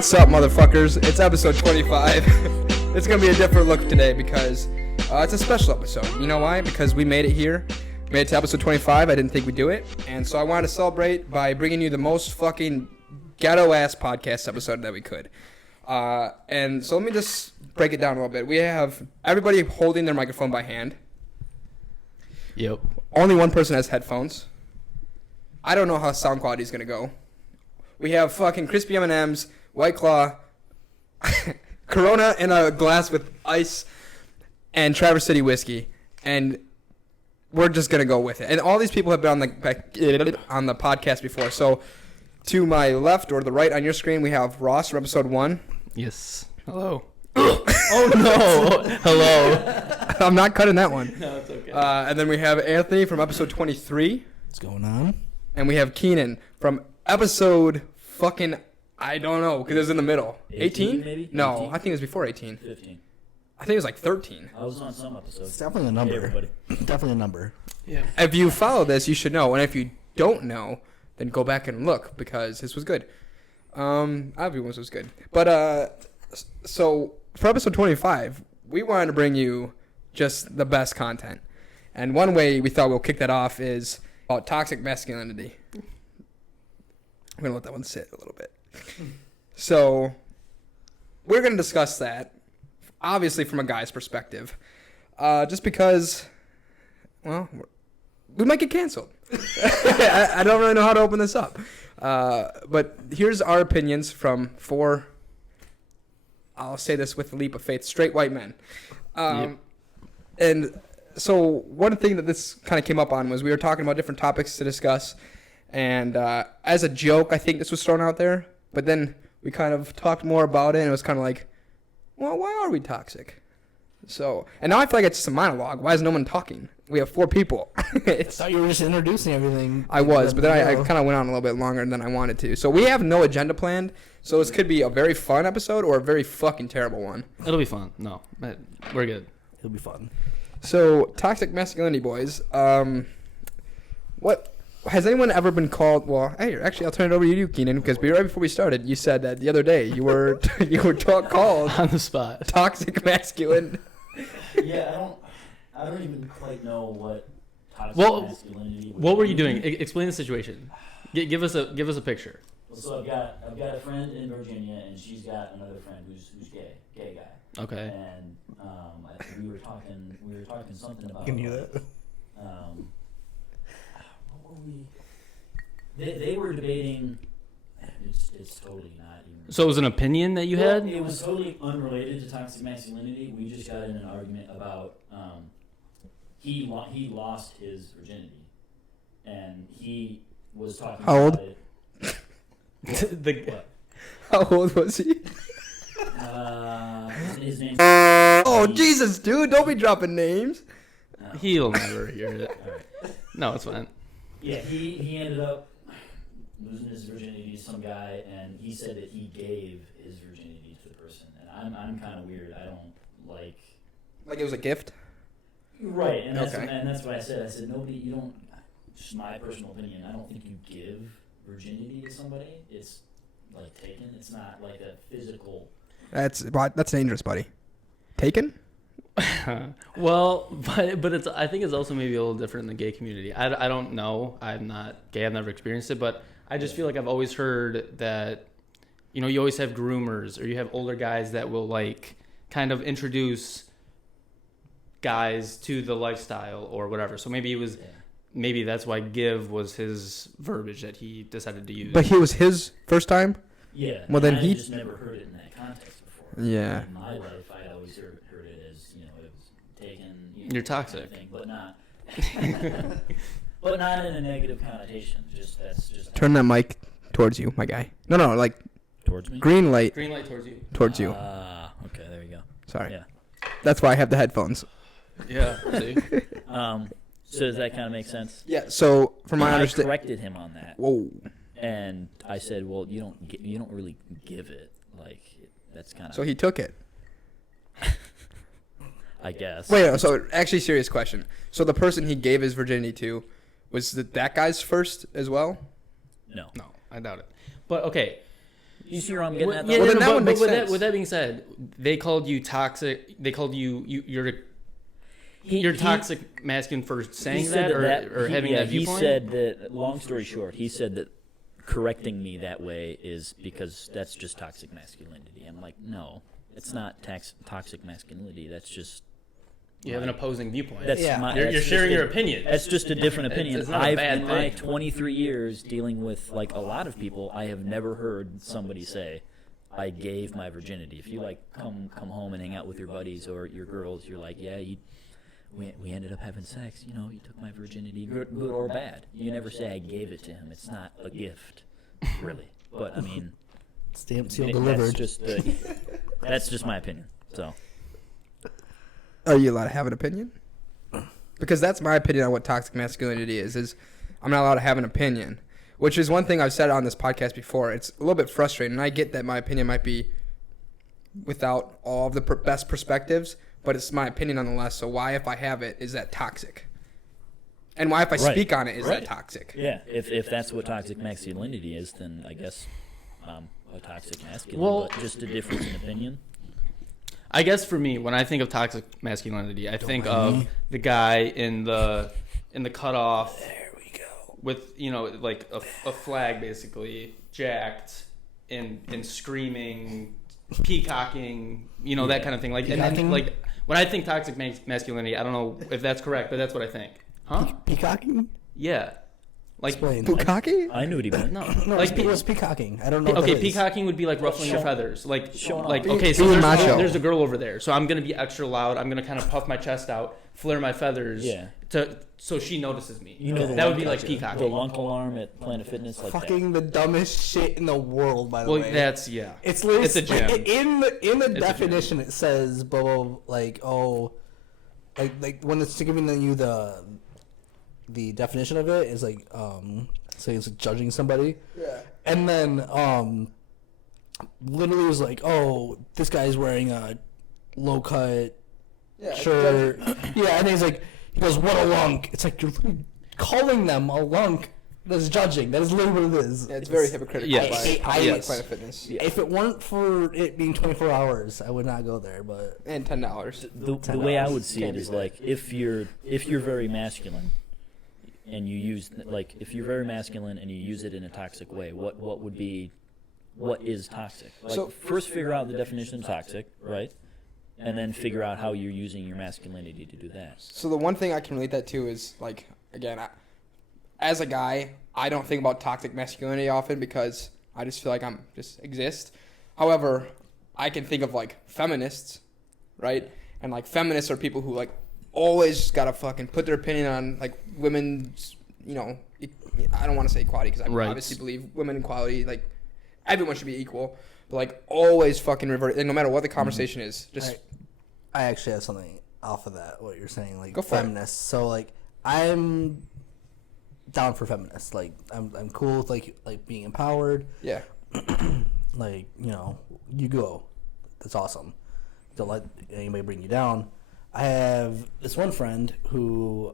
What's up, motherfuckers? It's episode 25. It's gonna be a different look today because it's a special episode. You know why? Because we made it here. Made it to episode 25. I didn't think we'd do it. And so I wanted to celebrate by bringing you the most fucking ghetto-ass podcast episode that we could. And so let me just break it down a little bit. We have everybody holding their microphone by hand. Yep. Only one person has headphones. I don't know how sound quality is going to go. We have fucking crispy M&Ms, White Claw, Corona in a glass with ice, and Traverse City whiskey. And we're just going to go with it. And all these people have been on the podcast before. So to my left or the right on your screen, we have Ross from episode 1. Yes. Hello. Oh, no. Hello. I'm not cutting that one. No, it's okay. And then we have Anthony from episode 23. What's going on? And we have Keenan from episode fucking, I don't know, because it was in the middle. 18? Maybe? No, 18? I think it was before 18. 15. I think it was like 13. I was on some episodes. It's definitely a number. Hey, everybody. Definitely a number. Yeah. If you follow this, you should know. And if you don't know, then go back and look because this was good. Everyone's was good. But, so for episode 25, we wanted to bring you just the best content. And one way we thought we'll kick that off is about toxic masculinity. I'm going to let that one sit a little bit. So we're going to discuss that, obviously from a guy's perspective, just because, well, we might get canceled. I don't really know how to open this up. But here's our opinions from 4, I'll say this with a leap of faith, straight white men. Yep. And so one thing that this kind of came up on was we were talking about different topics to discuss. And as a joke, I think this was thrown out there. But then we kind of talked more about it, and it was kind of like, well, why are we toxic? So, and now I feel like it's just a monologue. Why is no one talking? We have 4 people. I thought you were just introducing everything. I was, but then I kind of went on a little bit longer than I wanted to. So we have no agenda planned. So this could be a very fun episode or a very fucking terrible one. It'll be fun. No, we're good. It'll be fun. So toxic masculinity, boys. What has anyone ever been called? Well, hey, actually, I'll turn it over to you, Keenan, because right before we started, you said that the other day you were called On the spot. toxic masculine. Yeah, I don't even quite know what toxic masculinity would What were you be. doing? Explain the situation. Give us a picture. Well, so I've got a friend in Virginia, and she's got another friend who's gay guy. Okay. And we were talking something about. Can you hear that? What were we? They were debating. It's totally not even. So it was an opinion that you had? It was totally unrelated to toxic masculinity. We just got in an argument about he lost his virginity, and he was talking How old? about it. What? How old was he? His name. Oh, Jesus, dude, don't be dropping names. He'll never hear it. All right. No, it's fine. Yeah, he ended up losing his virginity to some guy, and he said that he gave his virginity to the person. And I'm kind of weird. I don't like. Like it was a gift? Right, and that's Okay. and that's what I said. I said nobody. You don't. Just my personal opinion. I don't think you give virginity to somebody. It's like taken. It's not like a physical. That's dangerous, buddy. Taken? Well, but it's. I think it's also maybe a little different in the gay community. I don't know. I'm not gay. I've never experienced it, but I just feel like I've always heard that, you know, you always have groomers or you have older guys that will like kind of introduce guys to the lifestyle or whatever. So maybe it was. Yeah. Maybe that's why give was his verbiage that he decided to use. But he was his first time? Yeah. Well, then I he- just never heard it in that context before. Yeah. In my life, I always heard it as it was taken. You're toxic. Kind of thing, but not. But not in a negative connotation. That's just. Turn that mic towards you, my guy. No, like towards me. green light Green light towards you. towards you. Okay, there we go. Sorry. Yeah. That's why I have the headphones. Yeah. See? So does that kind of make sense? Yeah, so from my I understanding. corrected him on that, Whoa. and I said, "Well, you don't really give it. Like that's kind of." So he took it. I guess. Wait, so actually, serious question. So the person he gave his virginity to, was that guy's first as well? No. No, I doubt it. But okay, You see where I'm getting at? Yeah, though? Well, then that one but makes with sense. with that being said, they called you toxic. They called you're toxic masculine for saying that or having that viewpoint. He said that. Long story short, he said that correcting me that way is because that's just toxic masculinity. I'm like, no, it's not toxic masculinity. That's just You have an opposing viewpoint. that's Yeah. my. You're that's sharing just your a- opinion. That's just a different opinion. It's not a bad in my thing. 23 years dealing with like a lot of people, I have never heard somebody say, "I gave my virginity." If you like come home and hang out with your buddies or your girls, you're like, "Yeah, we ended up having sex. You know, you took my virginity, good or bad." You never say, "I gave it to him." It's not a gift, really. But I mean, Stamp, seal, that's delivered. that's just my opinion. So. Are you allowed to have an opinion? Because that's my opinion on what toxic masculinity is I'm not allowed to have an opinion, which is one thing I've said on this podcast before. It's a little bit frustrating, and I get that my opinion might be without all of the best perspectives, but it's my opinion nonetheless. So why, if I have it, is that toxic? And why, if I Right. speak on it, is Right. that toxic? Yeah, if that's what toxic masculinity is, then I guess a toxic masculine, Well- but just a difference in opinion. I guess for me, when I think of toxic masculinity, I think mind of me. the guy in the cutoff There we go. with like a flag basically jacked and screaming, peacocking, that kind of thing. Like and then, Peacocking? like when I think toxic masculinity, I don't know if that's correct, but that's what I think. Huh? Peacocking? Yeah. Like Explain. Bukkake? I knew what he meant. no, No, like what's peacocking? I don't know. okay, what that is. peacocking would be like ruffling your Show- feathers, like showing like off. okay, so Being macho. there's a girl over there, so I'm gonna be extra loud. I'm gonna kind of puff my chest out, flare my feathers, Yeah. so she notices me. You know the that would one- be like the peacocking. lunk alarm at Planet Fitness, like Fucking the dumbest shit in the world, by the Well, way. that's yeah. It's literally It's a gem. in the It's a definition. It says blah, blah, blah, like like when it's giving you the definition of it is like so it's like judging somebody. Yeah. And then literally was like, oh, this guy's wearing a low cut Yeah. shirt. Yeah, and he's like, he goes, what a lunk. It's like you're literally calling them a lunk. That's judging. That is literally what it is. Yeah, it's very hypocritical. Yes. by Yes. Planet Fitness. If it weren't for it being 24 hours, I would not go there. But And $10. the way I would see Can't it be is that. like if you're very masculine and you use like if you're very masculine and you use it in a toxic way, what is toxic? Like So- first figure out the definition of toxic, right? And then figure out how you're using your masculinity to do that. So the one thing I can relate that to is, like, again, as a guy, I don't think about toxic masculinity often because I just feel like I'm just exist. However, I can think of like feminists, right? And like feminists are people who like always gotta fucking put their opinion on like women's, I don't want to say equality because I Rights. obviously believe women equality, like everyone should be equal, but like always fucking revert, and no matter what the conversation is, just I actually have something off of that. What you're saying, like Go for it. feminists. So like I'm down for feminists. Like I'm cool with like being empowered. yeah. Like you go. That's awesome. Don't let anybody bring you down. I have this one friend who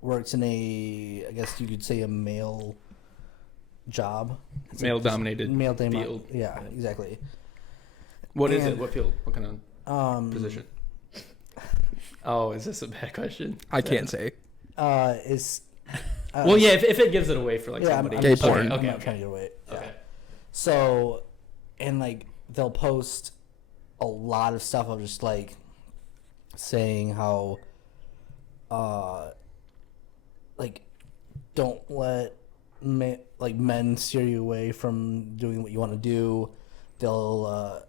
works in I guess you could say a male job. It's like Male-dominated male field. Yeah, exactly. What is And- it? What field? What kind of position? Oh, is this a bad question? I can't say. Is Well, yeah, if it gives it away for like yeah, somebody. Gay I'm sorry, porn. I'm Okay. not trying to get away. Yeah. Okay. So, and like they'll post a lot of stuff of just like saying how, like, don't let men steer you away from doing what you want to do. They'll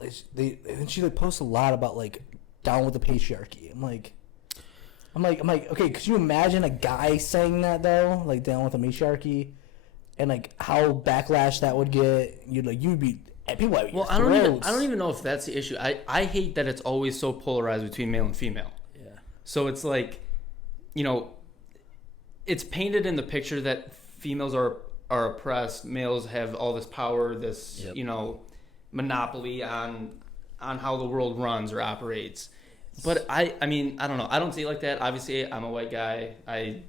and she like posts a lot about like down with the patriarchy. I'm like, okay, could you imagine a guy saying that though, like down with the matriarchy, and like how backlash that would get? You'd be people. Would be Well, I don't even know if that's the issue. I hate that it's always so polarized between male and female. Yeah. So it's like, it's painted in the picture that females are oppressed, males have all this power, this Yep. Monopoly on how the world runs or operates. But I mean, I don't know. I don't see it like that. Obviously, I'm a white guy. I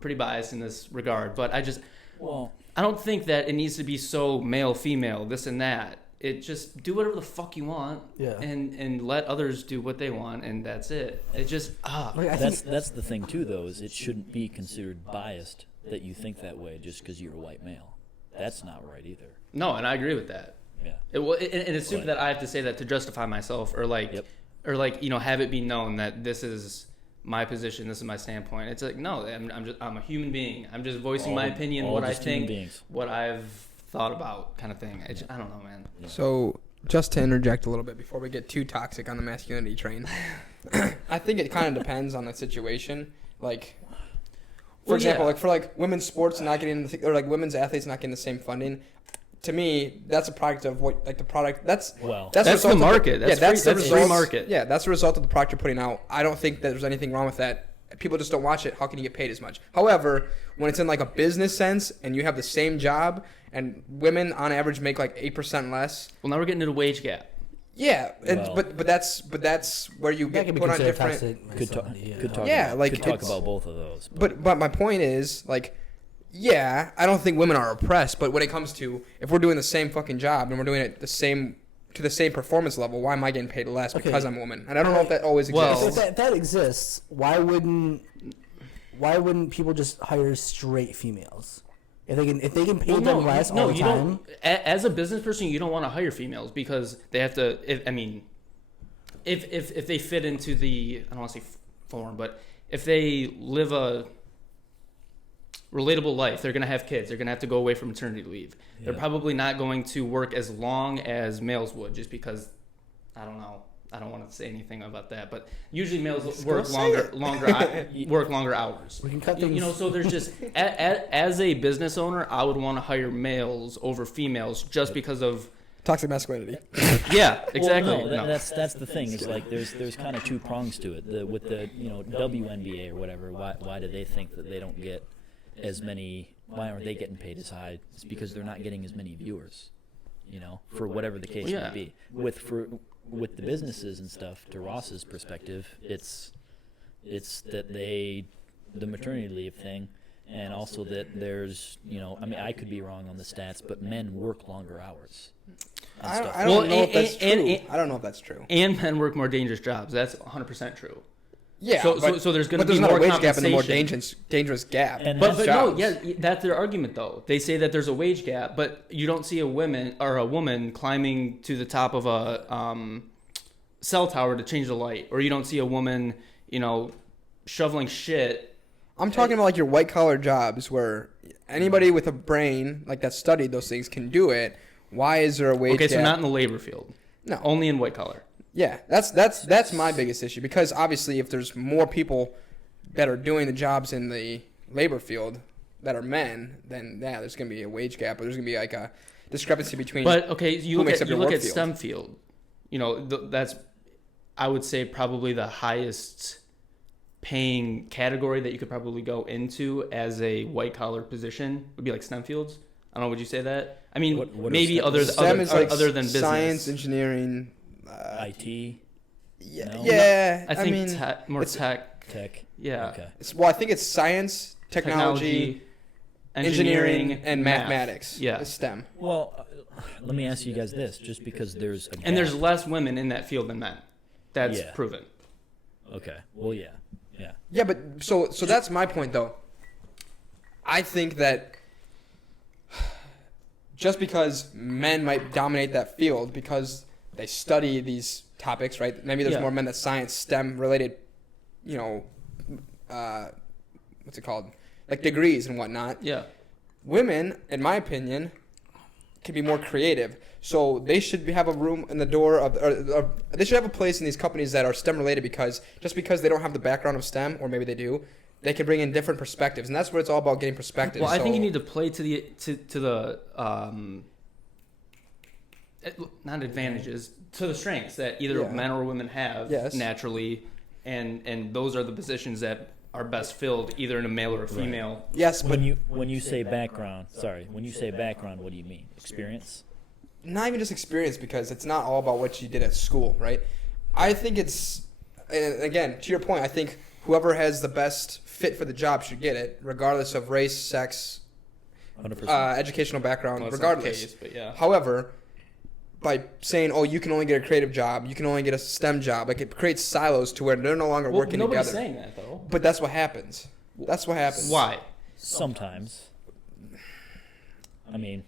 pretty biased in this regard. But I just, Well, I don't think that it needs to be so male, female, this and that. It just do whatever the fuck you want, and let others do what they want, and that's it. It just That's the thing too, though, is it shouldn't be considered biased that you think that way just because you're a white male. That's not right either. No, and I agree with that. Yeah. And it's stupid that I have to say that to justify myself, or like have it be known that this is my position, this is my standpoint. It's like, no, I'm a human being. I'm just voicing my opinion, what I think, what I've thought about, kind of thing. I don't know, man. Yeah. So just to interject a little bit before we get too toxic on the masculinity train, I think it kind of depends on the situation. Like, for example, like for like women's sports not getting or like women's athletes not getting the same funding. To me, that's a product of what, like the product. That's the market. That's free market. Yeah, that's the result of the product you're putting out. I don't think that there's anything wrong with that. People just don't watch it. How can you get paid as much? However, when it's in like a business sense and you have the same job and women on average make like 8% less. Well, now we're getting into the wage gap. Yeah, but that's where you get put on different. Could talk about both of those. But my point is, like, yeah, I don't think women are oppressed, but when it comes to if we're doing the same fucking job and we're doing it to the same performance level, why am I getting paid less because I'm a woman? And I don't know if that always exists. Well, if that exists, why wouldn't people just hire straight females? If they can pay them less all the time. As a business person, you don't want to hire females because they have to. If they fit into the, I don't want to say form, but if they live a relatable life, they're going to have kids, they're going to have to go away from maternity leave. They're probably not going to work as long as males would, just because, I don't know, I don't want to say anything about that, but usually males work longer hours. We can cut things. So there's just as a business owner, I would want to hire males over females just because of toxic masculinity. Yeah, exactly. Well, that's the thing. Is like there's kind of two prongs to it. With the WNBA or whatever. Why do they think that they don't get as many? Why aren't they getting paid as high? It's because they're not getting as many viewers. For whatever the case may be. With the businesses and stuff, to Ross's perspective, it's that the maternity leave thing, and also that there's I could be wrong on the stats, but men work longer hours. I don't know if that's true. I don't know if that's true. And men work more dangerous jobs. That's 100% true. Yeah, so there's going to be more more wage gap and the more dangerous gap. But no, that's their argument though. They say that there's a wage gap, but you don't see a woman climbing to the top of a cell tower to change the light, or you don't see a woman, shoveling shit. I'm talking about like your white collar jobs where anybody with a brain like that studied those things can do it. Why is there a wage gap? Okay, so not in the labor field. No, only in white collar. Yeah, that's my biggest issue, because obviously if there's more people that are doing the jobs in the labor field that are men, then there's going to be a wage gap, or there's going to be like a discrepancy between. But okay, you look at STEM field. That's, I would say, probably the highest paying category that you could probably go into as a white collar position would be like STEM fields. I don't know. Would you say that? I mean, what maybe other than business, science, engineering. IT. Yeah, no? Yeah. I think tech. Tech. Yeah. Okay. I think it's science, technology, engineering, and mathematics. Yeah. It's STEM. Well, let me ask you guys this: just because there's a gap, and there's less women in that field than men, that's proven. Okay. Well, yeah. Yeah, but so that's my point, though. I think that just because men might dominate that field because they study these topics, right? Maybe there's more men that science, STEM related, what's it called? Like degrees and whatnot. Yeah. Women, in my opinion, can be more creative. So they should have a room in the door or they should have a place in these companies that are STEM related, because just because they don't have the background of STEM, or maybe they do, they can bring in different perspectives. And that's what it's all about, getting perspectives. Well, I think you need to play to the not advantages, to the strengths that either men or women have naturally, and those are the positions that are best filled either in a male or a female. Right. Yes, but when you say background, what do you mean? Experience? Not even just experience, because it's not all about what you did at school, right? I think it's, and again, to your point, I think whoever has the best fit for the job should get it, regardless of race, sex, educational background, Well, it's regardless. not the case, but yeah. However, by saying, "Oh, you can only get a creative job, you can only get a STEM job," like it creates silos to where they're no longer working nobody's together. saying that though. But that's what happens. That's what happens. Why? Sometimes. I mean,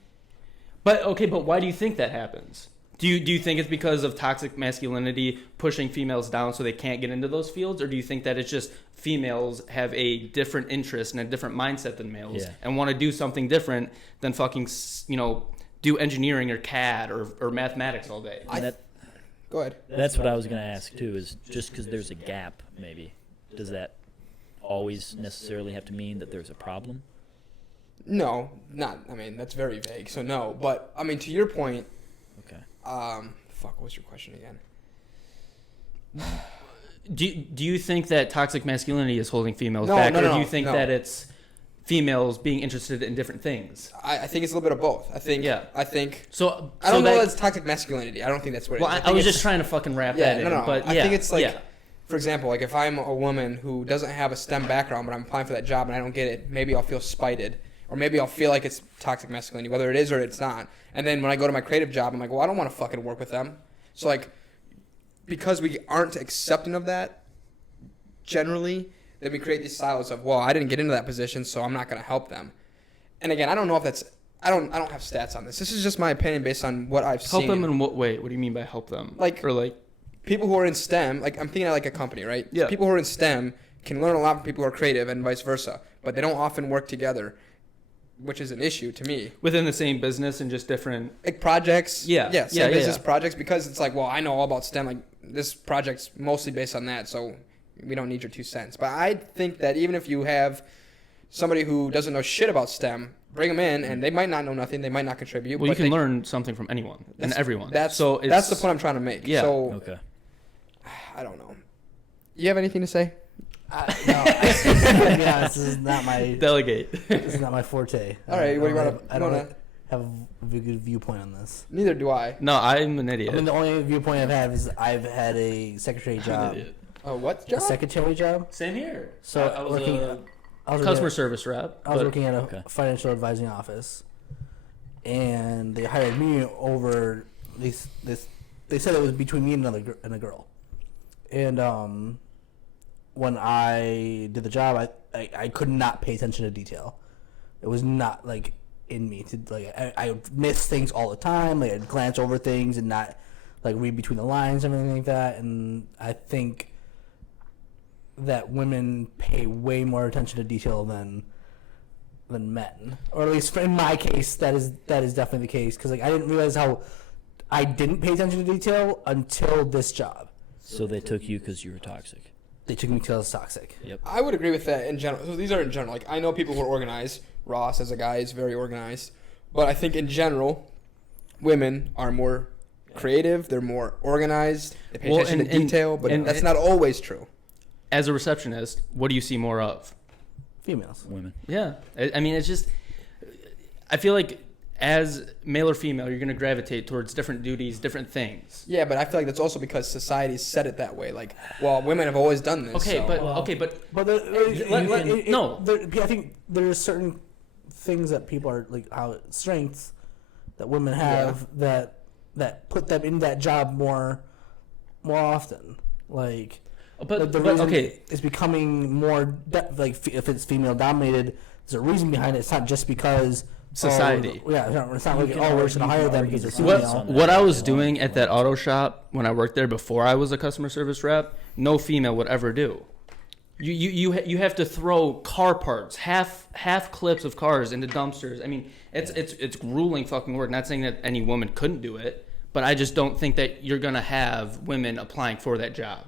But why do you think that happens? Do you think it's because of toxic masculinity pushing females down so they can't get into those fields, or do you think that it's just females have a different interest and a different mindset than males and want to do something different than fucking do engineering or CAD or mathematics all day? Go ahead. that's what I was going to ask too. Is just because there's a gap, maybe does that always necessarily have to mean that there's a problem? No, not. I mean, that's very vague. So no, but I mean, to your point. Okay. What was your question again? Do you think that toxic masculinity is holding females No, back, no, or no, do you think no. that it's females being interested in different things? I think it's a little bit of both. I think. So I don't know that, that's toxic masculinity. I don't think that's what it well, is. I was just trying to fucking wrap that in. No. But I yeah, think it's like, yeah. for example, like if I'm a woman who doesn't have a STEM background, but I'm applying for that job and I don't get it, maybe I'll feel spited. Or maybe I'll feel like it's toxic masculinity, whether it is or it's not. And then when I go to my creative job, I'm like, well, I don't want to fucking work with them. So, like, because we aren't accepting of that, generally, then we create these silos of, well, I didn't get into that position, so I'm not going to help them. And again, I don't know if that's, I don't have stats on this. This is just my opinion based on what I've seen. Help them in what way? What do you mean by help them? Like people who are in STEM, like I'm thinking of like a company, right? Yeah. So people who are in STEM can learn a lot from people who are creative and vice versa, but they don't often work together, which is an issue to me. Within the same business and just different... Like projects. Yeah. Business projects, because it's like, well, I know all about STEM. Like this project's mostly based on that, so we don't need your 2 cents. But I think that even if you have somebody who doesn't know shit about STEM, bring them in, and they might not know nothing. They might not contribute. Well, but you can learn something from anyone and everyone. That's the point I'm trying to make. Yeah. So, Okay. I don't know. You have anything to say? No, yeah, this is not my Delegate. this is not my forte. All right, what do you want to? I don't have a good viewpoint on this. Neither do I. No, I'm an idiot. I mean, the only viewpoint I've had is I've had a secretary job. What A job? secretary job. Same here. So I was working, a customer service rep. I was working at a Okay. financial advising office, and they hired me over this. They said it was between me and a girl, and when I did the job, I could not pay attention to detail. It was not like in me to like I would miss things all the time. Like I'd glance over things and not like read between the lines and everything like that. And I think that women pay way more attention to detail than men, or at least in my case, that is definitely the case. Because like I didn't realize how I didn't pay attention to detail until this job. So they took you because you were toxic. They took me because I was toxic. Yep. I would agree with that in general. So these are in general. Like I know people who are organized. Ross, as a guy, is very organized. But I think in general, women are more creative. They're more organized. They pay attention to detail. But that's not always true. As a receptionist, what do you see more of? Females. Women. Yeah. I mean, it's just... I feel like as male or female, you're going to gravitate towards different duties, different things. Yeah, but I feel like that's also because society set it that way. Like, well, women have always done this. Okay, so. but I think there's certain things that people are like how strengths that women have that put them in that job more often. Like, but the reason okay, it's becoming more if it's female dominated, there's a reason behind it. It's not just because society. It's not like we're just gonna hire them because it's female. What I was doing at that auto shop when I worked there before I was a customer service rep, no female would ever do. You have to throw car parts, half clips of cars into dumpsters. I mean, it's grueling fucking work. Not saying that any woman couldn't do it, but I just don't think that you're gonna have women applying for that job.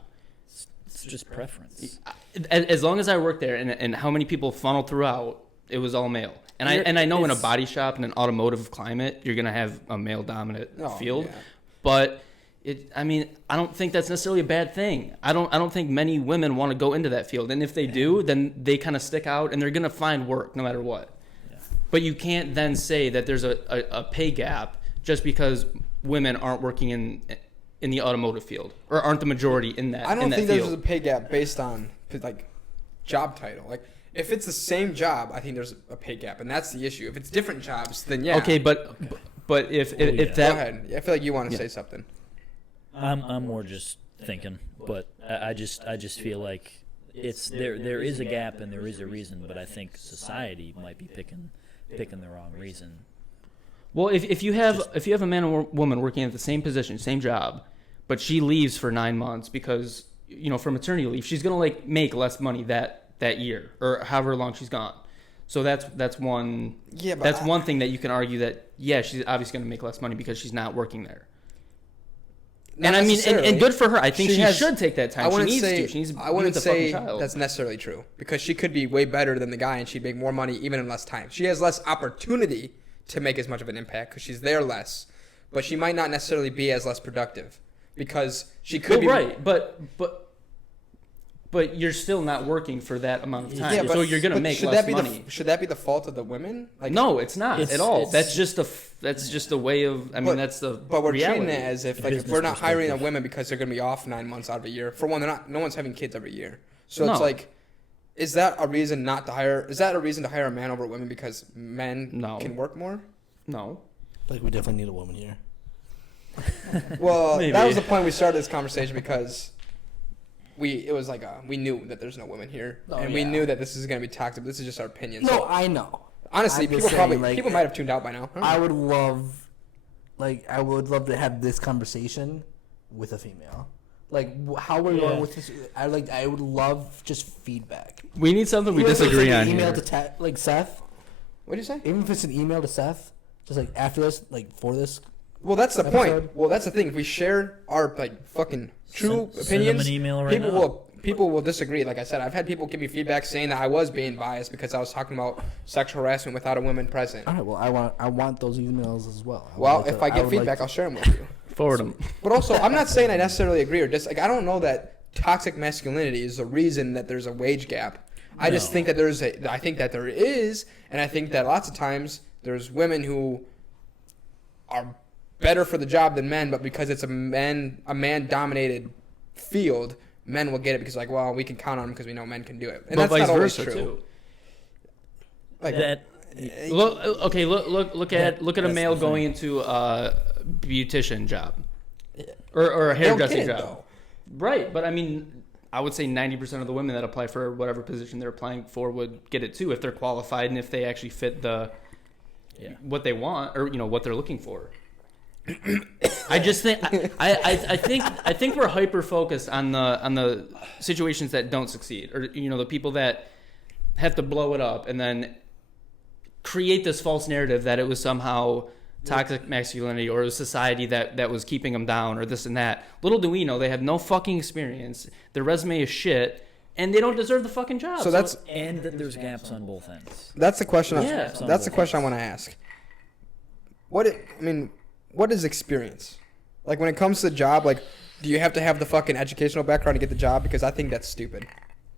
It's just preference. As long as I worked there, and how many people funneled throughout, it was all male. And I know in a body shop in an automotive climate, you're gonna have a male dominant field, but. I don't think that's necessarily a bad thing. I don't think many women want to go into that field, and if they do, then they kind of stick out, and they're gonna find work no matter what. Yeah. But you can't then say that there's a pay gap just because women aren't working in the automotive field or aren't the majority in that. I don't think field. there's a pay gap based on like job title. Like If it's the same job, I think there's a pay gap, and that's the issue. If it's different jobs, then yeah. Okay, but if yeah. that Go ahead. I feel like you want to say something. I'm more just thinking, but I just feel like it's there is a gap and there is a reason, but I think society might be picking the wrong reason. Well, if you have a man or woman working at the same position, same job, but she leaves for 9 months because for maternity leave, she's gonna like make less money that year or however long she's gone. So that's one. Yeah, but that's one thing that you can argue that she's obviously gonna make less money because she's not working there. And I mean, and good for her. I think she should take that time. She needs to. She needs to be with the fucking child. That's necessarily true because she could be way better than the guy and she'd make more money even in less time. She has less opportunity to make as much of an impact because she's there less, but she might not necessarily be as less productive because she could be right. But you're still not working for that amount of time, yeah, so you're gonna make less money. Should that be the fault of the women? Like, no, it's not at all. That's just a way of. I mean, that's the. But we're reality. treating it as if if we're not hiring a women because they're gonna be off 9 months out of a year. For one, they're not. No one's having kids every year, so it's like, is that a reason not to hire? Is that a reason to hire a man over women because men can work more? No. Like we definitely need a woman here. Well, that was the point we started this conversation because. We knew that there's no women here, we knew that this is gonna be toxic. This is just our opinion. No, I know. Honestly, people might have tuned out by now. I would love to have this conversation with a female. Like how we're going with this. I would love just feedback. We need something we disagree on. Email to Seth. What do you say? Even if it's an email to Seth, just like after this, like for this. Well, that's the point. Well, that's the thing. If we share our fucking true opinions, send them an email right now. People will disagree. Like I said, I've had people give me feedback saying that I was being biased because I was talking about sexual harassment without a woman present. All right. Well, I want those emails as well. If I get feedback, I'll share them with you. Forward them. But also, I'm not saying I necessarily agree or I don't know that toxic masculinity is the reason that there's a wage gap. I just think that I think that there is, and I think that lots of times there's women who are better for the job than men, but because it's a man-dominated field, men will get it because we can count on them because we know men can do it, and but that's not always true. Too. Like that. Look at a male going into a beautician job, or a hairdressing job, though. Right? But I mean, I would say 90% of the women that apply for whatever position they're applying for would get it too if they're qualified and if they actually fit what they want or what they're looking for. I just think I think we're hyper focused on the situations that don't succeed, or the people that have to blow it up and then create this false narrative that it was somehow toxic masculinity or it was society that was keeping them down or this and that. Little do we know they have no fucking experience. Their resume is shit. And they don't deserve the fucking job. And that there's gaps on both ends. That's the question. That's the question I want to ask. What is experience? Like when it comes to the job, do you have to have the fucking educational background to get the job? Because I think that's stupid,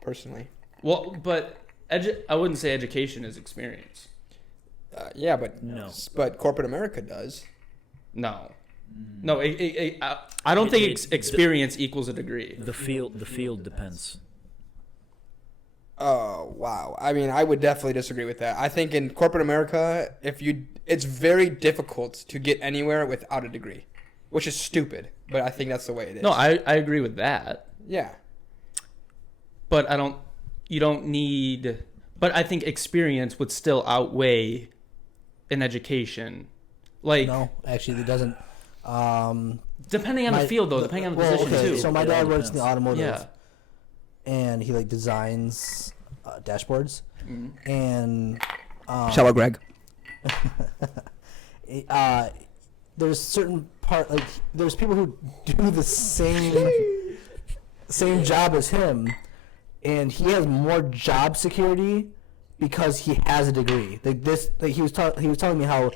personally. Well, but I wouldn't say education is experience. Yeah, but no. But corporate America does. No. I don't think experience equals a degree. The field depends. Oh, wow. I mean, I would definitely disagree with that. I think in corporate America, it's very difficult to get anywhere without a degree, which is stupid, but I think that's the way it is. No, I agree with that. Yeah. But you don't need, but I think experience would still outweigh an education. No, actually it doesn't. Depending on the field though, depending on the position too. So my dad works in the automotive. Yeah. And he designs dashboards, and Shallow Greg. There's certain there's people who do the same job as him, and he has more job security because he has a degree. He was telling me how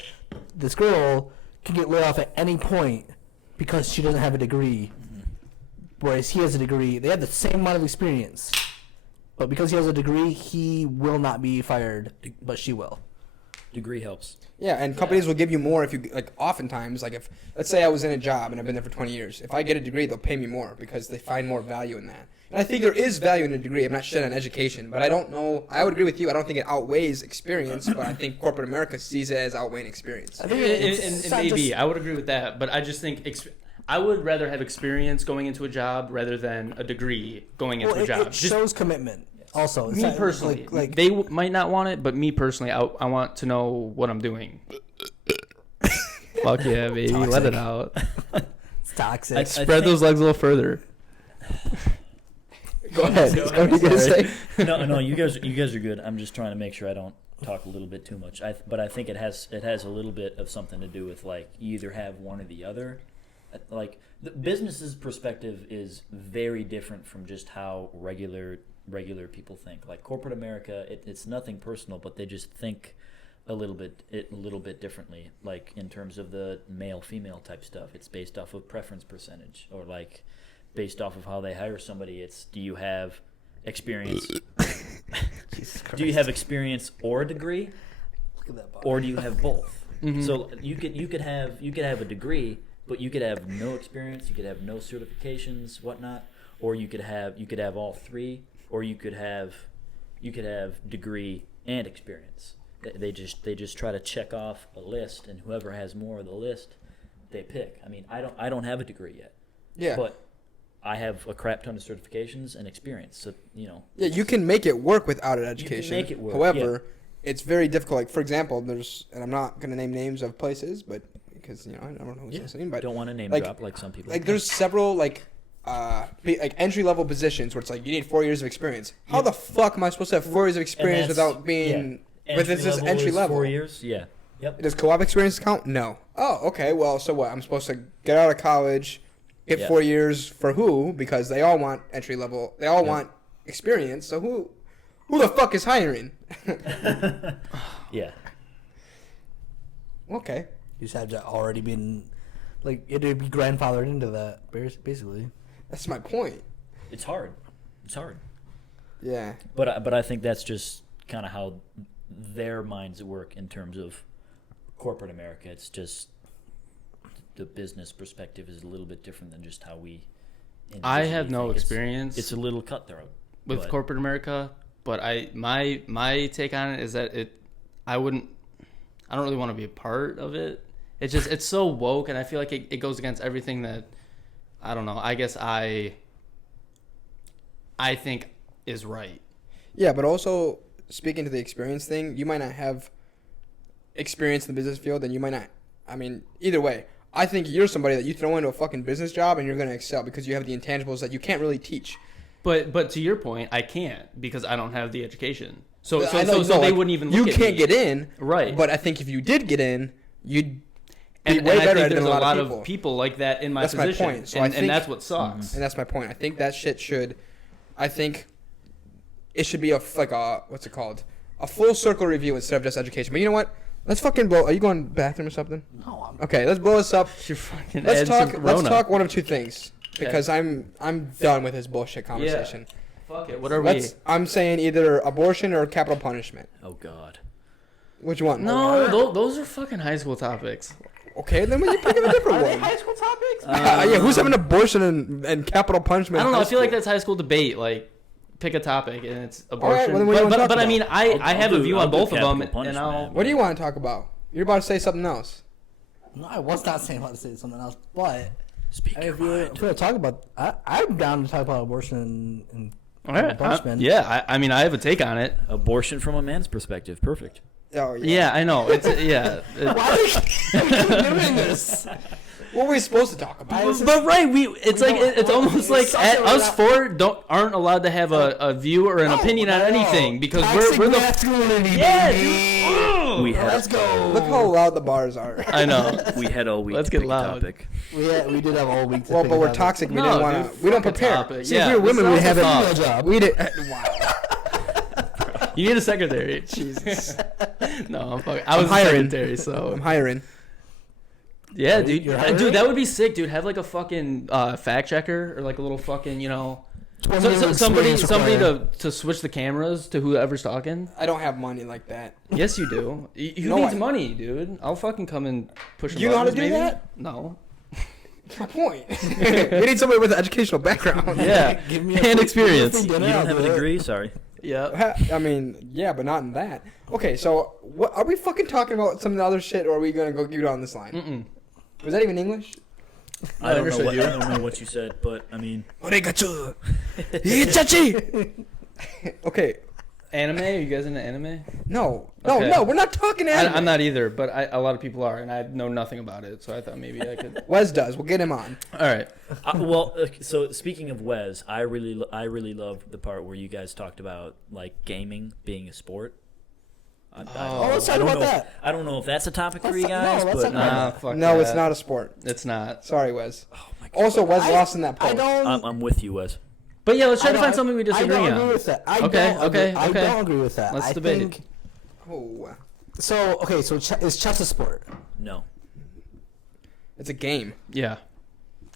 this girl can get laid off at any point because she doesn't have a degree. Whereas he has a degree, they have the same amount of experience, but because he has a degree, he will not be fired, but she will. Degree helps. Yeah, and companies will give you more if you like. Oftentimes, like if let's say I was in a job and I've been there for 20 years, if I get a degree, they'll pay me more because they find more value in that. And I think there is value in a degree. I'm not shit on education, but I don't know. I would agree with you. I don't think it outweighs experience, but I think corporate America sees it as outweighing experience. I think And maybe I would agree with that, but I just think I would rather have experience going into a job rather than a degree going into a job. It shows commitment. Also, Me personally, they might not want it, but me personally, I want to know what I'm doing. Fuck yeah, baby, Toxic. let it out. It's toxic. Spread those legs a little further. Go ahead. What are you gonna say? No, you guys are good. I'm just trying to make sure I don't talk a little bit too much. But I think it has a little bit of something to do with like you either have one or the other. Like the business's perspective is very different from just how regular people think. Like corporate America, it's nothing personal, but they just think a little bit differently. Like in terms of the male female type stuff, it's based off of preference percentage, or like based off of how they hire somebody. It's do you have experience? Do you have experience or a degree, Look at that body. or do you have both? Mm-hmm. So you could have a degree, but you could have no experience, you could have no certifications, whatnot, or you could have all three, or you could have degree and experience. They just try to check off a list, and whoever has more of the list, they pick. I mean, I don't have a degree yet. Yeah. But I have a crap ton of certifications and experience. So, Yeah, you can make it work without an education. make it work, However, it's very difficult. Like for example, and I'm not gonna name names of places, but because I don't know who's listening, but don't want to name like- drop like some people. like there's several like entry level positions where it's like you need 4 years of experience. How the fuck am I supposed to have 4 years of experience without being with this is entry level? 4 years? Yeah. Yep. Does co-op experience count? No. Oh, okay. Well, so what? I'm supposed to get out of college, get 4 years for who? Because they all want entry level. They all want experience. So who the fuck is hiring? Yeah. Okay. You just had to already been, like, it'd be grandfathered into that, basically. That's my point. It's hard. It's hard. Yeah. But I think that's just kind of how their minds work in terms of corporate America. It's just the business perspective is a little bit different than just how we. I have no think. experience It's a little cutthroat with corporate America, but my take on it is that I don't really want to be a part of it. It's so woke, and I feel like it goes against everything that I don't know. I guess I think is right. Yeah, but also speaking to the experience thing, you might not have experience in the business field, and you might not. I mean, either way, I think you're somebody that you throw into a fucking business job and you're going to excel because you have the intangibles that you can't really teach. But to your point, I can't because I don't have the education. So I know, they wouldn't even look you at me. can't get in, Right. But I think if you did get in, you'd be And way I better think than there's a lot of people. like that in my That's my position. point. So I think- and that's what sucks. And that's my point. I think that shit should. I think it should be what's it called? A full circle review instead of just education. But you know what? Let's fucking blow. Are you going to the bathroom or something? No, I'm. Okay, let's blow this up. You're fucking Let's adding talk. some Let's Corona. talk one of two things because I'm done with this bullshit conversation. Fuck it. What are we? I'm saying either abortion or capital punishment. Oh God. Which one? No, those are fucking high school topics. Okay, then when you pick a different Are they one. high school topics? Yeah, who's having abortion and capital punishment? I don't in know. high I feel like school? that's high school debate. Like, pick a topic and it's right, abortion. well, then what do you wanna talk but I about? mean, I have a view on both of them, capital and I'll. punishment. What do you want to talk about? You're about to say something else. No, I was not saying I want to say something else, but Speak your if we're mind. going to talk about, I'm down to talk about abortion and All right, punishment. I mean, I have a take on it. Abortion from a man's perspective. Perfect. Oh yeah. Yeah, I know. It's yeah. Why are you doing this? What were we supposed to talk about? But right, it's We like don't- it's almost like something we're us not- four aren't allowed to have a view or an opinion on anything because we're the masculinity, yeah, baby. dude. We had Let's go. Look how loud the bars are. I know. we had all week Let's to get pick a loud. topic. We did have a whole week to Well, pick but it we're up. toxic. We No, didn't want dude, to. We don't fuck a prepare. topic. See, Yeah, if we were women, this we'd have sounds it. like a job. We did. Wow. You need a secretary. Jesus. No, I'm fucking. I was a hiring. secretary, I'm so hiring. yeah, dude. You're hiring? Dude, that would be sick, dude. Have like a fucking fact checker or like a little fucking somebody to switch the cameras to whoever's talking. I don't have money like that. Yes, you do. Who No, needs money, dude? I'll fucking come and push. You know how to do maybe? that? No. That's my point. We need somebody with an educational background. Yeah, Give me and experience. free You dinner, don't I'll have a do it. degree? Sorry. Yeah. I mean, yeah, but not in that. Okay, so what are we fucking talking about? Some of the other shit, or are we gonna go down this line? Mm-mm. Was that even English? I don't know understood what you. I don't know what you said, but I mean, Okay, Anime? Are you guys into anime? no, Okay. we're not talking anime. I'm not either, but a lot of people are, and I know nothing about it, so I thought maybe I could. Wes does. We'll get him on. All right. so speaking of Wes, I really loved the part where you guys talked about like gaming being a sport. let's talk about that. I don't know if that's a topic for Let's you not- guys, no, let's but not- Nah, fuck No, that. it's not a sport. It's not. Sorry, Wes. oh my God. Also, Wes I- lost in that I poll. don't. I'm with you, Wes. But yeah, let's try to I find don't- something we disagree I don't on. agree with that. I Okay, don't agree- okay, I okay. don't agree with that. Let's I debate think, it. Oh, So is chess a sport? No. it's a game. Yeah.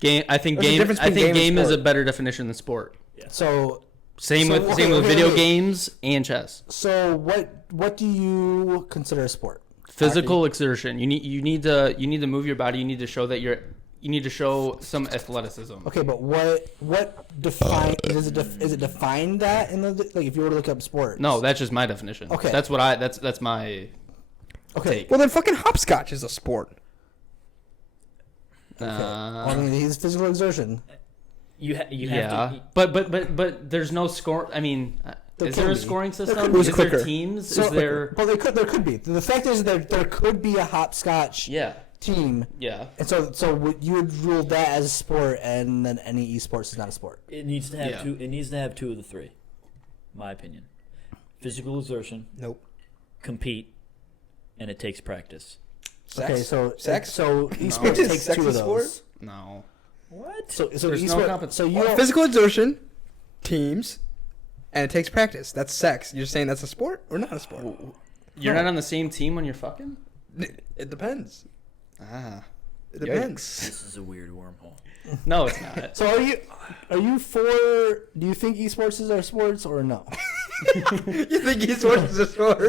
Game. I think There's a game. difference I think between game game and is a sport. better definition than sport. So Same So, with okay, video wait. games and chess. so what do you consider a sport? Physical exertion. You need to move your body. You need to show that you need to show some athleticism. Okay, but what define is it defined that in the like if you were to look up sports? No, that's just my definition. Okay. That's what that's my. Okay. Well, then fucking hopscotch is a sport. I mean, he's physical exertion. You have Yeah, to. but there's no score. I mean, There is there can a be. scoring There system? could be. Who's Is quicker? there teams? So, Is there? Well, there could be. The fact is there could be a hopscotch Yeah, team, yeah. and so you would rule that as a sport, and then any esports is not a sport. It needs to have Yeah. two. It needs to have two of the three. My opinion. Physical exertion, Nope. compete, and it takes practice. Sex? Okay, so Sex? So esports Is takes sex two a of sport? those. No. What? So There's no esport, competition. so you don't, Physical exertion, teams, and it takes practice. That's sex. You're saying that's a sport or not a sport? You're not on the same team when you're fucking. It depends. Ah. It depends. This is a weird wormhole. No, it's not. So are you for? Do you think esports are sports or no? You think esports is a sport?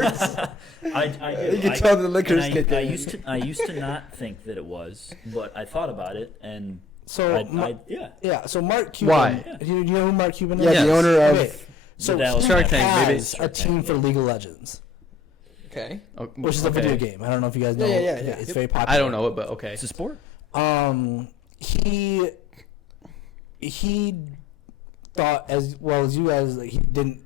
I do. You can tell the liquor's and kicked I in. used to not think that it was, but I thought about it, and So yeah. So Mark Cuban. Why? Do you know who Mark Cuban is? Yeah, Yes. the owner of. Okay. So The Dallas he Shark Tank, baby. has a team for League of Legends, Okay. Oh, which is a okay. video game. I don't know if you guys know. Yeah. It's Yep. very popular. I don't know it, but okay. It's a sport. He thought as well as you guys that he didn't.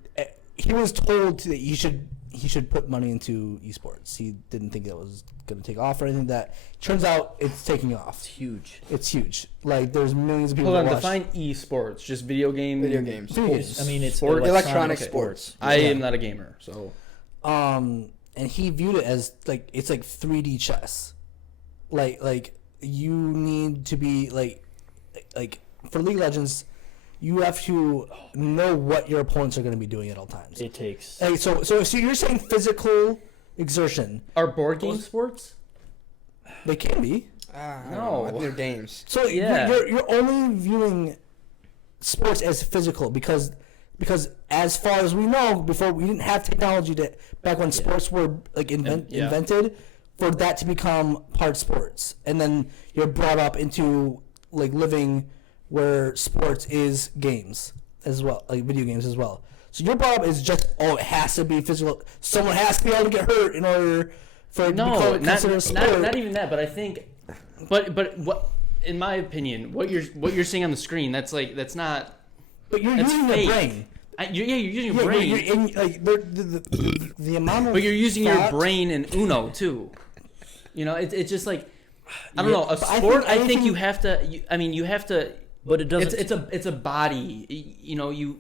He was told that he should put money into esports. He didn't think it was going to take off or anything. That turns out it's taking It's off. huge. It's huge. Like there's millions of people. Hold on. that watch. Define esports. Just video game. Video games. Video games. I mean, it's Sport- electronic okay. sports. I Yeah. am not a gamer, so. And he viewed it as like it's like 3D chess. Like you need to be like for League of Legends, you have to know what your opponents are going to be doing at all times. It takes. Like, so you're saying physical exertion? Are board game sports? They can be. I don't No. know. I think they're games. So Yeah. you're only viewing sports as physical because as far as we know, before we didn't have technology that back when sports were like Yeah. invented, for that to become part sports, and then you're brought up into like living where sports is games as well, like video games as well. So your brought up is just it has to be physical. Someone has to be able to get hurt in order for it to No, be considered a sport. not even that. But I think, but what, in my opinion, what you're seeing on the screen, that's not. But you're That's using fake. your brain. You're using your Yeah, brain, you're in, like the amount of. but you're using your thought- brain in Uno too. You know, it's just like I don't know. A but I sport, think I think anything- you have to. You have to. But it doesn't. It's a body. You know, a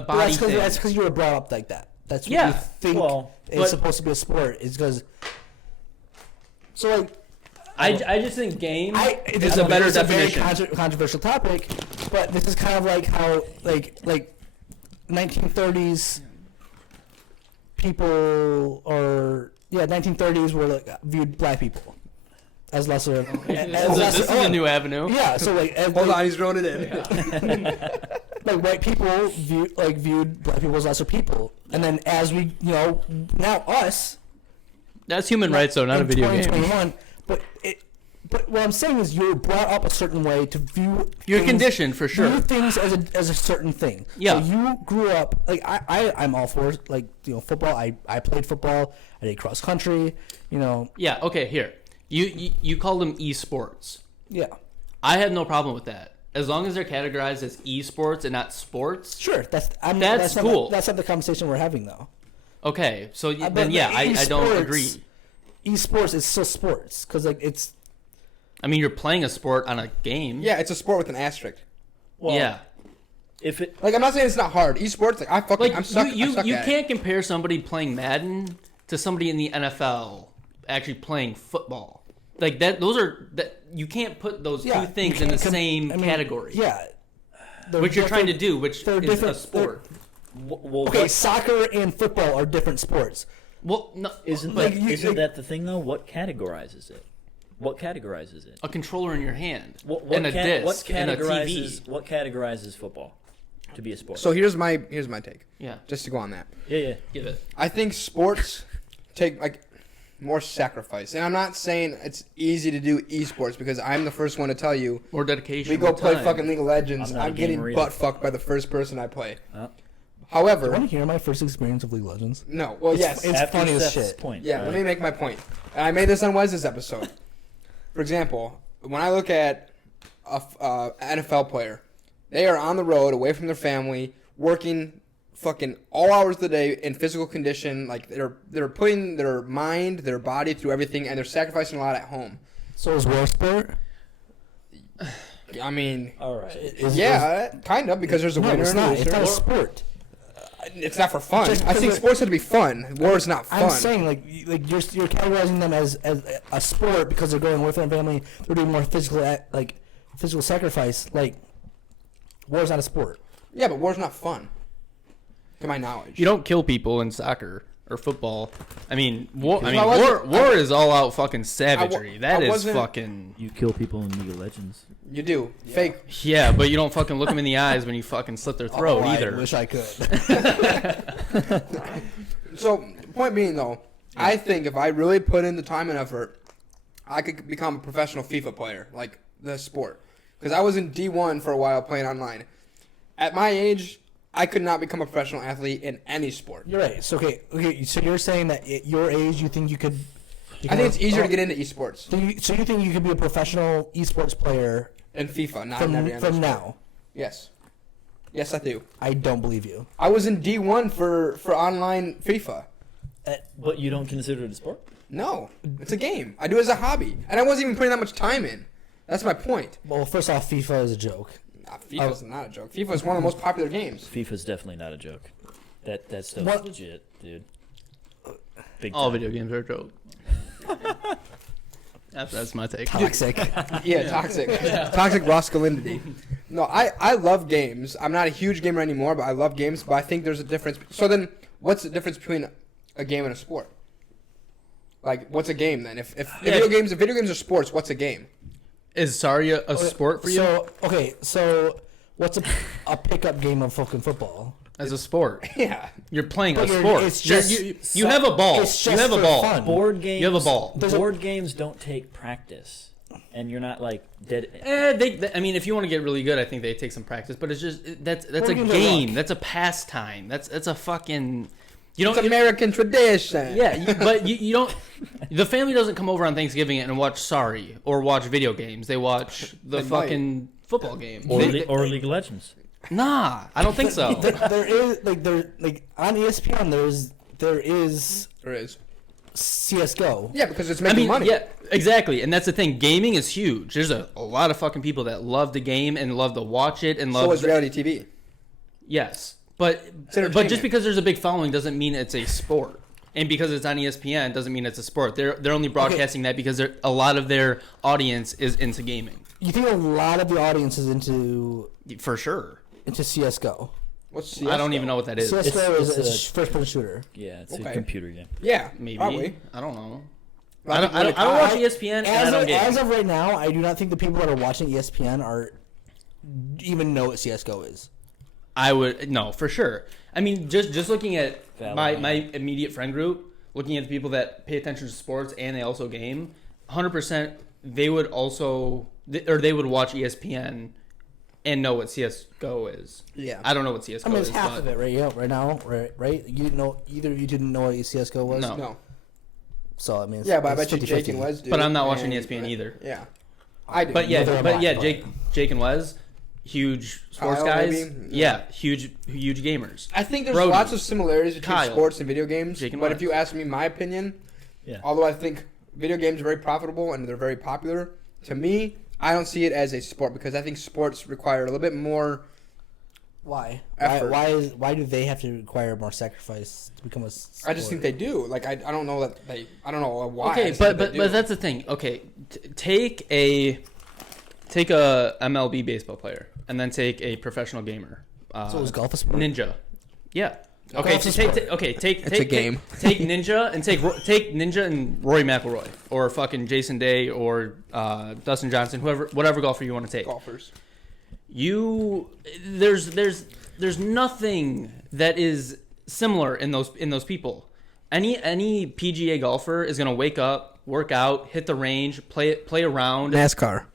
But body thing. that's because you were brought up like that. That's what Yeah, you think well, it's but- supposed to be a sport. Is because. So like. I just think game It's is a better it's definition. a very controversial topic, but this is kind of like how like 1930s people or 1930s were like viewed black people as lesser. As this is lesser a new avenue. Yeah, so like Hold on, he's throwing it in. like white people viewed black people as lesser people, and then as we now us. That's human rights, though, not a video game. 2021, but what I'm saying is you're brought up a certain way to view. You're conditioned for sure. View things as a certain thing. Yeah. So you grew up like I'm all for football. I played football. I did cross country. Yeah. Okay. Here, you call them esports. Yeah. I have no problem with that as long as they're categorized as esports and not sports. Sure. That's cool. That's not the conversation we're having though. Okay. So then yeah, I don't agree. Esports is still sports because it's. I mean, you're playing a sport on a game. Yeah, it's a sport with an asterisk. Well, yeah. If it Like, I'm not saying it's not hard. Esports, I'm stuck. You at it. can't compare somebody playing Madden to somebody in the NFL actually playing football. Like that, you can't put those two things in the same category. Yeah. Which you're trying to do, which they're is a different- sport. well, Okay, what- soccer and football are different sports. Well, no, isn't but that the thing though? What categorizes it? What categorizes it? a controller in your hand What and a disc and a categorizes TV. what categorizes football to be a sport? So here's my take. Yeah, Just to go on that. yeah. give it. I think sports take more sacrifice, and I'm not saying it's easy to do esports because I'm the first one to tell you. More dedication. We go more play time. fucking League of Legends. I'm not a I'm getting gamer either. butt fucked by the first person I play. You However, want to hear my first experience of League of Legends? no. Well, yes. It's After funny as Seth's shit. point. Yeah, right? let me make my point. And I made this on Wes's episode. For example, when I look at a NFL player, they are on the road, away from their family, working fucking all hours of the day in physical condition. Like they're putting their mind, their body through everything, and they're sacrificing a lot at home. So is war sport? I mean, All right. kind of, because there's a No, winner it's and a not. loser. It's not a sport. It's not for fun. Just I think because sports have to be fun. War is not fun. I'm saying like you're categorizing them as a sport because they're going away from their family. They're doing more physical sacrifice. Like war is not a sport. Yeah, but war's not fun, to my knowledge. You don't kill people in soccer or football. I mean, war is all out fucking savagery. That is fucking. You kill people in League of Legends. You do. Yeah. Fake. Yeah, but you don't fucking look them in the eyes when you fucking slit their throat either. I wish I could. So, point being though, I think if I really put in the time and effort, I could become a professional FIFA player, like the sport. Because I was in D1 for a while playing online. At my age, I could not become a professional athlete in any sport. You're right. So okay. So you're saying that at your age, you think you could? I think it's easier to get into esports So you think you could be a professional esports player in FIFA, not in every other from sport. now? Yes. Yes, I do. I don't believe you. I was in D1 for online FIFA. But you don't consider it a sport? No, it's a game. I do it as a hobby, and I wasn't even putting that much time in. That's my point. Well, first off, FIFA is a joke. FIFA's not a joke. FIFA is one of the most popular games. FIFA's definitely not a joke. That stuff's What? legit, dude. Big All time. video games are a joke. That's my take. Toxic. Yeah, toxic. Toxic masculinity. No, I love games. I'm not a huge gamer anymore, but I love games. But I think there's a difference. So then, what's the difference between a game and a sport? Like, what's a game then? If video games are sports, what's a game? Is sorry a sport for you? So what's a pickup game of fucking football? As a sport, Yeah. you're playing a But sport. it's just you have a ball. it's You just have a for ball. fun. Board games. You have a ball. Board games don't take practice, and you're not like dead. I mean, if you want to get really good, I think they take some practice. But it's just that's a Board games are game. luck. That's a pastime. That's a fucking. You It's don't. American tradition. Yeah, but you don't. The family doesn't come over on Thanksgiving and watch Sorry or watch video games. They watch the They fucking football game. Or, They- or League of Legends. Nah, I don't think so. there is on ESPN there is There is. CS:GO. Yeah, because it's I making mean, money. yeah, exactly, and that's the thing. Gaming is huge. There's a lot of fucking people that love the game and love to watch it and love. So is reality TV. Yes, but entertainment. just because there's a big following doesn't mean it's a sport, and because it's on ESPN doesn't mean it's a sport. They're only broadcasting that because a lot of their audience is into gaming. You think a lot of the audience is into For sure. CS:GO? What's I don't even know what that is. CS:GO It's is a a- first-person shooter. Yeah, it's Okay. a computer game. Yeah, Maybe. probably. I don't know. But I don't watch ESPN and I don't As game. of right now, I do not think the people that are watching ESPN are even know what CS:GO is. I would no for sure. I mean, just looking at Valid. my immediate friend group, looking at the people that pay attention to sports and they also game, 100% they would also they would watch ESPN and know what CS:GO is. Yeah. I don't know what CS:GO I mean, is. it's half but of it right, right now, right? You didn't know, either of you didn't know what CSGO was? No. No. So, I mean, it's, Yeah, but I it's bet you Jake 50-50. and Wes do. But I'm not watching and- ESPN either. Yeah. I do. But Neither am I, but- Jake and Wes, huge sports Kyle, guys. maybe? Yeah, huge gamers. I think there's Brody, lots of similarities between Kyle, sports and video games. Jake and But Wes. if you ask me my opinion, Yeah. although I think video games are very profitable and they're very popular, to me, I don't see it as a sport because I think sports require a little bit more. Why? Effort. Why do they have to require more sacrifice to become a sport? I just think they do. Like I don't know that they. I don't know why. I Okay, just think but they do. that's the thing. Okay, take a MLB baseball player and then take a professional gamer. So is golf a sport? Ninja. Yeah. Okay. Golf's a Take sport. It's a game. Take Ninja and take Ninja and Rory McIlroy or fucking Jason Day or Dustin Johnson, whatever golfer you want to take. Golfers. There's nothing that is similar in those people. Any PGA golfer is gonna wake up, work out, hit the range, play around. NASCAR.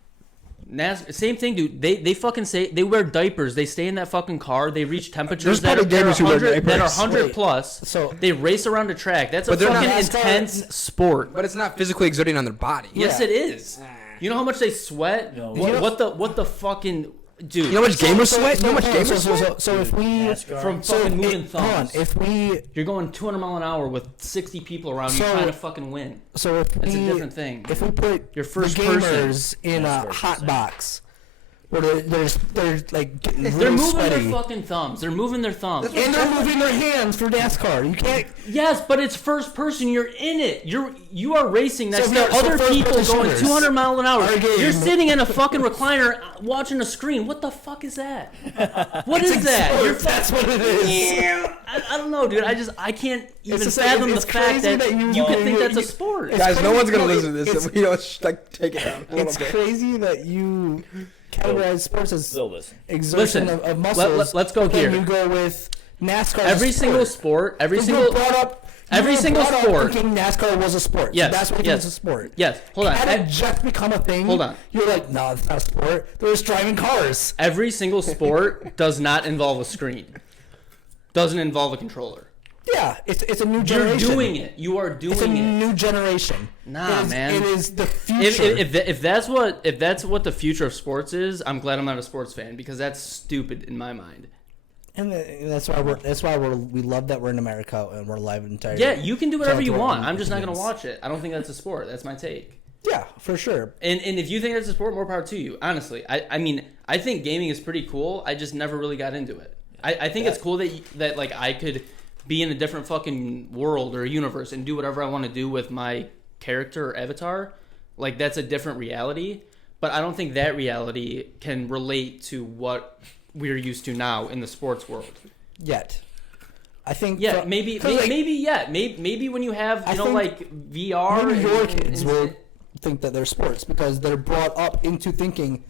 Same thing, dude. They fucking say they wear diapers. They stay in that fucking car. They reach temperatures There's probably gamers who wear diapers. 100 Wait, plus. so- they race around a track. That's a But they're not fucking NASCAR. intense sport. But it's not physically exerting on their body. Yes, Yeah. it is. You know how much they sweat? No. What the fucking dude? You know how much gamers sweat? You know how much gamers so, sweat? so if we NASCAR. From so fucking moving hold on, thumbs. if we You're going 200 mile an hour with 60 people around you So- trying to fucking win. so if That's a we different thing. if we put Your first the gamers in a NASCAR's hot insane. box where they're like getting They're real moving sweaty, their fucking thumbs. They're moving their thumbs. and they're moving their hands for NASCAR. You can't. Yes, but it's first person. You're in it. You are racing next So to if you're- so other first people person going shooters 200 mile an hour. are game. You're sitting in a fucking recliner watching a screen. What the fuck is that? What is that? You're That's what it is. I don't know, dude. I can't even just fathom it's the fact crazy that, that you- you could think you- that's a you- sport. It's Guys, no crazy- one's gonna no, listen to this it's- if we don't like take it down. A little It's bit. crazy that you categorize sports as Still listen. exertion Listen, of muscles. let's go but then here. You go with NASCAR. Every as a single sport. sport, every You single brought up. every you single brought up sport. Thinking NASCAR was a sport. Yes, So that's what yes. it's a sport. Yes, hold on. Had it just become a thing? Hold on. You're like, no, it's not a sport. They're just driving cars. Every single sport does not involve a screen. Doesn't involve a controller. Yeah, it's a new You're generation. doing it. You are It's a doing it. new generation. Nah, It is- man. It is the If, future. if that's what the future of sports is, I'm glad I'm not a sports fan because that's stupid in my mind. and that's why we love that we're in America and we're live entire. Yeah, you can do whatever you Tell want. them I'm just not gonna opinions. watch it. I don't think that's a sport. That's my take. Yeah, for sure. And if you think that's a sport, more power to you. Honestly, I mean, I think gaming is pretty cool. I just never really got into it. I think it's cool that like I could be in a different fucking world or universe and do whatever I want to do with my character or avatar. Like that's a different reality. But I don't think that reality can relate to what we're used to now in the sports world. Yet, I think. Yeah, for- maybe 'cause, like, maybe when you have I you know think like VR. maybe your and- kids and- will think that they're sports because they're brought up into thinking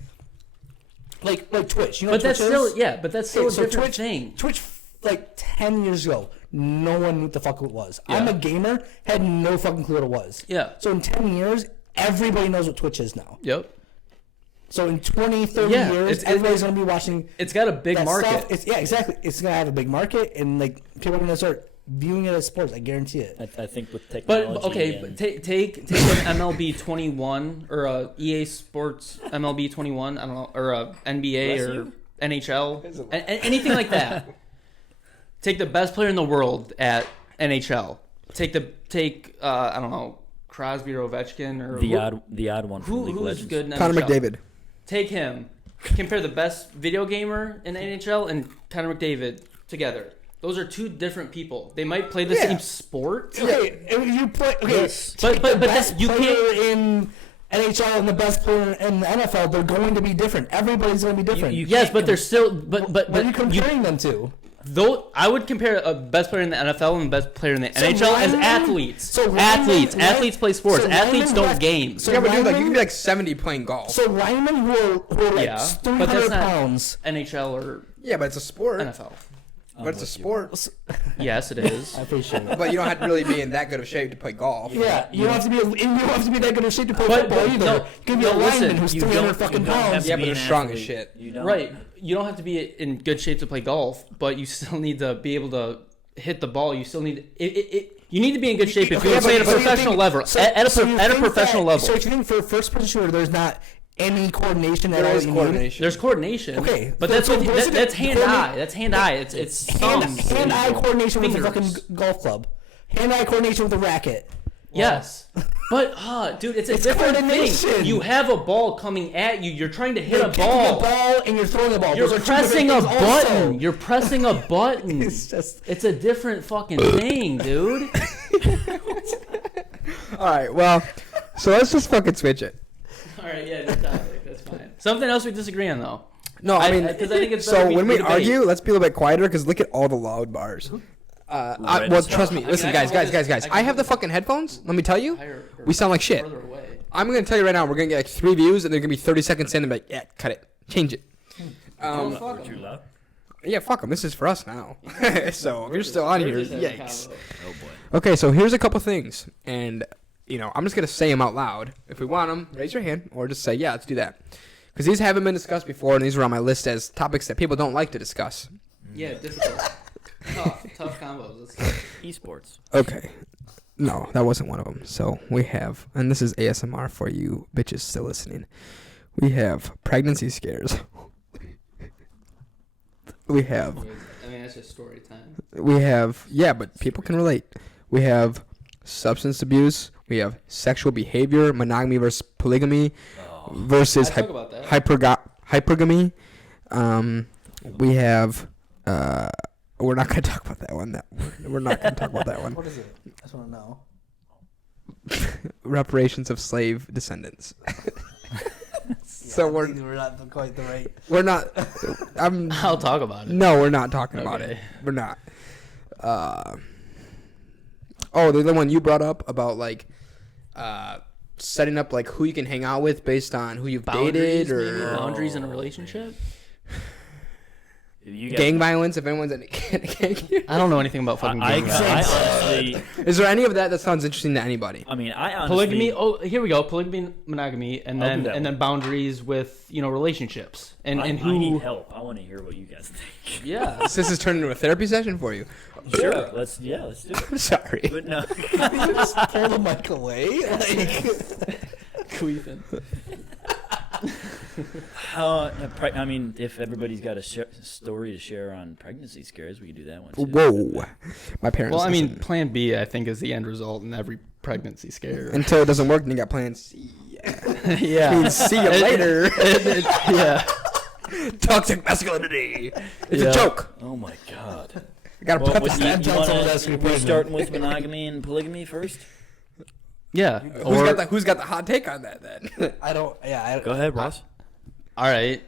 like Twitch. You know But what that's Twitch still is? but that's still a So different Twitch, thing. Twitch, like 10 years ago, no one knew what the fuck it was. I'm Yeah. a gamer, had no fucking clue what it was. Yeah. So in 10 years, everybody knows what Twitch is now. Yep. So in 20, 30 Yeah, years, everybody's going to be watching It's got a big that market. stuff. Yeah, exactly. It's going to have a big market, and like people are going to start viewing it as sports. I guarantee it. I think with technology. But okay, and- take an MLB 21 or a EA Sports MLB 21. I don't know, or a NBA Bless or you. NHL, anything like that. Take the best player in the world at NHL. Take I don't know, Crosby or Ovechkin or the odd one from League of who's Legends. good in NHL. Connor McDavid. Take him. Compare the best video gamer in the NHL and Connor McDavid together. Those are two different people. They might play the Yeah. same sport. Okay, if you play. Okay, Yes. But- take but the best that- you player in NHL and the best player in the NFL. They're going to be different. Everybody's going to be different. you Yes, can't but they're still. But what are you you comparing them to? though I would compare a best player in the NFL and the best player in the So NHL as Ryman- athletes. so Ryman- Athletes play sports. so Athletes Ryman don't left- game. so Yeah, but dude, like you Ryman- can be like 70 playing golf. So linemen who are like Yeah, but 300 that's not- pounds. NHL or Yeah, but it's a sport. NFL. But it's a sport. Yes, it is. I appreciate it. But you don't have to really be in that good of shape to play golf. Yeah, you don't have to be. You don't have to be that good of shape to play But- football but either. no, You can be no, a lineman listen, who's you 300 don't- fucking you don't have pounds. to Yeah, be but an they're strong as athlete. shit. You don't. Right. You don't have to be in good shape to play golf, but you still need to be able to hit the ball. You still need you need to be in good shape if you want to play at a professional level. At a professional level. So if you think for a first person shooter, there's not any coordination at There all. is you need? coordination. There's coordination. Okay, But so- that's so what, wasn't that's it hand-eye. That's hand-eye. It's thumbs. Hand-eye coordination with a Fingers. fucking golf club. Hand-eye coordination with a racket. Yes. But, dude, it's a different coordination. thing. You have a ball coming at you. You're trying to hit You're a kicking ball. a ball and you're throwing a ball. You're Those are two pressing a different things also. button. You're pressing a button. It's a different fucking thing, dude. All right, well, so let's just fucking switch it. All right, yeah, new topic. That's fine. Something else we disagree on, though. No, I mean, because I think it's so better when we debate. argue, let's be a little bit quieter because look at all the loud bars. Well, trust me. Listen, I can guys. hold this- I have the fucking headphones. Let me tell you, Higher or we sound like shit. further away. I'm gonna tell you right now, we're gonna get like 3 views, and they're gonna be 30 seconds in, and be like, yeah, cut it, change it. Fuck We're 'em. too loud. Yeah, fuck them. This is for us now. So if you're still on We're here, just having a yikes. convo. Oh boy. Okay, so here's a couple things, and I'm just gonna say them out loud. If we want them, raise your hand, or just say, yeah, let's do that. Because these haven't been discussed before, and these were on my list as topics that people don't like to discuss. Yeah, difficult. Tough combos. Let's go. Esports. Okay. No, that wasn't one of them. So we have, and this is ASMR for you bitches still listening. We have pregnancy scares. We have, I mean, that's just story time. yeah, but people can relate. We have substance abuse. We have sexual behavior, monogamy versus polygamy versus I talk about that. hypergamy. We have, we're not going to talk about that one. We're not going to talk about that one. What is it? I just want to know. Reparations of slave descendants. So we're not quite the right. we're not. I'll talk about it. No, we're not talking about it. Okay. We're not. The other one you brought up about like setting up like who you can hang out with based on who you've dated Maybe or boundaries in a relationship. You guys, gang violence. If anyone's in a gang, I don't know anything about fucking I gang violence. honestly, is there any of that sounds interesting to anybody? I mean, I honestly. Polygamy. Oh, here we go. Polygamy, monogamy, and I'll then do that and then boundaries with relationships and I who. need help. I want to hear what you guys think. Yeah. This has turned into a therapy session for you. Sure. Let's do it. I'm sorry. But no. You just pull the mic away. Like, Queefing. I mean, if everybody's got a story to share on pregnancy scares, we could do that one too. Whoa, my parents. Well, I mean, listen. Plan B, I think, is the end result in every pregnancy scare. Until it doesn't work, then you got plans. Yeah. See you later. Yeah. Toxic masculinity. It's Yeah. a joke. Oh my god. I gotta Well, prep what, that. you Johnson was wanna, asking a we're question. starting with monogamy and polygamy first? Yeah. Who's got the hot take on that then? I don't. Yeah. Go ahead, Ross. All right.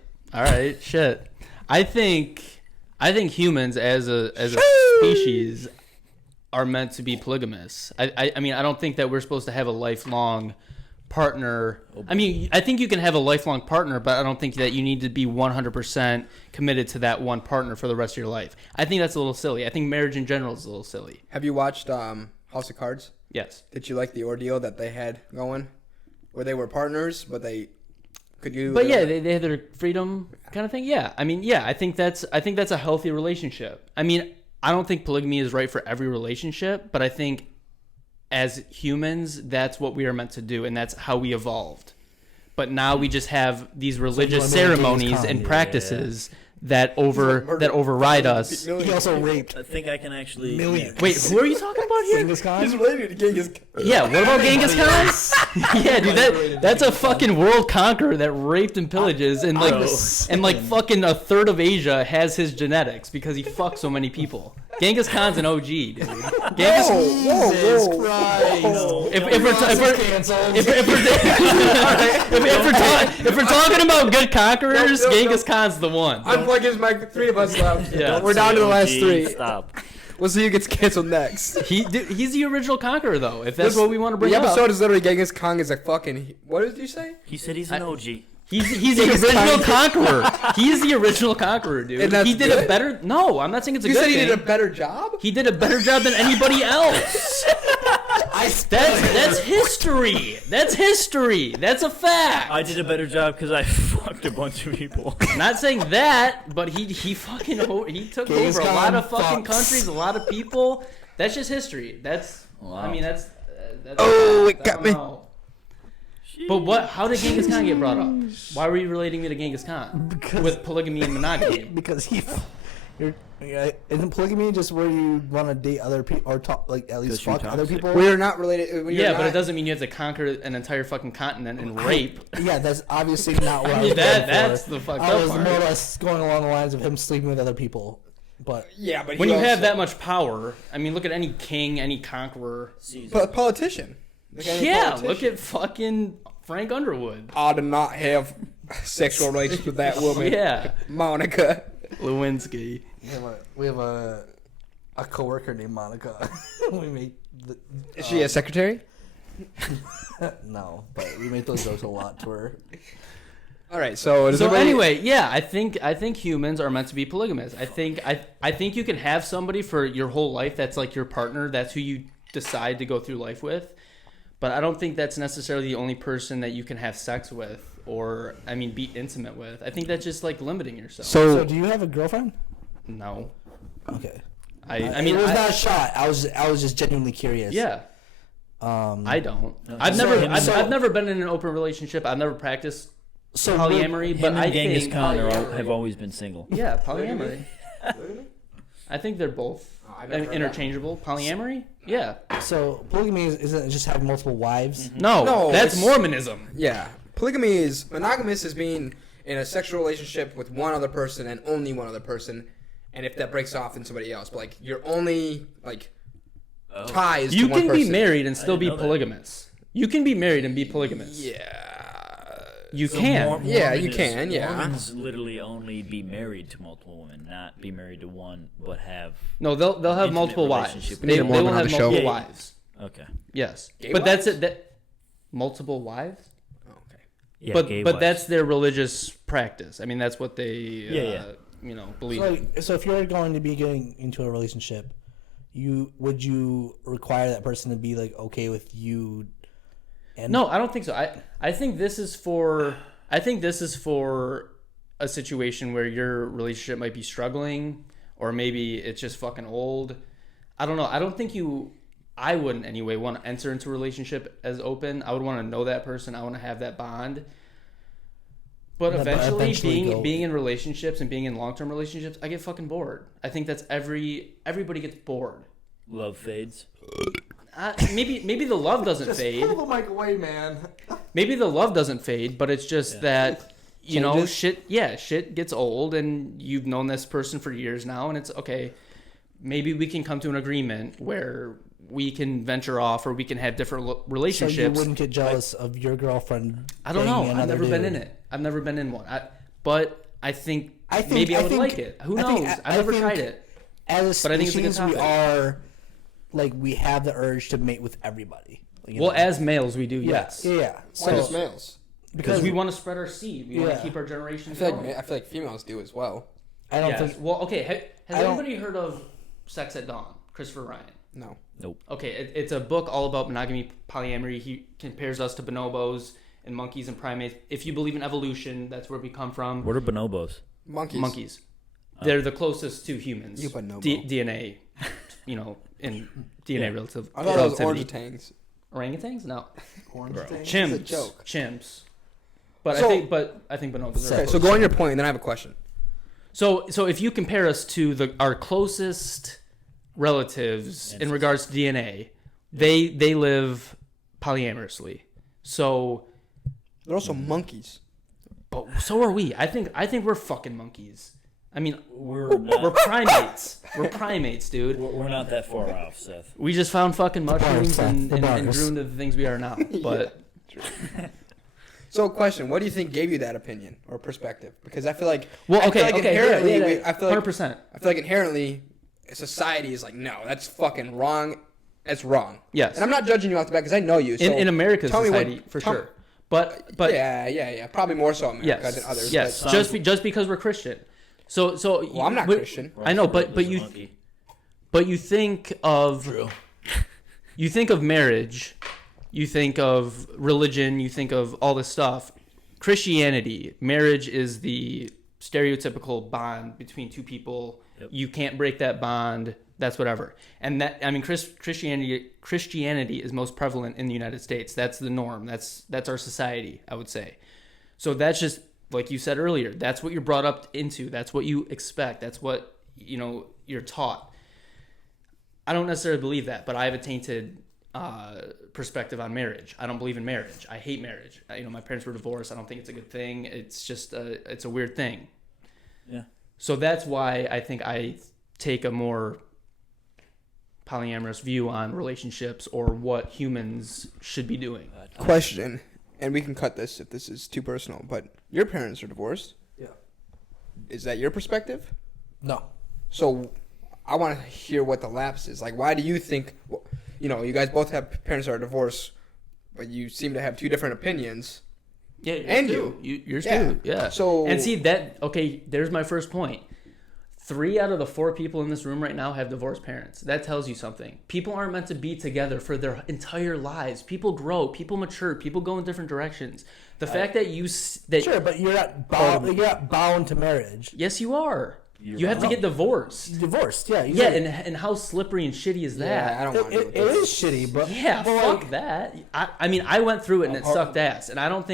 Shit. I think humans as a species are meant to be polygamous. I mean, I don't think that we're supposed to have a lifelong partner. I mean, I think you can have a lifelong partner, but I don't think that you need to be 100% committed to that one partner for the rest of your life. I think that's a little silly. I think marriage in general is a little silly. Have you watched House of Cards? Yes. Did you like the ordeal that they had going, where they were partners, but they could you? But yeah, they had their freedom kind of thing. Yeah. I mean, yeah, I think that's a healthy relationship. I mean, I don't think polygamy is right for every relationship, but I think as humans, that's what we are meant to do, and that's how we evolved. But now we just have these religious ceremonies and practices that override us. He also raped I think I can actually. millions. Wait, who are you talking about here? Genghis Khan? He's related to Genghis. Yeah, what about Genghis Khan? Yeah, dude, that's a fucking world conqueror that raped and pillages, and like fucking a third of Asia has his genetics because he fucked so many people. Genghis Khan's an OG, dude. Genghis. Jesus Christ. If we're talking about good conquerors, No. Genghis Khan's the one. Unplug his mic. 3 of us left. Yeah. We're down to the last 3. Stop. We'll see who gets canceled next. He's the original conqueror, though. If that's This- what we want to bring The up. episode is literally Genghis Khan is a fucking. What did you say? He said he's an OG. He's the original conqueror. He's the original conqueror, dude. And that's he did good? a better. No, I'm not saying it's a You good said he thing. did a better job? He did a better job than anybody else. That's history. That's history. That's a fact. I did a better job because I fucked a bunch of people. Not saying that, but he took over a lot of fucking countries, a lot of people. That's just history. That's Wow. that's Oh, it I got don't me. know. But how did Genghis Khan get brought up? Why were you relating me to Genghis Khan with polygamy and monogamy? Because isn't polygamy just where you want to date other people or talk, like at least fuck other people? We're not related. But it doesn't mean you have to conquer an entire fucking continent and rape. Yeah, that's obviously not what I was That's going the for. fucked I up was part. more or less going along the lines of him sleeping with other people. But Yeah, but When he you also, have that much power, I mean, look at any king, any conqueror. politician. Like any Yeah, politician. look at fucking Frank Underwood. I did not have sexual relations with that woman. Yeah, Monica. Lewinsky. we have a coworker named Monica. We make Is she a secretary? no, but we make those jokes a lot to her. All right, so Anyway, yeah, I think humans are meant to be polygamous. I think you can have somebody for your whole life that's like your partner. That's who you decide to go through life with. But I don't think that's necessarily the only person that you can have sex with, or be intimate with. I think that's just like limiting yourself. So do you have a girlfriend? No, Okay. it was not a shot. I was just genuinely curious. Yeah, I don't. I've never been in an open relationship. I've never practiced polyamory, but I Genghis think Khan have always been single. yeah, polyamory. I think they're both I've never heard interchangeable. Polyamory, yeah. So polygamy isn't it just having multiple wives? No, that's it's- Mormonism. Yeah. Polygamy is monogamous is being in a sexual relationship with one other person and only one other person, and if that breaks off, then somebody else. But like your only ties. You to one can person. be married and still be know that. polygamous. You can be married and be polygamous. Yeah. You can. Yeah, you can, yeah. Mormons literally only be married to multiple women, not be married to one, but have. No, they'll have Intimate multiple wives. relationship. We need a They Mormon will on have the show. multiple Yeah. wives. Okay. Yes, Gay but that's wives? it. That multiple wives. Oh, okay. Yeah, but gay but wives. that's their religious practice. I mean, that's what they believe. So if you're going to be getting into a relationship, would you require that person to be like okay with you? And No, I don't think so. I think this is for a situation where your relationship might be struggling, or maybe it's just fucking old. I don't know. I wouldn't anyway want to enter into a relationship as open. I would want to know that person. I want to have that bond. But Yeah, but eventually, go- being in relationships and being in long-term relationships, I get fucking bored. I think that's everybody gets bored. Love fades. Maybe the love doesn't fade. Pull the mic away, man. Maybe the love doesn't fade, but it's just that Changes? shit gets old, and you've known this person for years now, and it's okay. Maybe we can come to an agreement where we can venture off, or we can have different So relationships. you wouldn't get jealous of your girlfriend? I don't know. banging I've another never been dude? in it. I've never been in one. But I think I think- maybe I I would think- like it. Who I knows? think- I've I never think- tried it. As a But I think it's a good species, we topic. are like we have the urge to mate with everybody. You Well, know? as males, we do. Yes. yeah. Why just So males? Because we want to spread our seed. We want Yeah. to keep our generation I feel going. like females do as well. I don't Yes. think Well, okay. Has I don't- anybody heard of Sex at Dawn? Christopher Ryan. No. Okay, it's a book all about monogamy, polyamory. He compares us to bonobos and monkeys and primates. If you believe in evolution, that's where we come from. What are bonobos? Monkeys. Monkeys. They're the closest to humans. You bonobo. DNA, in DNA relative. I thought it was relativity. orangutans. Orangutans? No. Chimps. Chimps. It's a joke. Chimps. But So- I think bonobos are. Okay, so go on your point, and then I have a question. So if you compare us to our closest relatives in regards to DNA, they live polyamorously. So, They're also monkeys. but so are we. I think we're fucking monkeys. I mean, We're we're primates. We're primates, dude. we're not that far off, Seth. We just found fucking mushrooms Seth. and The bars. grew into the things we are now. But So, question: what do you think gave you that opinion or perspective? Because I feel like well, I feel like inherently, yeah, I feel like 100%. I feel like inherently, society is like, no, that's fucking wrong. It's wrong. Yes. And I'm not judging you off the bat because I know you. So In America's tell me society, what, for tell- sure. But yeah, probably more so in America than others. Yes, but, just because we're Christian. So well, I'm not Christian. I know, but you think of marriage, you think of religion, you think of all this stuff. Christianity, marriage is the stereotypical bond between two people. Yep. You can't break that bond. That's whatever. And that, I mean, Christianity is most prevalent in the United States. That's the norm. That's our society, I would say. So that's just, like you said earlier, that's what you're brought up into. That's what you expect. That's what, you're taught. I don't necessarily believe that, but I have a tainted perspective on marriage. I don't believe in marriage. I hate marriage. My parents were divorced. I don't think it's a good thing. It's just it's a weird thing. Yeah. So that's why I think I take a more polyamorous view on relationships or what humans should be doing. Question, and we can cut this if this is too personal, but your parents are divorced. Yeah. Is that your perspective? No. So I want to hear what the lapse is. Like, why do you think, you guys both have parents that are divorced, but you seem to have two different opinions. Yeah, and yours too. Yeah. So and see that. Okay, there's my first point. 3 out of the 4 people in this room right now have divorced parents. That tells you something. People aren't meant to be together for their entire lives. People grow. People mature. People go in different directions. The fact that sure, but you're not bound. You're not bound to marriage. Yes, you are. You have to get divorced. Divorced, yeah. Yeah, and how slippery and shitty is that? Yeah, I don't want to do it is shitty, but yeah, fuck that. I mean, I went through it and it sucked ass, and I don't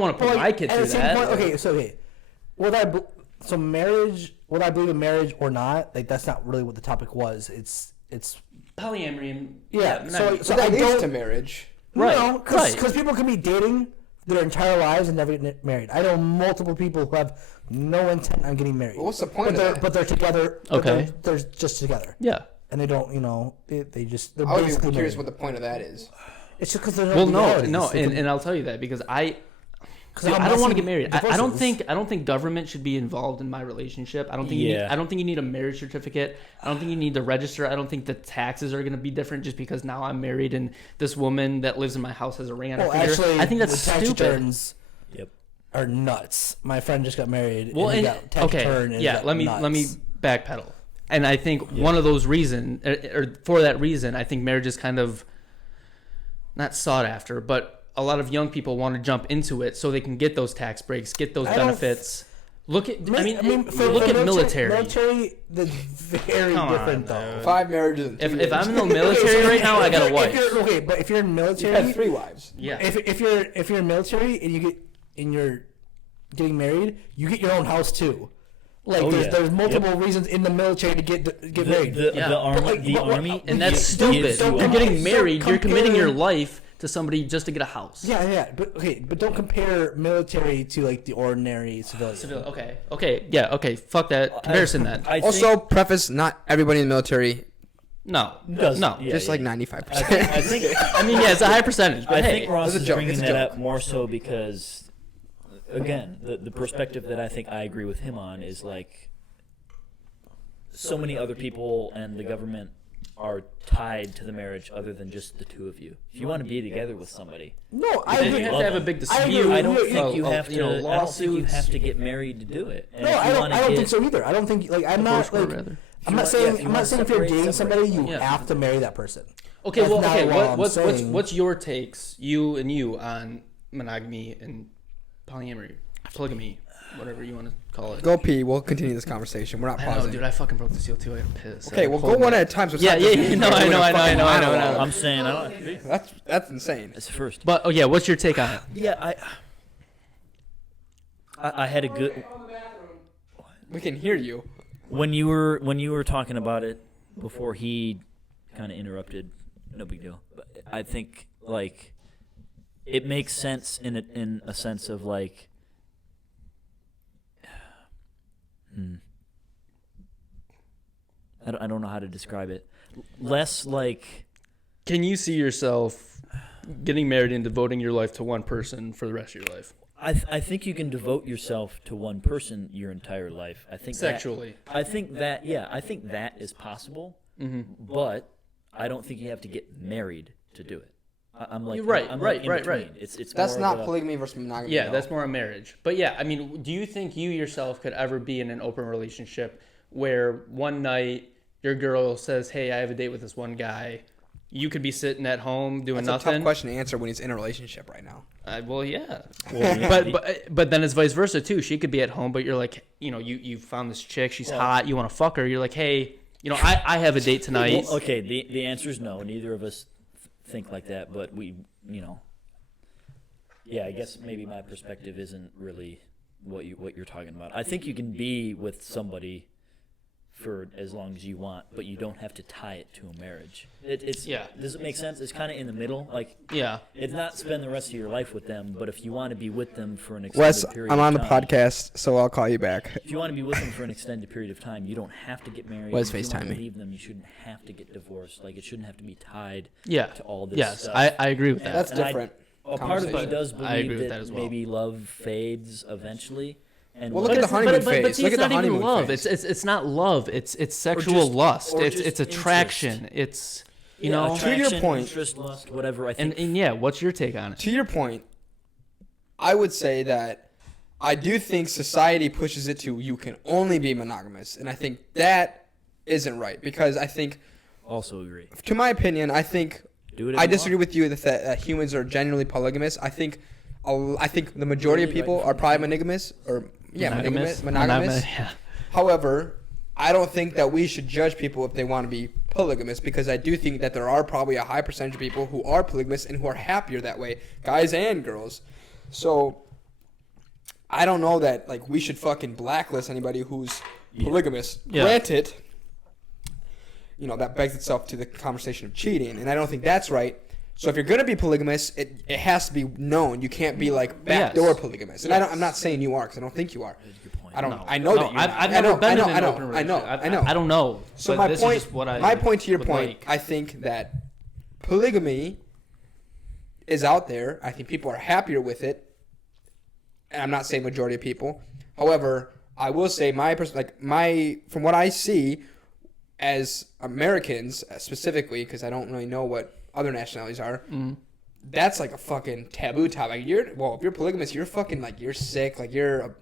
want to put my kid through that. So marriage, whether I believe in marriage or not, like that's not really what the topic was. It's polyamory and so that leads to marriage, right? Because people can be dating their entire lives and never get married. I know multiple people who have no intent on getting married. Well, what's the point of that? But they're together. Okay. They're just together. Yeah. And they don't, they're I would be basically curious married. what the point of that is. It's just because they're no, and I'll tell you that because I don't want to get married. I don't think government should be involved in my relationship. I don't think you need a marriage certificate. I don't think you need to register. I don't think the taxes are going to be different just because now I'm married and this woman that lives in my house has a ring on her finger. Actually, I think that's the tax stupid. returns are nuts. My friend just got married. Well, and he got tax return. And let me backpedal. And I think one of those reasons, or for that reason, I think marriage is kind of not sought after, but a lot of young people want to jump into it so they can get those tax breaks, get those benefits. Look at military. Military, that's very different though. 5 marriages. And 2 if I'm in the military right now, I got a wife. But if you're in military, you have 3 wives. Yeah. If you're in military and you're getting married, you get your own house too. Like there's multiple reasons in the military to get married. The army, and that's stupid. You're getting married. You're committing your life to somebody just to get a house. Yeah. But don't compare military to like the ordinary civilian. Okay. Fuck that comparison. Then Also, preface: not everybody in the military. No. Just like 95%. I think. It's a high percentage. But I think Ross is bringing It's a that joke. up more so because, again, the perspective that I think I agree with him on is like so many other people and the government are tied to the marriage other than just the two of you. If you want to be together with somebody, No, I then agree. you have to have a big dispute. I don't think you have to. I don't think you lawsuits. have to get married to do it. And No, if you I don't. wanna I don't get- think so either. I don't think like I'm not like. I'm not saying if you're separate, dating somebody, you Yeah. have to marry that person. Okay, That's well, not what I'm what's saying. what's your takes, you on monogamy and polyamory, polygamy, whatever you want to call it? Go pee. We'll continue this conversation. We're not I know, pausing. dude. I fucking broke the seal too. I got pissed. Okay, we'll go one at a time. So it's Yeah, not just yeah, me no, doing I a know. fucking monologue. I'm saying I don't. That's insane. That's the first. But what's your take on it? Yeah, I had a good. We can hear you. When you were talking about it before he kind of interrupted, no big deal. But I think like it makes sense in a sense of like I don't know how to describe it. Less like Can you see yourself getting married and devoting your life to one person for the rest of your life? I think you can devote yourself to one person your entire life. I think Sexually. I think that is possible. Mm-hmm. But I don't think you have to get married to do it. I'm like, You're right, I'm right, like in right, between. right. It's That's more not of a, polygamy versus monogamy. Yeah, though. that's more a marriage. But yeah, I mean, do you think you yourself could ever be in an open relationship where one night your girl says, "Hey, I have a date with this one guy." You could be sitting at home doing That's a nothing. tough question to answer when he's in a relationship right now. Well, yeah. well, yeah, But then it's vice versa too. She could be at home, but you're like, you found this chick, she's hot, you want to fuck her. You're like, hey, I have a date tonight. well, okay, the answer is no. Neither of us think like that, but we, yeah, I guess maybe my perspective isn't really what you're talking about. I think you can be with somebody for as long as you want, but you don't have to tie it to a marriage. It's Yeah. Does it make sense? It's kind of in the middle. Like, Yeah. it's not spend the rest of your life with them, but if you want to be with them for an extended Wes, period I'm on of the time, podcast, so I'll call you back. if you want to be with them for an extended period of time, you don't have to get married. Wes, If you want FaceTime to me. leave them, you shouldn't have to get divorced. Like, it shouldn't have to be tied Yeah. to all this Yes, stuff. I agree with that. That's And different. A part of me conversation. does I believe agree with that that as well. maybe love fades eventually. And Well, what look at if- the honeymoon phase. But see, Look it's at the not even honeymoon love. phase. It's not love. It's sexual just- lust. or It's just attraction. It's you Yeah, know. To your attraction, point- interest, lust, whatever. I And, think and yeah, what's your take on it? To your point, I would say that I do think society pushes it to you can only be monogamous, and I think that isn't right because I think, also agree. to my opinion, I think Do it. if I you disagree want. with you that humans are genuinely polygamous. I think the majority of Really, people like, are probably monogamous or monogamous. Yeah. However, I don't think that we should judge people if they want to be polygamous because I do think that there are probably a high percentage of people who are polygamous and who are happier that way, guys and girls. So I don't know that like we should fucking blacklist anybody who's polygamous. Yeah. Granted, that begs itself to the conversation of cheating, and I don't think that's right. So if you're gonna be polygamous, it has to be known. You can't be like backdoor Yes. polygamous. And I'm not saying you are because I don't think you are. That's a good point. I don't. No. I know that you're not. I've I never know, been I know, in an I know, open I relationship. know. I know. I don't know. So but my this point, is just what I my point to your would point, like. I think that polygamy is out there. I think people are happier with it, and I'm not saying majority of people. However, I will say from what I see as Americans specifically, because I don't really know what other nationalities are. That's like a fucking taboo topic. If you're polygamous, you're fucking like you're sick. Like you're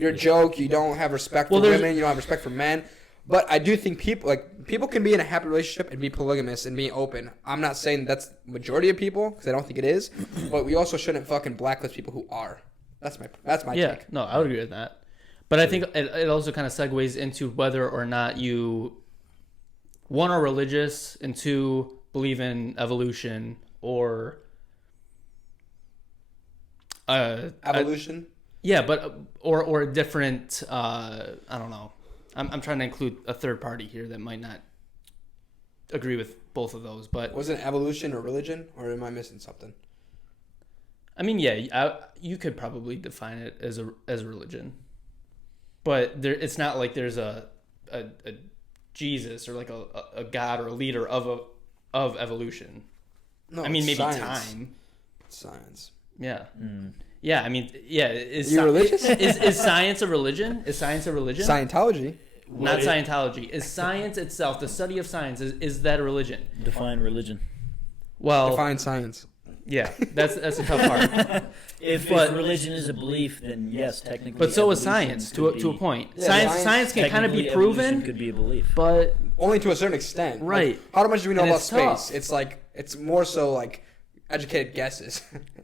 a joke. You don't have respect for women. You don't have respect for men. But I do think people can be in a happy relationship and be polygamous and be open. I'm not saying that's majority of people because I don't think it is. But we also shouldn't fucking blacklist people who are. That's my take. No, I would agree with that. But I think it also kind of segues into whether or not you, one, are religious, and two, believe in evolution or Evolution. or a different. I don't know. I'm trying to include a third party here that might not agree with both of those. But Was it evolution or religion, or am I missing something? I mean, yeah, you could probably define it as a religion, but it's not like there's a Jesus or like a God or a leader of evolution. No, I mean, it's maybe science. time. Science. Yeah. Yeah. I mean, yeah. You religious? Is science a religion? Is science a religion? Scientology. Not Scientology. Is science itself, the study of science, is that a religion? Define religion. Well, Define science. yeah, that's a tough part. If But- religion is a belief, then yes, technically. But so is evolution science could to a be- point. Yeah, Science can kind of be technically evolution proven, Could be a belief. but Only to a certain extent. Right. Like, how much do we know And about it's space? tough. It's like it's more so like educated guesses.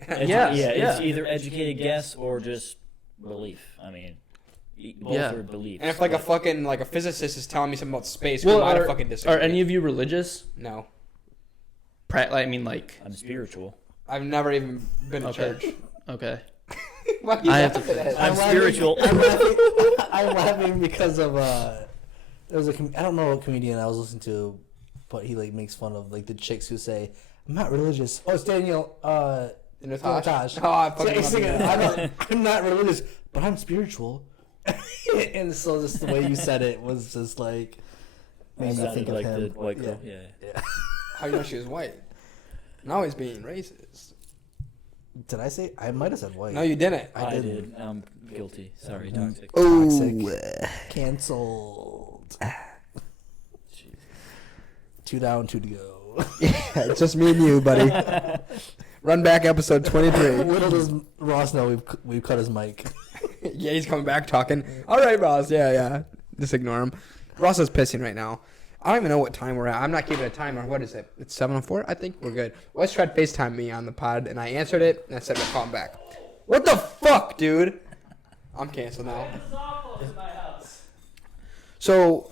Yes, It's yeah. either educated guess or just belief. I mean, both Yeah. are beliefs. And if like a but- fucking like a physicist is telling me something about space, we might fucking disagree. are any of you religious? No, I mean, like, I'm spiritual. I've never even been to Okay. church. okay. Why are you I have laughing at? I'm spiritual. I'm laughing because of there was I don't know what comedian I was listening to, but he like makes fun of like the chicks who say I'm not religious. Oh, it's Daniel. Natasha. Natasha. Oh, I So fucking he's love singing, Natasha. I'm not religious, but I'm spiritual. And so just the way you said it was just like made me Sounded think of like him. the white girl. Yeah. How you know she was white? Now he's being racist. Did I say? I might have said white. No, you didn't. I I didn't. did. I'm guilty. Sorry, toxic. Toxic. Cancelled. Jeez. 2 down, 2 to go. Yeah, it's just me and you, buddy. Run back episode 23. Little does Ross know we've cut his mic. Yeah, he's coming back talking. All right, Ross. Yeah. Just ignore him. Ross is pissing right now. I don't even know what time we're at. I'm not keeping a timer. What is it? It's 7:04? I think we're good. Wes tried to FaceTime me on the pod, and I answered it, and I said we'll call him back. What the fuck, dude? I'm canceled now. So,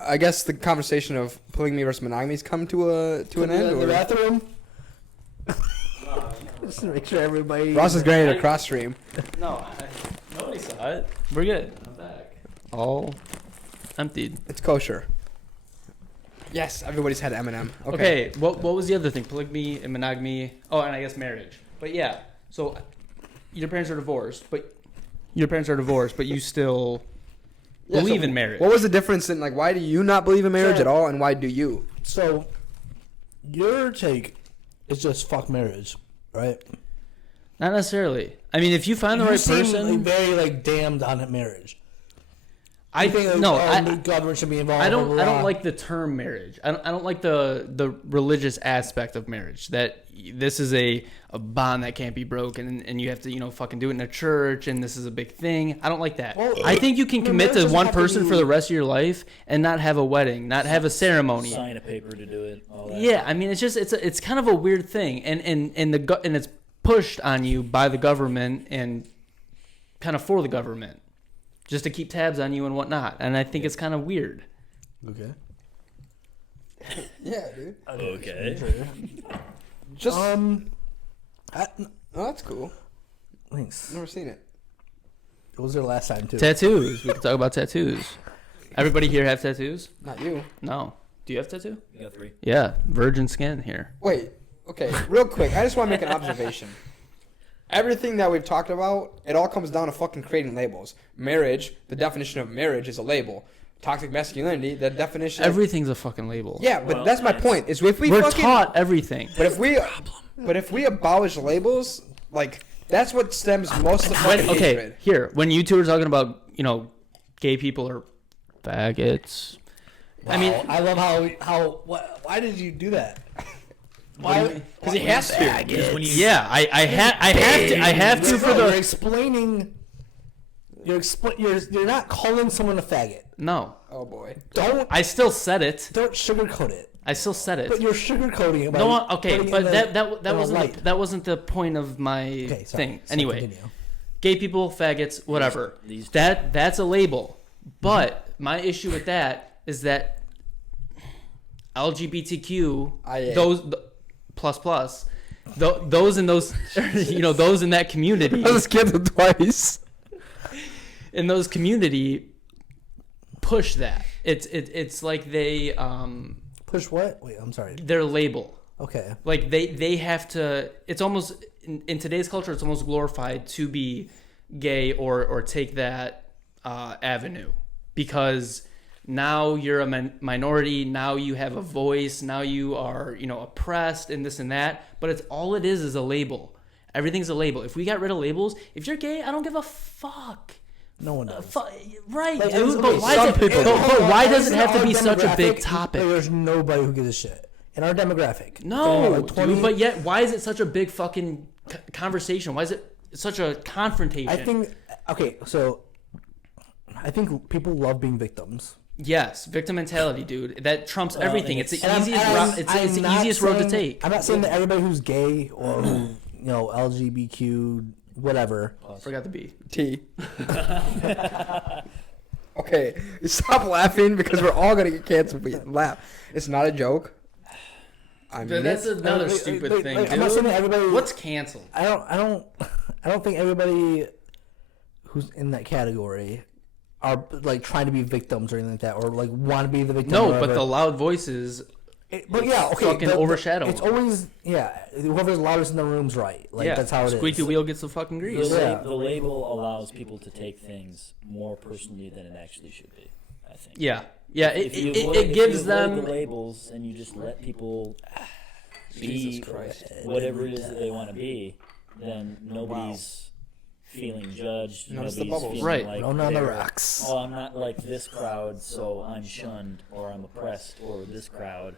I guess the conversation of polygamy versus monogamy's come to an end. The Or? bathroom. Just to make sure everybody. Ross is getting a cross stream. No, nobody saw it. We're good. I'm back. All emptied. It's kosher. Yes, everybody's had M&M. Okay. What was the other thing? Polygamy and monogamy. Oh, and I guess marriage. But yeah. So your parents are divorced, but you still believe in marriage. What was the difference in, like, why do you not believe in marriage at all, and why do you? So, your take is just fuck marriage, right? Not necessarily. I mean, if you find the right seem person, very damned on marriage. I think the government should be involved. I don't like the term marriage. I don't like the religious aspect of marriage. That this is a bond that can't be broken, and you have to fucking do it in a church, and this is a big thing. I don't like that. Well, I think you can commit to one person for the rest of your life and not have a wedding, not have a ceremony, sign a paper to do it. All that. Yeah, I mean, it's kind of a weird thing, and it's pushed on you by the government and kind of for the government, just to keep tabs on you and whatnot. And I think it's kind of weird. Okay. Yeah, dude. Okay. Just that's cool. Thanks. Never seen it. It was their last time too. Tattoos. We can talk about tattoos. Everybody here have tattoos? Not you. No. Do you have a tattoo? You got 3. Yeah, virgin skin here. Wait. Okay. Real quick, I just want to make an observation. Everything that we've talked about, it all comes down to fucking creating labels. Marriage, the definition of marriage is a label. Toxic masculinity, the definition. Everything's a fucking label. Yeah, but that's my point. Is if we're taught everything. But if we abolish labels, like, that's what stems most of the fucking hatred. Here, when you two were talking about gay people are faggots. Wow. I mean, I love how why did you do that? Why? Because he has to. Yeah, I have to for the. You're explaining. You're not calling someone a faggot. No. Oh boy. I still said it. Don't sugarcoat it. I still said it. But you're sugarcoating it. No, okay, but that wasn't the point of my thing. So anyway, continue. Gay people, faggots, whatever. That's a label. But my issue with that is that LGBTQ, those plus, those in those, those in that community. I just skipped it twice. In those community, push that. It's like they push what? Wait, I'm sorry. Their label. Okay. Like they have to. It's almost in today's culture. It's almost glorified to be gay or take that avenue, because now you're a minority. Now you have a voice. Now you are oppressed and this and that. But it's all it is a label. Everything's a label. If we got rid of labels, if you're gay, I don't give a fuck. No one does. Right, like, dude. But why does it have to be such a big topic? There's nobody who gives a shit in our demographic. No, dude. But yet, why is it such a big fucking conversation? Why is it such a confrontation? I think. Okay, so I think people love being victims. Yes, victim mentality, dude. That trumps everything. It's the easiest route. It's the easiest road to take. I'm not saying that everybody who's gay or who LGBTQ. Whatever. Forgot the B. T. Okay, stop laughing because we're all gonna get canceled. But laugh. It's not a joke. I mean, that's another stupid thing. I'm not saying that everybody. What's canceled? I don't think everybody who's in that category are like trying to be victims or anything like that, or like want to be the victim. No, but the loud voices. Fucking overshadow. It's always whoever's loudest in the room's right. Like that's how it is. Squeaky wheel gets the fucking grease. The label allows people to take things more personally than it actually should be, I think. Yeah. It gives them the labels and you just let people be whatever it is that they want to be, then nobody's feeling judged. Notice the Nobody's bubbles. feeling Right. like Thrown on the they're, rocks. oh, I'm not like this crowd, so I'm shunned or I'm oppressed or this crowd.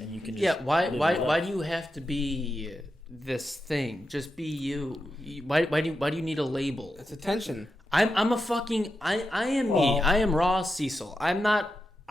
And you can just Yeah, why live why your why life. do you have to be this thing? Just be you. Why do you need a label? It's attention. I'm a fucking I am me. Well- I am raw Cecil.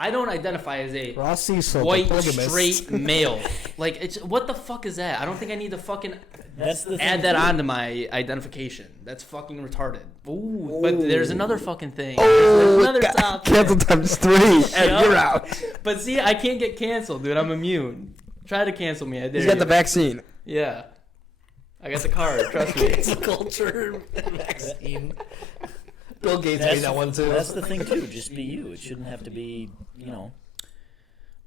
I don't identify as a Ross Cecil, the white polygamist. straight male. Like it's what the fuck is that? I don't think I need to fucking That's the add thing, that too. onto my identification. That's fucking retarded. Ooh. But there's another fucking thing. Oh, There's another topic. Cancel times 3, and Yup. you're out. But see, I can't get canceled, dude. I'm immune. Try to cancel me. I dare He's got you. the vaccine. Yeah. I got the card. Trust me. Cancel culture vaccine. Bill Gates made that one too. That's the thing too. Just be you. It shouldn't have to be,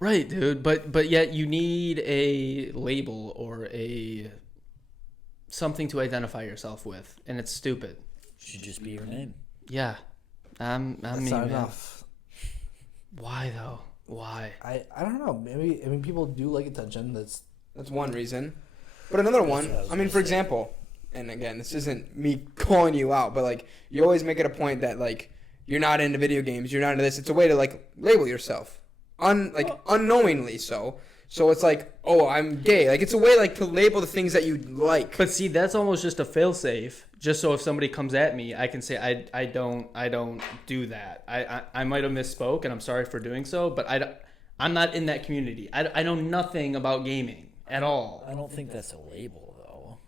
Right, dude. But yet you need a label or a something to identify yourself with, and it's stupid. It should just be your name. Yeah. I'm That's me, not man. enough. Why though? Why? I don't know. Maybe people do like attention. That's That's one reason. But another one, what I was I mean, gonna for say. example, and again, this isn't me calling you out, but like, you always make it a point that like, you're not into video games, you're not into this. It's a way to like label yourself, unknowingly so. So it's like, oh, I'm gay. Like it's a way like to label the things that you like. But see, that's almost just a failsafe. Just so if somebody comes at me, I can say I don't do that. I might have misspoke, and I'm sorry for doing so. But I'm not in that community. I know nothing about gaming at all. I don't think that's a label though.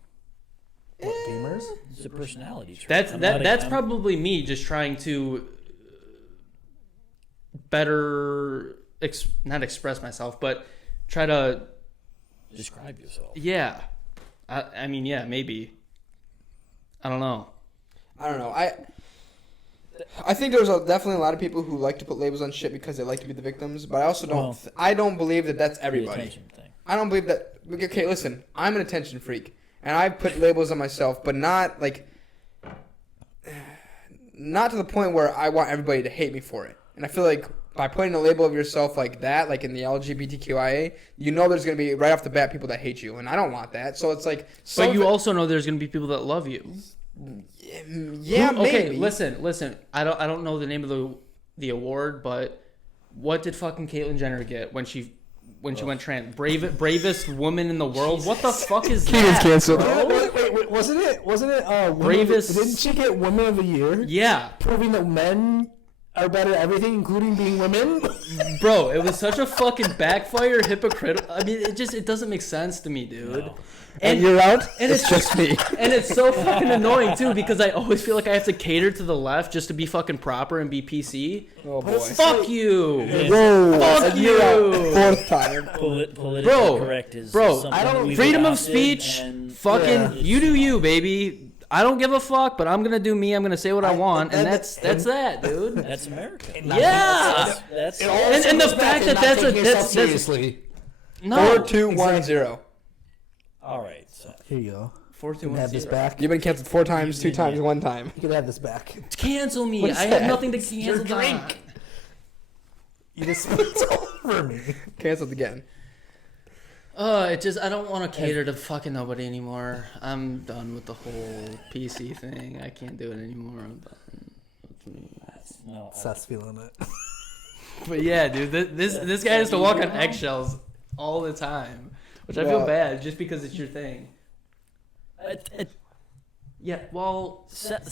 what, gamers. It's a personality trait. That's probably me just trying to better not express myself, but try to describe yourself. yeah. I mean yeah, maybe. I don't know. I don't know. I think there's definitely a lot of people who like to put labels on shit because they like to be the victims, but I also don't. Well, I don't believe that that's The everybody. attention thing. I don't believe that. Okay, listen. I'm an attention freak, and I put labels on myself, but not like, not to the point where I want everybody to hate me for it. And I feel like by putting a label of yourself like that, like in the LGBTQIA, you know there's gonna be right off the bat people that hate you, and I don't want that. So it's like. But you also know there's going to be people that love you. Yeah, Who- okay, maybe. listen. I don't know the name of the award, but what did fucking Caitlyn Jenner get when she went trans? Bravest woman in the world. What the fuck is Keenan's that? canceled. bro? Wait, wasn't it? Bravest- Didn't she get Woman of the Year? Yeah, Proving that men are better at everything, including being women. bro, it was such a fucking backfire, hypocritical. I mean, it doesn't make sense to me, dude. No. And you're out. and it's just me. And it's so fucking annoying too because I always feel like I have to cater to the left just to be fucking proper and be PC. Oh boy. Fuck you. Whoa. Fuck And you're out. you. Fourth time. Politically Bro, correct is bro, something I don't- we've Freedom of adopted, speech, and fucking Yeah. you do you, baby. I don't give a fuck, but I'm gonna do me. I'm gonna say what I want, and and- that's that, dude. That's America. Yeah. That's It all And the circles back fact to that not that's a- taking yourself that's- seriously. No. 4-2-1-0. all right. So Here you go. 4, 2, You can 1, have this 0. back. You've been canceled 4 times, 2 times, 1 time. You can have this back. Cancel me. What's I have that? nothing to Your cancel. drink. on. You just spit over me. Canceled again. It just I don't want to cater to fucking nobody anymore. I'm done with the whole PC thing. I can't do it anymore. I'm done. no, Seth's feeling it. But yeah, dude, this guy has to walk on eggshells all the time, which I feel Yeah. bad just because it's your thing. Yeah, well,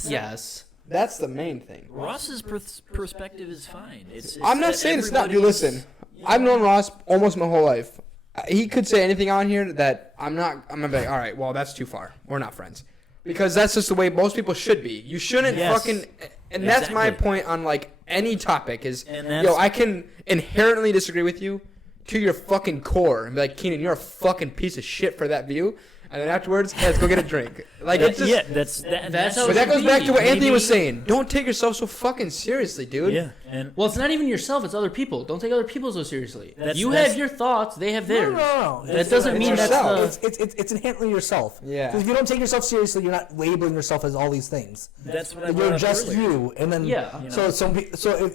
yes. That's the main thing. Ross's perspective is fine. It's I'm not that saying it's not. You everybody's- listen. I've known Ross almost my whole life. He could say anything on here that I'm gonna be like, all right, well, that's too far. We're not friends. Because that's just the way most people should be. You shouldn't Yes. fucking. And that's my Exactly. point on like any topic is, And that's- yo, I can inherently disagree with you to your fucking core and be like, Keenan, you're a fucking piece of shit for that view. And then afterwards, hey, let's go get a drink. Like it's just. Yeah, that's how But that it should goes back to what be. Anthony was Maybe- saying. Don't take yourself so fucking seriously, dude. yeah, and Well, it's not even yourself; it's other people. Don't take other people so seriously. That's- You that's- have your thoughts; they have No, theirs. no. That doesn't mean that's yourself. the. It's inherently yourself. Yeah. 'Cause if you don't take yourself seriously, you're not labeling yourself as all these things. that's what I You're brought up just earlier. you, and then Yeah. So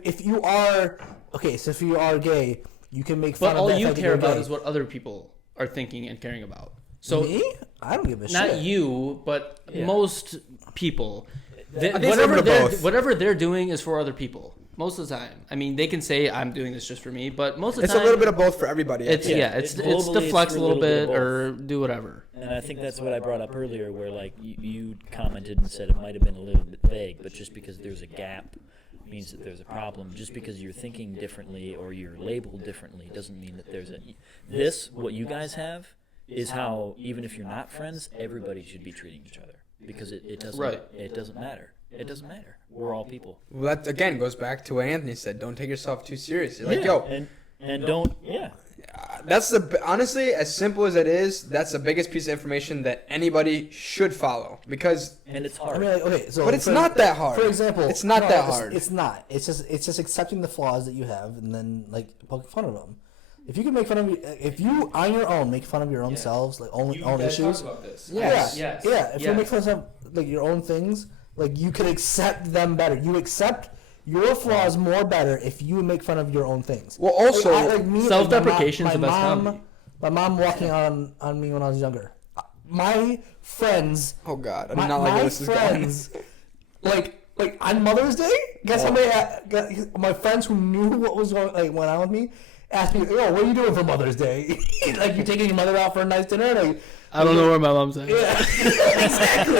if you are okay, so if you are gay, you can make fun But of all that you fact that care you're about gay. is what other people are thinking and caring about. So Me? I don't give a not shit. you, but Yeah. most people. I think it's a little bit of both. whatever they're doing is for other people most of the time. I mean, they can say I'm doing this just for me, but most of the It's time a little bit of both for everybody. It's it's globally, to flex it's a little bit of or do whatever. And I think that's what I brought up earlier, where like you commented and said it might have been a little bit vague, but just because there's a gap means that there's a problem. Just because you're thinking differently or you're labeled differently doesn't mean that there's what you guys have is how, even if you're not friends, everybody should be treating each other, because it doesn't it doesn't matter. It doesn't matter. We're all people. Well, that again goes back to what Anthony said. Don't take yourself too seriously. Like, and don't that's honestly, as simple as it is, that's the biggest piece of information that anybody should follow, because it's hard. I mean, like, okay, so but it's not that hard. For example, it's not that hard. It's not. It's just accepting the flaws that you have and then like poking fun of them. If you can make fun of if you on your own make fun of your own selves, like own issues. Yes. If you make fun of like your own things, like you can accept them better. You accept your flaws more better if you make fun of your own things. Well, also, self-deprecation is the best comedy. My mom walking on me when I was younger. My friends. Oh God, I do not like where this is going. like on Mother's Day, guess how many my friends who knew what was going went on with me asked me, "Yo, what are you doing for Mother's Day? Like, you taking your mother out for a nice dinner?" Like, I don't know where my mom's at. Yeah, exactly.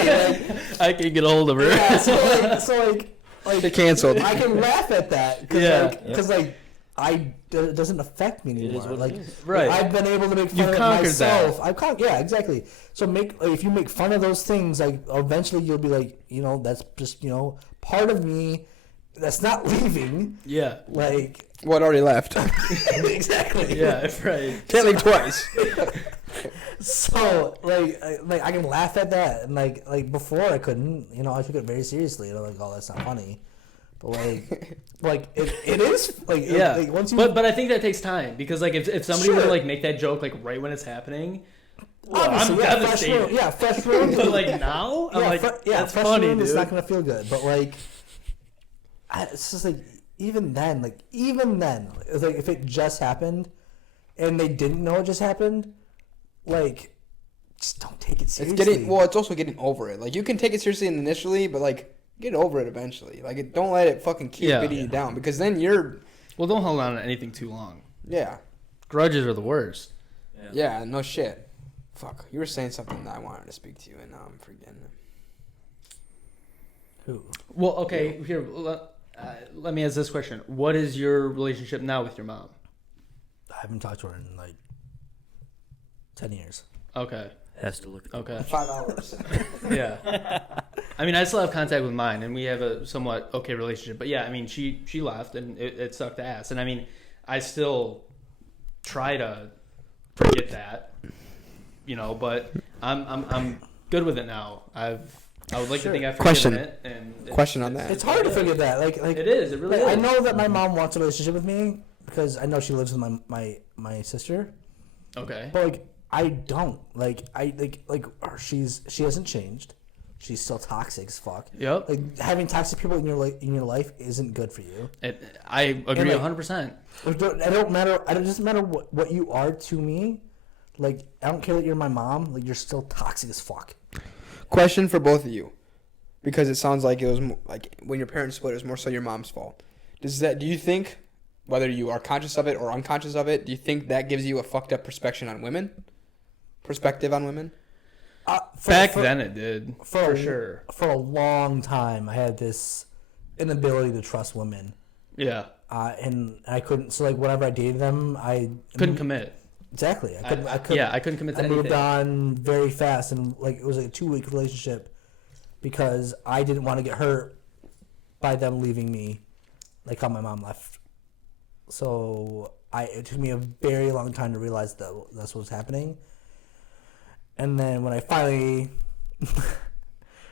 I can't get a hold of her. Yeah, so they canceled. I can laugh at that because it doesn't affect me anymore. It is what like, it is. Right. I've been able to make fun of myself. Yeah, exactly. So if you make fun of those things, like eventually you'll be like, that's just part of me that's not leaving. Yeah. Like. What already left? Exactly. Yeah, right. Can't leave twice. So like I can laugh at that, and like before I couldn't. I took it very seriously. Like, oh, that's not funny. But it is like once you. But I think that takes time, because like if somebody were to like make that joke like right when it's happening, I'm devastated. Fresh room. But like now, I'm like, that's fresh funny, room dude. It's not gonna feel good. But like, it's just like even then, it's like if it just happened, and they didn't know it just happened, like, just don't take it seriously. It's also getting over it. Like, you can take it seriously initially, but like, get over it eventually. Like, don't let it fucking keep beating you down, because then you're. Well, don't hold on to anything too long. Yeah. Grudges are the worst. Yeah, no shit. Fuck, you were saying something that I wanted to speak to you, and now I'm forgetting it. Who? Well, okay, here, let me ask this question. What is your relationship now with your mom? I haven't talked to her in like 10 years. Okay. Has to look at 5 hours. Yeah. I mean, I still have contact with mine, and we have a somewhat okay relationship. But yeah, I mean, she left, and it sucked ass. And I mean, I still try to forget that, but I'm good with it now. I would like to think I've forgiven it. And Question on that. It's hard to forget that. Like it is. It really is. I know that my mom wants a relationship with me because I know she lives with my sister. Okay. But like I don't she hasn't changed. She's still toxic as fuck. Yep. Like, having toxic people in your life isn't good for you. I agree 100%. It doesn't matter what you are to me. Like, I don't care that you're my mom. Like, you're still toxic as fuck. Question for both of you, because it sounds like it was like when your parents split, it was more so your mom's fault. Do you think, whether you are conscious of it or unconscious of it, do you think that gives you a fucked up perspective on women? Back then it did, for sure. For a long time, I had this inability to trust women. Yeah. And I couldn't. So like, whenever I dated them, I couldn't commit. Exactly. I couldn't. I couldn't commit to anything. I moved on very fast, and like it was like a 2-week relationship because I didn't want to get hurt by them leaving me, like how my mom left. So it took me a very long time to realize that that's what was happening. And then when I finally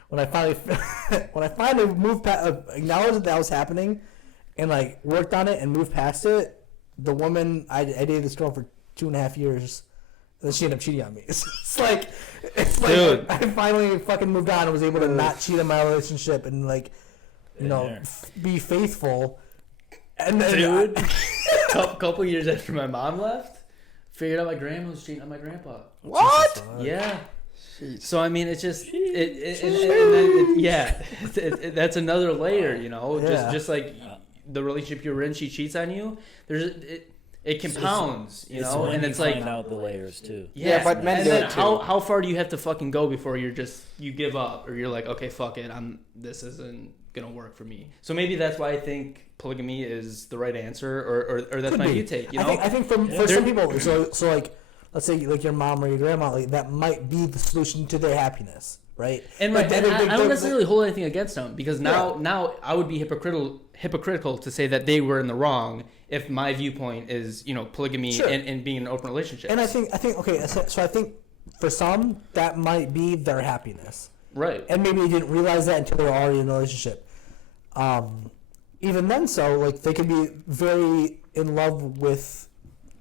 moved past, acknowledged that was happening, and like worked on it and moved past it, the woman I dated this girl for 2.5 years, and then she ended up cheating on me. It's like dude. I finally fucking moved on and was able to not cheat on my relationship and like, be faithful. And then, dude, couple years after my mom left, figured out my grandma was cheating on my grandpa. What? Yeah. Jeez. So I mean, it's just that's another layer, you know. Yeah. Just like the relationship you're in, she cheats on you. It compounds, you know, when and you it's like find out the layers too. Yeah, but men and do then it too. how far do you have to fucking go before you give up, or you're like, okay, fuck it, this isn't gonna work for me. So maybe that's why I think polygamy is the right answer, or that's my view take. You know, I think for some people, so like, let's say like your mom or your grandma, like that might be the solution to their happiness, right? And Like, right, I don't necessarily hold anything against them, because now I would be hypocritical to say that they were in the wrong if my viewpoint is, you know, polygamy Sure. and being in an open relationship. And I think okay, so I think for some that might be their happiness, right. and maybe they didn't realize that until they were already in a relationship. Even then, so like they could be very in love with,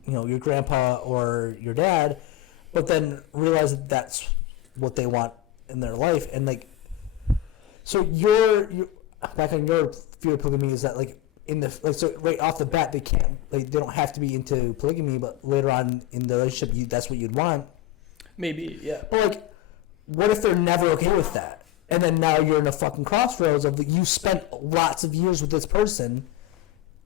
you know, your grandpa or your dad, but then realize that that's what they want in their life, and like, so your back on your view of polygamy is that like in the like, so right off the bat they can't, like they don't have to be into polygamy, but later on in the relationship that's what you'd want. Maybe, yeah. But like, what if they're never okay with that? And then now you're in a fucking crossroads of you spent lots of years with this person,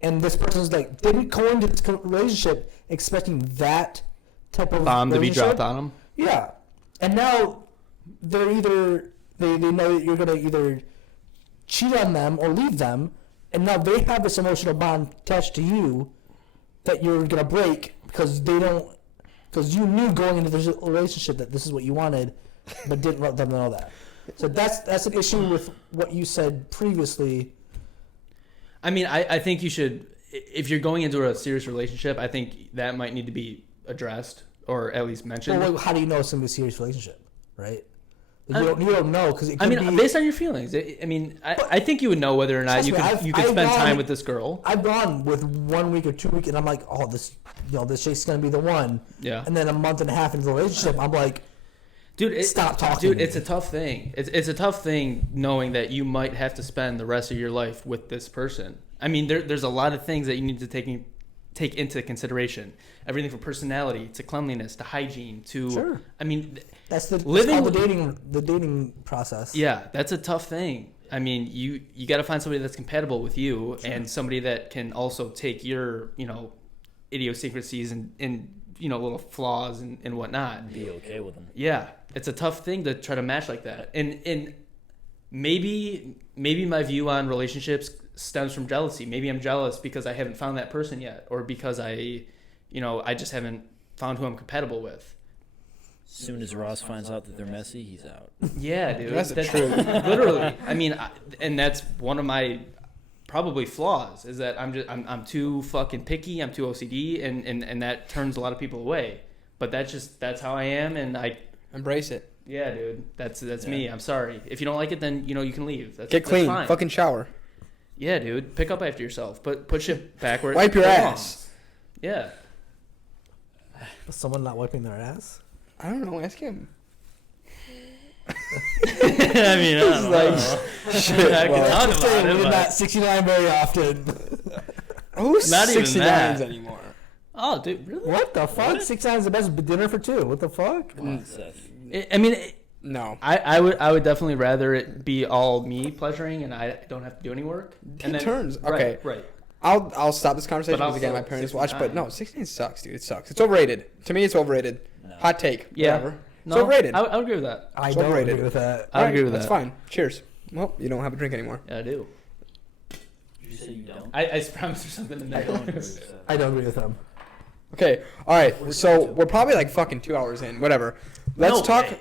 and this person's like didn't go into this relationship expecting that type of Bomb to be relationship. dropped on them. Yeah, and now they're either they know that you're gonna either cheat on them or leave them, and now they have this emotional bond attached to you that you're gonna break because you knew going into this relationship that this is what you wanted, but didn't let them know that. So that's an issue with what you said previously. I mean, I think you should, if you're going into a serious relationship, I think that might need to be addressed or at least mentioned. Well, how do you know it's gonna be a serious relationship, right? Like, you don't know because I mean, based on your feelings. I mean, I think you would know whether or not you could spend time with this girl. I've gone with 1 week or 2 weeks, and I'm like, oh, this chick's gonna be the one. Yeah. And then a month and a half into the relationship, I'm like, dude, stop talking. Dude, to it's me. a tough thing. It's a tough thing knowing that you might have to spend the rest of your life with this person. I mean, there's a lot of things that you need to take into consideration. Everything from personality to cleanliness to hygiene to. Sure. I mean, That's the dating process. Yeah, that's a tough thing. I mean, you got to find somebody that's compatible with you, sure, and somebody that can also take your, you know, idiosyncrasies and you know, little flaws and whatnot. And be okay with them. Yeah, it's a tough thing to try to match like that. And maybe my view on relationships stems from jealousy. Maybe I'm jealous because I haven't found that person yet, or because I just haven't found who I'm compatible with. As soon as Ross finds out that they're messy, he's out. Yeah, dude. That's true. Literally. I mean, and that's one of my probably flaws, is that I'm too fucking picky, I'm too OCD, and that turns a lot of people away. But that's how I am, and I embrace it. Yeah, dude. That's me. I'm sorry. If you don't like it, then you can leave. Get clean. That's fine. Fucking shower. Yeah, dude. Pick up after yourself. Put shit backward. Wipe your ass. Yeah. Someone not wiping their ass? I don't know. Ask him. I mean, I don't know. Shit. I can talk about it, We're but... not 69 very often. Who's Not even 69s that. anymore? Oh, dude, really? What the fuck? What? 69 is the best dinner for two. What the fuck? Come on, Seth. I mean, No. I would definitely rather it be all me pleasuring and I don't have to do any work. And then, turns. Okay. Right. I'll stop this conversation But because again also my parents watch. But 69. no, 69 sucks, dude. It sucks. It's overrated. To me, it's overrated. No. Hot take. Yeah. Whatever. No, It's overrated. I would agree with that. I It's don't overrated. agree with that. I would agree with That's that. fine. Cheers. Well, you don't have a drink anymore. Yeah, I do. Did you say you don't? I promised there's something in I there. don't agree with Seth. I don't agree with them. Okay. All right. So we're probably like fucking 2 hours in. Whatever. Let's No talk. way.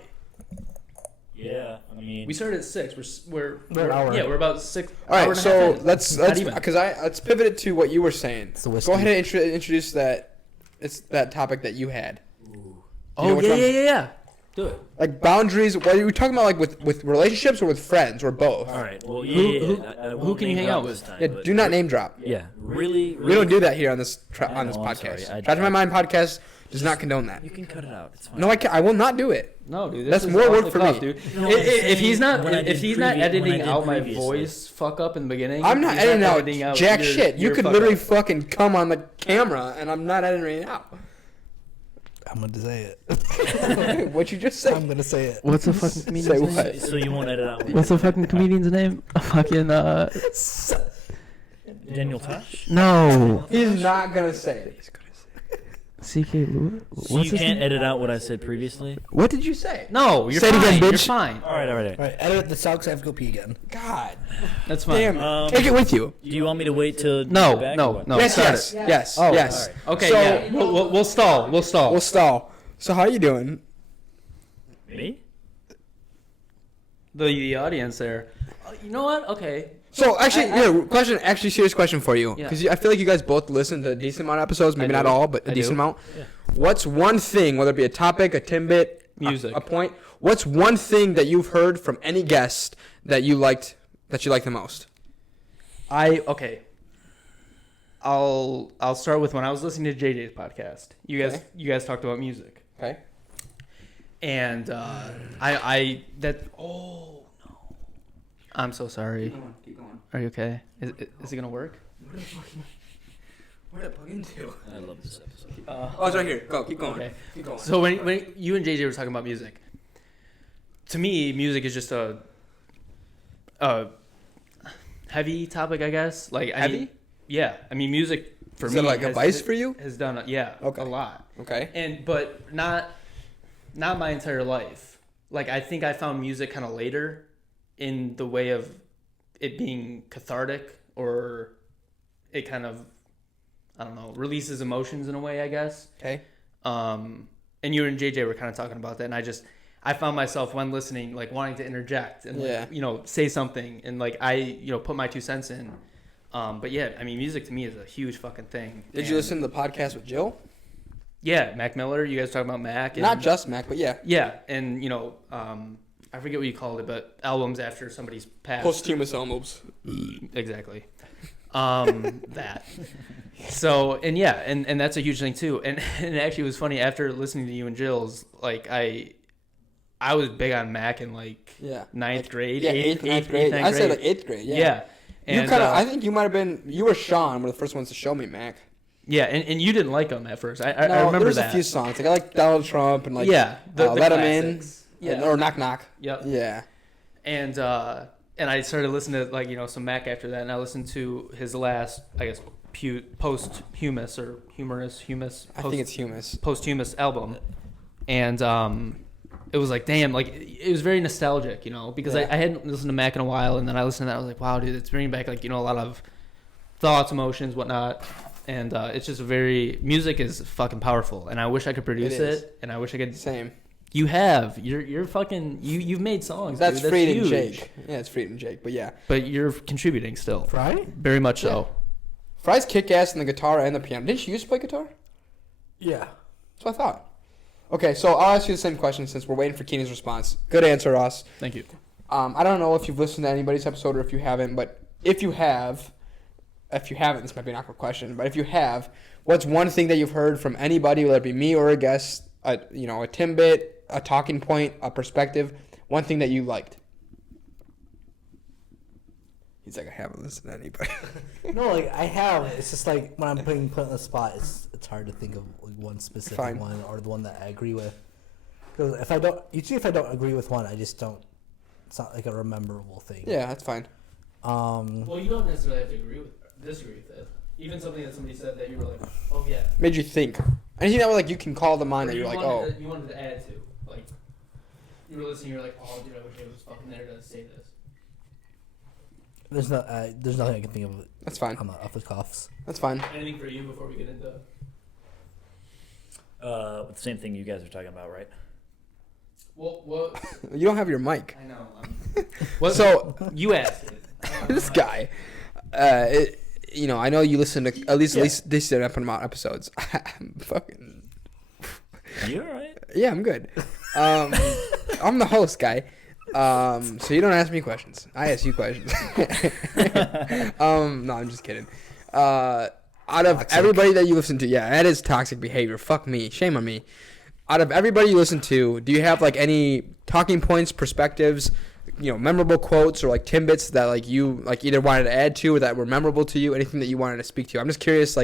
Yeah, I mean... We started at 6. We're an hour. Yeah, we're about 6. All hour right. and a So half in. let's Not even. because let's pivot it to what you were saying. It's the whiskey. Go ahead and introduce that. It's that topic that you had. Oh, which yeah, one? yeah. Do it. Like boundaries. What are you talking about? Like with relationships or with friends or both? All right, well, Who can you hang out with? Yeah. Do not name drop. Yeah, really... We don't do that here on this I on this know, I'm podcast. sorry. Trash My Mind podcast does not condone that. You can cut it out. It's fine. No, I will not do it. No, dude. That's This is more off work the for cuff, me. dude. No, I'm If he's saying not when I did editing when I did out my previously. voice fuck up in the beginning, I'm not he's editing out jack shit. You your could fuck literally up. fucking come on the camera, and I'm not editing it out. I'm gonna say it. What'd you just say? I'm gonna say it. What's the fucking comedian's Say name? what? So you won't edit out. What's the fucking comedian's name? Fucking Daniel Tosh? no. He's not gonna say it. He's gonna say C.K. Lewis. So you can't edit out what I said previously? it. What did you say? No, you're Say it fine. again, You're bitch. fine. All right. All right, edit this out 'cause I have to go pee again. God That's fine. damn it. Take it with you. Do you want me to wait till No, you're back or no, what? no. yes, start yes, it. yes, Oh, yes. all right. Okay, So- yeah. We'll stall. We'll stall. We'll stall. So how you doing? Me? The audience there. You know what? Okay. So actually, serious question for you, Yeah. because I feel like you guys both listen to a decent amount of episodes, maybe I not do. all, but a I decent do. amount. Yeah. What's one thing, whether it be a topic, a tidbit, Music. a point? What's one thing that you've heard from any guest that you liked the most? Okay. I'll start with when I was listening to JJ's podcast. You guys talked about music. Okay. And oh no. I'm so sorry. Keep going. Are you okay? Is it gonna work? Where did it plug into? I love this episode. Oh, it's right here. Go. Keep going. Okay. Keep going. So when you and JJ were talking about music, to me, music is just a heavy topic, I guess. Like Heavy? I mean, music for Is me it like a vice for you? has done Okay. a lot. Okay. But not my entire life. Like I think I found music kind of later, in the way of it being cathartic, or it kind of, I don't know, releases emotions in a way, I guess. Okay. And you and JJ were kind of talking about that, and I found myself when listening, like wanting to interject and say something, and like I put my 2 cents in. But yeah, I mean, music to me is a huge fucking thing. Did you listen to the podcast with Jill? Yeah, Mac Miller. You guys talking about Mac? And, Not just Mac, but yeah. Yeah, and I forget what you called it, but albums after somebody's passed. Posthumous albums. Exactly. That. So, and that's a huge thing too. And it actually was funny, after listening to you and Jill's, like I was big on Mac in ninth grade. Yeah, eighth, ninth grade. I said like 8th grade. Yeah. And, You kind of. I think you might have been. You or Sean were the first ones to show me Mac. yeah, and you didn't like them at first. I No, remember there was that. a few songs. Like I like Donald Trump and like the Let 'Em In. classics. Yeah. Or Knock Knock. Yep. Yeah. And I started listening to some Mac after that, and I listened to his last, I guess, posthumous or humus. I think it's Humus. Posthumous album, and it was like, damn, like it was very nostalgic, because Yeah. I hadn't listened to Mac in a while, and then I listened to that, I was like, wow, dude, it's bringing back a lot of thoughts, emotions, whatnot, and it's just music is fucking powerful, and I wish I could produce It is. it, and I wish I could. Same. You're fucking you've made songs. That's dude. Freed and huge. Jake. Yeah, it's Freed and Jake. But yeah, But you're contributing still. Fry? Very much so. Fry's kick ass in the guitar and the piano. Didn't she used to play guitar? Yeah. That's what I thought. Okay, so I'll ask you the same question since we're waiting for Keenan's response. Good answer, Ross. Thank you. I don't know if you've listened to anybody's episode or if you haven't, but if you haven't, this might be an awkward question, but if you have, what's one thing that you've heard from anybody, whether it be me or a guest, a tidbit, a talking point, a perspective, one thing that you liked? He's like, I haven't listened to anybody. No, I have. It's just like when I'm put on the spot, it's hard to think of one specific Fine. one or the one that I agree with. Because if I don't agree with one, I just don't. It's not like a rememberable thing. Yeah, that's fine. Well, you don't necessarily have to disagree with it. Even something that somebody said that you were like, oh yeah. Made you think. Anything that was like you can call to mind that you're like, oh. You wanted to add to. Like, you were listening, you're like, oh, dude, I wish I was fucking there to say this. There's nothing I can think of. That's fine. Off the cuffs. That's fine. Anything for you before we get into. The same thing you guys are talking about, right? Well, what? You don't have your mic. I know. So you asked it. this guy, I know you listen to at least decent amount of episodes. I'm fucking. You all right? Yeah, I'm good. I'm the host, guy. So you don't ask me questions. I ask you questions. No, I'm just kidding. Out of everybody that you listen to, yeah, that is toxic behavior. Fuck me. Shame on me. Out of everybody you listen to, do you have any talking points, perspectives, memorable quotes or tidbits that you either wanted to add to or that were memorable to you? Anything that you wanted to speak to? I'm just curious,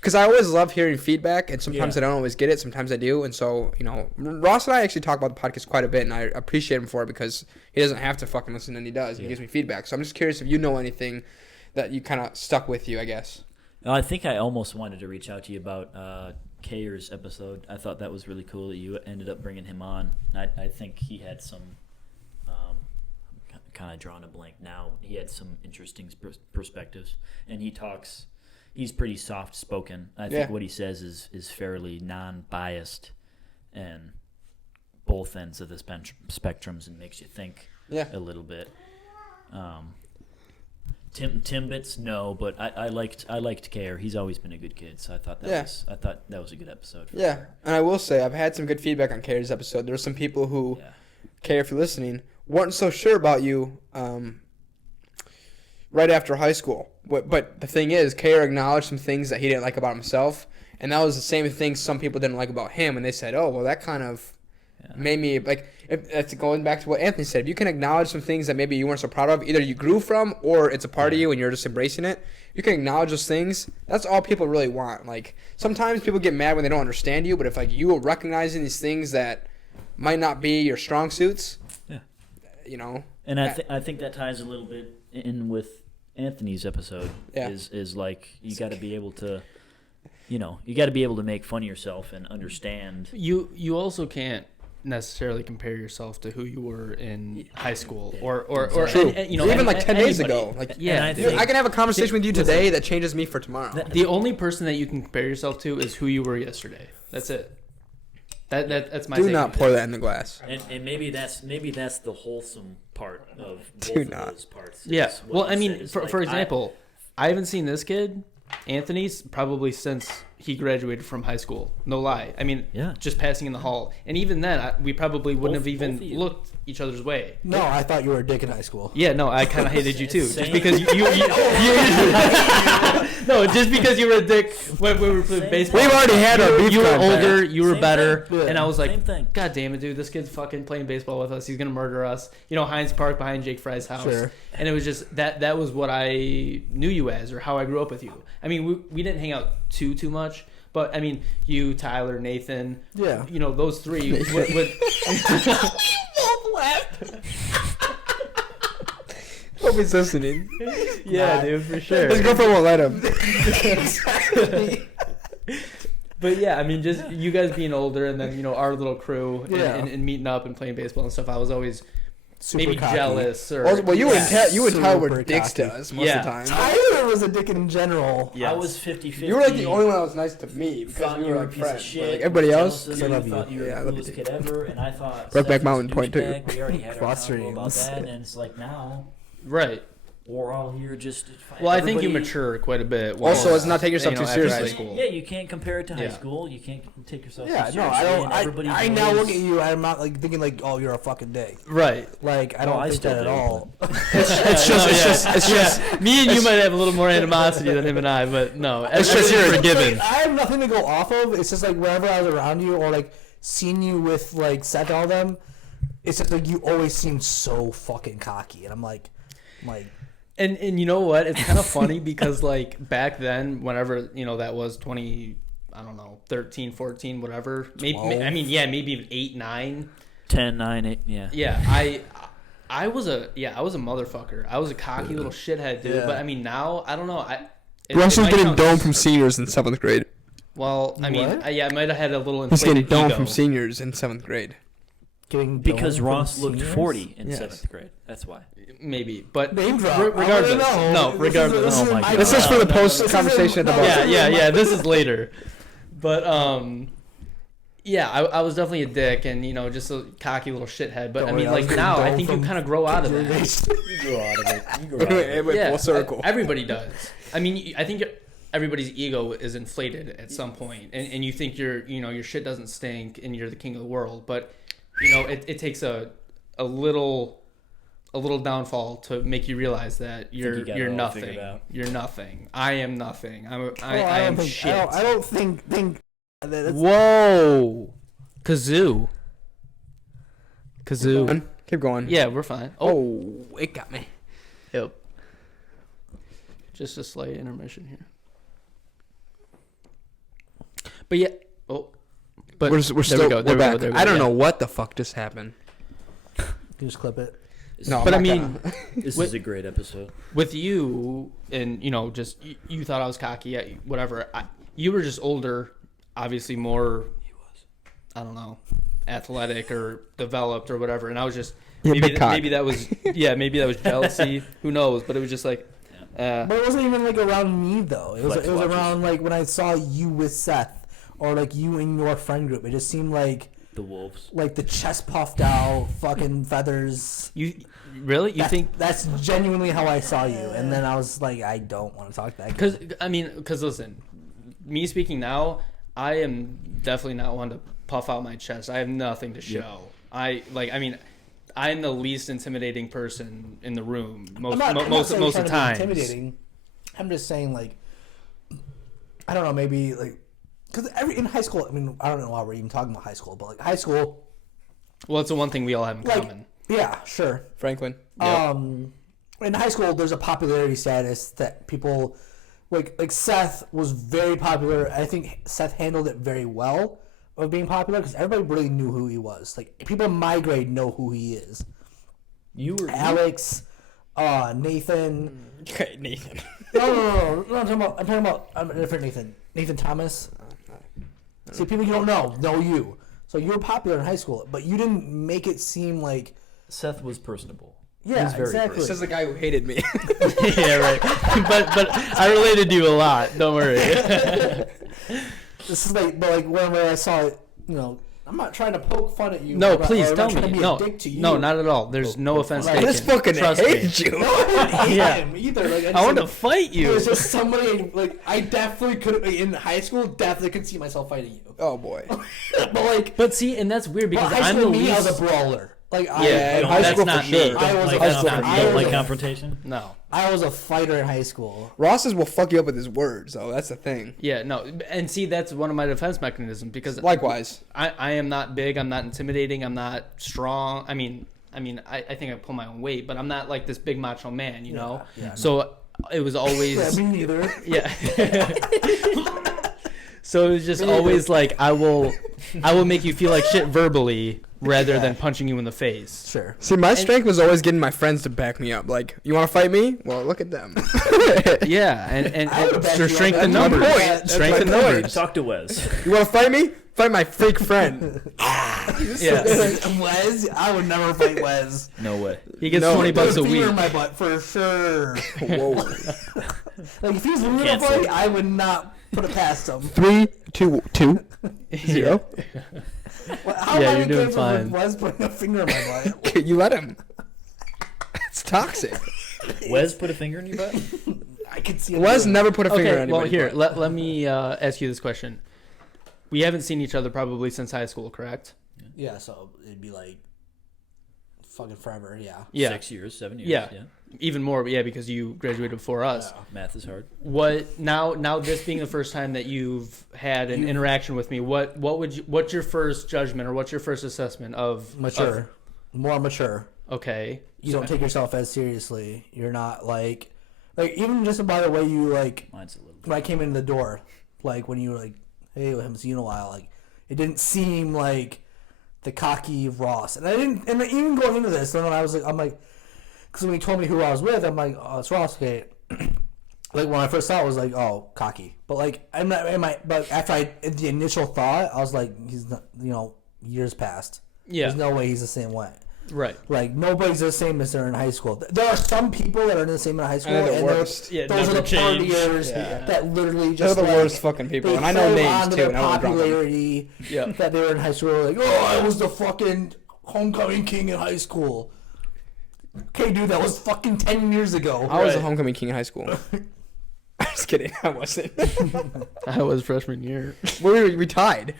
because I always love hearing feedback, and sometimes Yeah. I don't always get it. Sometimes I do, and so Ross and I actually talk about the podcast quite a bit, and I appreciate him for it because he doesn't have to fucking listen, and he does. He gives me feedback, so I'm just curious if you know anything that you kind of stuck with you, I guess. I think I almost wanted to reach out to you about Kayr's episode. I thought that was really cool that you ended up bringing him on. I think he had some, kind of drawing a blank now, he had some interesting perspectives. And he's pretty soft-spoken. I think what he says is fairly non-biased and both ends of the spectrums and makes you think a little bit. Timbits, no, but I liked Kayr. He's always been a good kid, so I thought that was a good episode. And I will say I've had some good feedback on Kayr's episode. There were some people who, Kayr, if you're listening, weren't so sure about you right after high school. But the thing is, Kayr acknowledged some things that he didn't like about himself, and that was the same thing some people didn't like about him. And they said, "Oh, well, that kind of made me like." It's going back to what Anthony said. If you can acknowledge some things that maybe you weren't so proud of, either you grew from or it's a part of you and you're just embracing it. You can acknowledge those things. That's all people really want. Like sometimes people get mad when they don't understand you, but if like you are recognizing these things that might not be your strong suits, And I think that ties a little bit in with Anthony's episode. Is like you got to be able to, you got to be able to make fun of yourself and understand. You also can't necessarily compare yourself to who you were in high school or True. Even like 10 days ago. Like I can have a conversation with you today that changes me for tomorrow. The only person that you can compare yourself to is who you were yesterday. That's it. That's my. Do not pour that in the glass. And maybe that's the wholesome part of both Do of not. those parts. Yeah. Well, I mean, for for example, I haven't seen this kid, Anthony's, probably since he graduated from high school. No lie. I mean, just passing in the hall. And even then, we probably wouldn't have even looked each other's way. No, I thought you were a dick in high school. Yeah, no, I kind of hated you too. Just because you no, just because you were a dick when we were playing baseball. We've already had our beef. You were content. older, you were Same better, thing. and I was like, Same thing. God damn it, dude, this kid's fucking playing baseball with us. He's gonna murder us. Heinz Park behind Jake Fry's house. Sure. And it was just that was what I knew you as, or how I grew up with you. I mean, we didn't hang out too much, but I mean, you, Tyler, Nathan, those three would Hope he's listening. yeah, dude, for sure. His girlfriend won't let him. But yeah, I mean, just you guys being older, and then our little crew, and meeting up and playing baseball and stuff. I was always Super maybe cocky. jealous, or Well, you and Tyler were Super dicks to cocky. us most of the time. Tyler was a dick in general. Yes. I was 50-50. You were like the only one that was nice to me because Thought we you were were a like piece of friends. shit. But, like, everybody else, I love you. Thought you were Yeah, I the love you coolest too. kid ever, and I thought Brokeback Seth Mountain was a point two. douchebag. We already had our Cross convo about streams. that, and it's like now right. we're all here just. Well, I think you everybody- mature quite a bit. Also, let's not take yourself too after high seriously. school. Yeah, you can't compare it to high Yeah. school. You can't take yourself. Yeah, too no, seriously, I don't. and everybody I now knows- look at you. I'm not like thinking like, oh, you're a fucking dick. Right. Like I No, don't I think still that at do, all. It's just Me and you might have a little more animosity than him and I, but no, It's just everything's you're- forgiven. Like, I have nothing to go off of. It's just like wherever I was around you or like seeing you with like Seth and all them, it's just like you always seem so fucking cocky, and I'm like. And you know what? It's kind of funny because like back then, whenever that was 20, I don't know, 13, 14, whatever. Maybe 12. I mean, yeah, maybe even 8, 9. 10, 9, 8, yeah. Yeah, I was a motherfucker. I was a cocky little shithead, dude. Yeah. But I mean, now I don't know. Russell's might getting sound- domed from seniors in 7th grade. Well, I mean, What? I might have had a little He's inflated getting domed ego. from seniors in 7th grade. Because domed Ross from looked seniors? 40 in Yes. 7th grade. That's why. Maybe, but Name drop. I regardless, wanna know. no, This regardless. is- Oh my I- God. This is for the no, post this conversation at the no, bar. Yeah. This is later, but yeah, I was definitely a dick and just a cocky little shithead. But Don't I worry, mean, I was like getting now, I domed think you from kind of grow out of that. You grow out of it. You grow out of it. It went full circle. Everybody does. I mean, I think everybody's ego is inflated at some point, and you think your shit doesn't stink and you're the king of the world. But it takes a little downfall to make you realize that you got it you're all nothing. figured out. You're nothing. I am nothing. I I am don't think, shit. I don't think that's, Whoa, kazoo. Keep going. Yeah, we're fine. Oh, it got me. Yep. Just a slight intermission here. But yeah. Oh. But we're there still we go. There we're we go. back. There we I don't go. know what the fuck just happened. You just clip it. No, But I I'm not mean, gonna. This is a great episode. with you and just you thought I was cocky, whatever. You were just older, obviously more. He was. I don't know, athletic or developed or whatever, and I was just maybe that was maybe that was jealousy. Who knows? But it was just like. But it wasn't even like around me though. It was Flex around like when I saw you with Seth or like you in your friend group. It just seemed like The wolves. like the chest puffed out, fucking feathers. You really? You think? That's genuinely how I saw you, and then I was like, I don't want to talk to that. Because listen, me speaking now, I am definitely not one to puff out my chest. I have nothing to show. I'm the least intimidating person in the room most of the time. Intimidating. I'm just saying, like, I don't know, maybe like, because in high school, I mean, I don't know why we're even talking about high school, but like high school. Well, it's the one thing we all have in common. Yeah, sure. Franklin. Yep. In high school, there's a popularity status that people like Seth was very popular. I think Seth handled it very well of being popular because everybody really knew who he was. Like people in my grade know who he is. You were Alex, Nathan. Okay, Nathan. No. I'm talking about a different Nathan. Nathan Thomas. See, people you don't know you. So you were popular in high school, but you didn't make it seem like Seth was personable. Yeah, He was very exactly. This is the guy who hated me. Yeah, right. But I related to you a lot. Don't worry. This is like when I saw it, I'm not trying to poke fun at you. No, or please I'm tell not trying me. to be No, a dick to you. no, not at all. There's no offense Right. taken. I just fucking Trust hate me. you. No, I didn't hate Yeah. him either. Like, I want to fight It you. was just somebody like I definitely could in high school definitely could see myself fighting you. Oh boy. But see, and that's weird because high I'm school the me, I was least. a brawler. Like Yeah, in high that's school not for me. sure. I was Like, a that's you not I me. don't was like a- confrontation? No. I was a fighter in high school. Rosses will fuck you up with his words, though. That's the thing. Yeah, no. And see, that's one of my defense mechanisms because Likewise. I am not big. I'm not intimidating. I'm not strong. I mean, I think I pull my own weight, but I'm not like this big macho man, you know? Yeah, So it was always. Yeah, me neither. Yeah. So it was just always like I will make you feel like shit verbally rather than punching you in the face. Sure. See, my strength was always getting my friends to back me up. Like, you want to fight me? Well, look at them. Yeah, and I would've backed you up. strength in That's my numbers. point. That's Strength my in point. numbers. Talk to Wes. You want to fight me? Fight my fake friend. Yeah. Wes, I would never fight Wes. No way. He gets No, 20 bucks a Put finger week. in my butt for sure. Whoa. Like if he was really Cancel. fight, I would not put it past him. 3, 2, 2, 0. Well, how Yeah, many you're doing kids fine. Wes putting a finger in my butt? You let him. It's toxic. Wes put a finger in your butt? I could see him. Wes doing it. never put a finger Okay, on well anybody. here, let me ask you this question. We haven't seen each other probably since high school, correct? Yeah, so it'd be like fucking forever. Yeah. Yeah. 6 years, 7 years. Yeah. Yeah. Even more, yeah, because you graduated before us. Math is hard. What now this being the first time that you've had an interaction with me, what's your first judgment or what's your first assessment of Mature, more mature. Okay. You don't take yourself as seriously. You're not like even just by the way you like. Mine's a little. When I came in the door, like when you were like, "Hey, I haven't seen you in a while," like it didn't seem like the cocky Ross. And I didn't. And even going into this, then I'm like, because when he told me who I was with, I'm like, "Oh, it's Ross." Okay. Like when I first saw it, I was like, "Oh, cocky," but like I'm not. But after the initial thought, I was like, "He's not." Years passed. Yeah. There's no way he's the same way. Right. Like nobody's the same as they're in high school. There are some people that are the same in high school, And they're the those- worst. Yeah, those are the never change. partiers Yeah. that literally They're just the like, worst fucking people. they And I know hold names, on to too, their and I won't drop them. popularity Yeah. that they were in high school. Like, oh, I was the fucking homecoming king in high school. Okay, dude, that was fucking 10 years ago. I was a Right. homecoming king in high school. I'm just kidding. I wasn't. I was freshman year. we tied.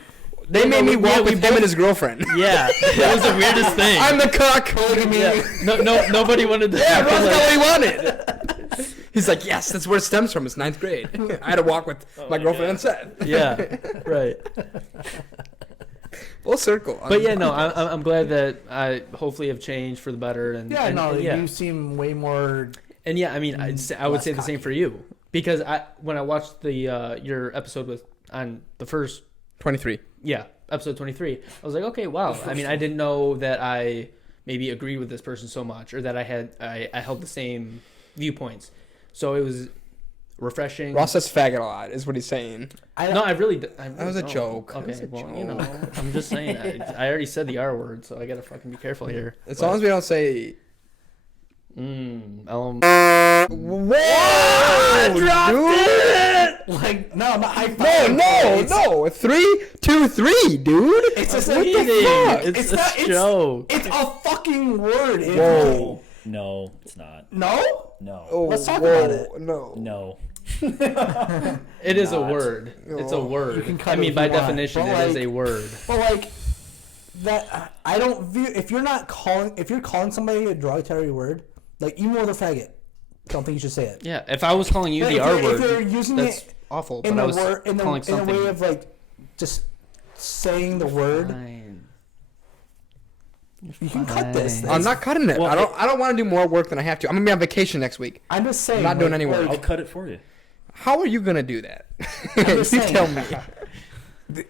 They made me walk with him and his girlfriend. Yeah. That was the weirdest thing. I'm the cock. Polygamy. Yeah. No, nobody wanted to. Yeah, Ross got what he wanted. He's like, yes, that's where it stems from. It's 9th grade. I had to walk with my girlfriend and Seth. Yeah. Right. Full circle. But yeah, no, I'm glad that I hopefully have changed for the better. And Yeah, and, no, and yeah. you seem way more. And yeah, I mean, I would Less say the same cocky. for you because when I watched the your episode on the first 23. Yeah, episode 23. I was like, okay, wow. I mean, I didn't know that I maybe agreed with this person so much, or that I held the same viewpoints. So it was refreshing. Ross says faggot a lot, is what he's saying. I really That was a don't. joke. Okay, That was a well, joke. you know, I'm just saying. I already said the R word, so I gotta fucking be careful here. As long as we don't say. Whoa! Dude! Like, no, I'm not high five. No. 3, 2, 3, dude. It's just What like, the fuck? It's not, a joke. It's a fucking word. Whoa. No, it's not. No? No. Oh, Let's talk about it. No. No. It is a Not. word. It's a Oh. word. You can cut I it mean, if by you want, definition, but it is like- a word. But like that, I don't view. If you're calling somebody a derogatory word, like even with a faggot, I don't think you should say it. Yeah, if I was calling you But the if R you're- if word, you're using that's it awful. in But I the was word, in calling a something. way of like just saying the word, Fine. you can cut this. I'm not cutting it. Well, I don't want to do more work than I have to. I'm gonna be on vacation next week. I'm just saying. I'm not doing any work. I'll cut it for you. How are you gonna do that? I'm you just saying. tell me.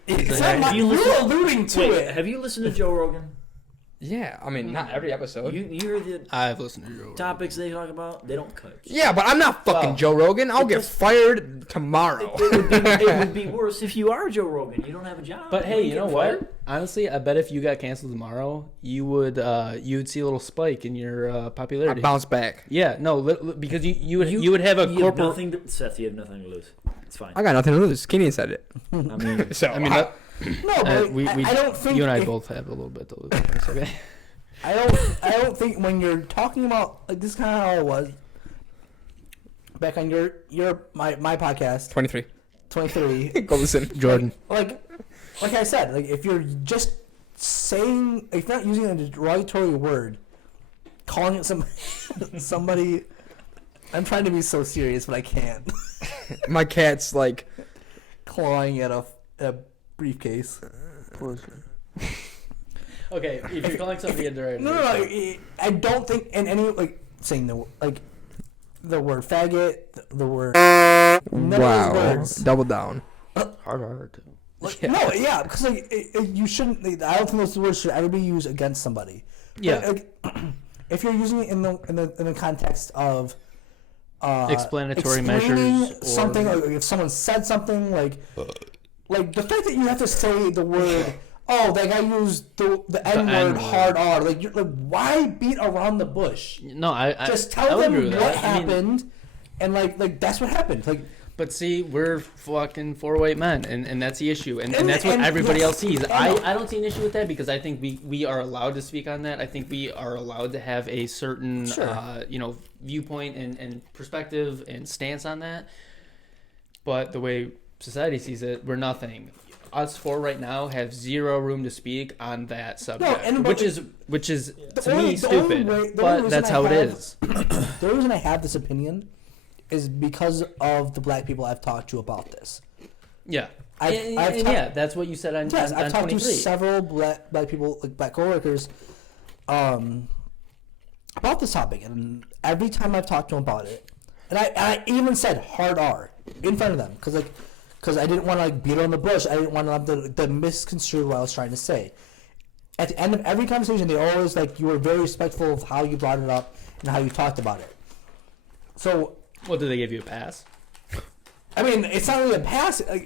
It's Have not you you're listened- alluding to Wait, it. have you listened to Joe Rogan? Yeah, I mean not every episode. You hear the I've listened to your topics they talk about? They don't cut. Yeah, but I'm not fucking Well, Joe Rogan. I'll it get just- fired tomorrow. It would be worse if you are Joe Rogan. You don't have a job. But hey, you know get what? fired. Honestly, I bet if you got canceled tomorrow, you would see a little spike in your I popularity. bounce back. Yeah, no, because you would have a You have corporate. nothing to, Seth, you have nothing to lose. It's fine. I got nothing to lose. Keenan said it. I mean, So I mean, that, No, but we I don't think you and I both have a little bit to lose. It's okay. I don't think when you're talking about like this is kind of how it was back on my podcast 23. 23. Go listen. Jordan. Like I said, like if you're just saying, if you're not using a derogatory word, calling it somebody. I'm trying to be so serious, but I can't. My cat's like. Clawing at a briefcase. Okay, if you're calling somebody a direct. No. I don't think in any like saying the word faggot, the word. None of those Wow. words. Double down. Hard too. Like, no, yeah, because like you shouldn't. I don't think those words should ever be used against somebody. Yeah. Like, if you're using it in the context of Explanatory explaining measures or- something, or if someone said something like the fact that you have to say the word. Oh, that guy used the N word N-word. hard R. Like, you're like, why beat around the bush? No, I Just I tell would them agree with what that. I mean, happened, and like that's what happened. Like, but see, we're fucking 4 white men, and that's the issue, and And- that's what and- everybody yes, else sees. I know. I don't see an issue with that because I think we are allowed to speak on that. I think we are allowed to have a certain Sure. viewpoint and perspective and stance on that. But the way society sees it, we're nothing. Us 4 right now have zero room to speak on that subject, and- which is to me only stupid. way- the only But reason that's I how it have- is. the reason I have this opinion is because of the black people I've talked to about this. Yeah, I've and talked- yeah, that's what you said on, Yes, on, I've on talked 23. to several black people, like black coworkers, about this topic, and every time I've talked to them about it, and I even said hard R in front of them because I didn't want to beat around the bush. I didn't want them to misconstrue what I was trying to say. At the end of every conversation, they always you were very respectful of how you brought it up and how you talked about it. So, Well, did they give you a pass? I mean, it's not really a pass. I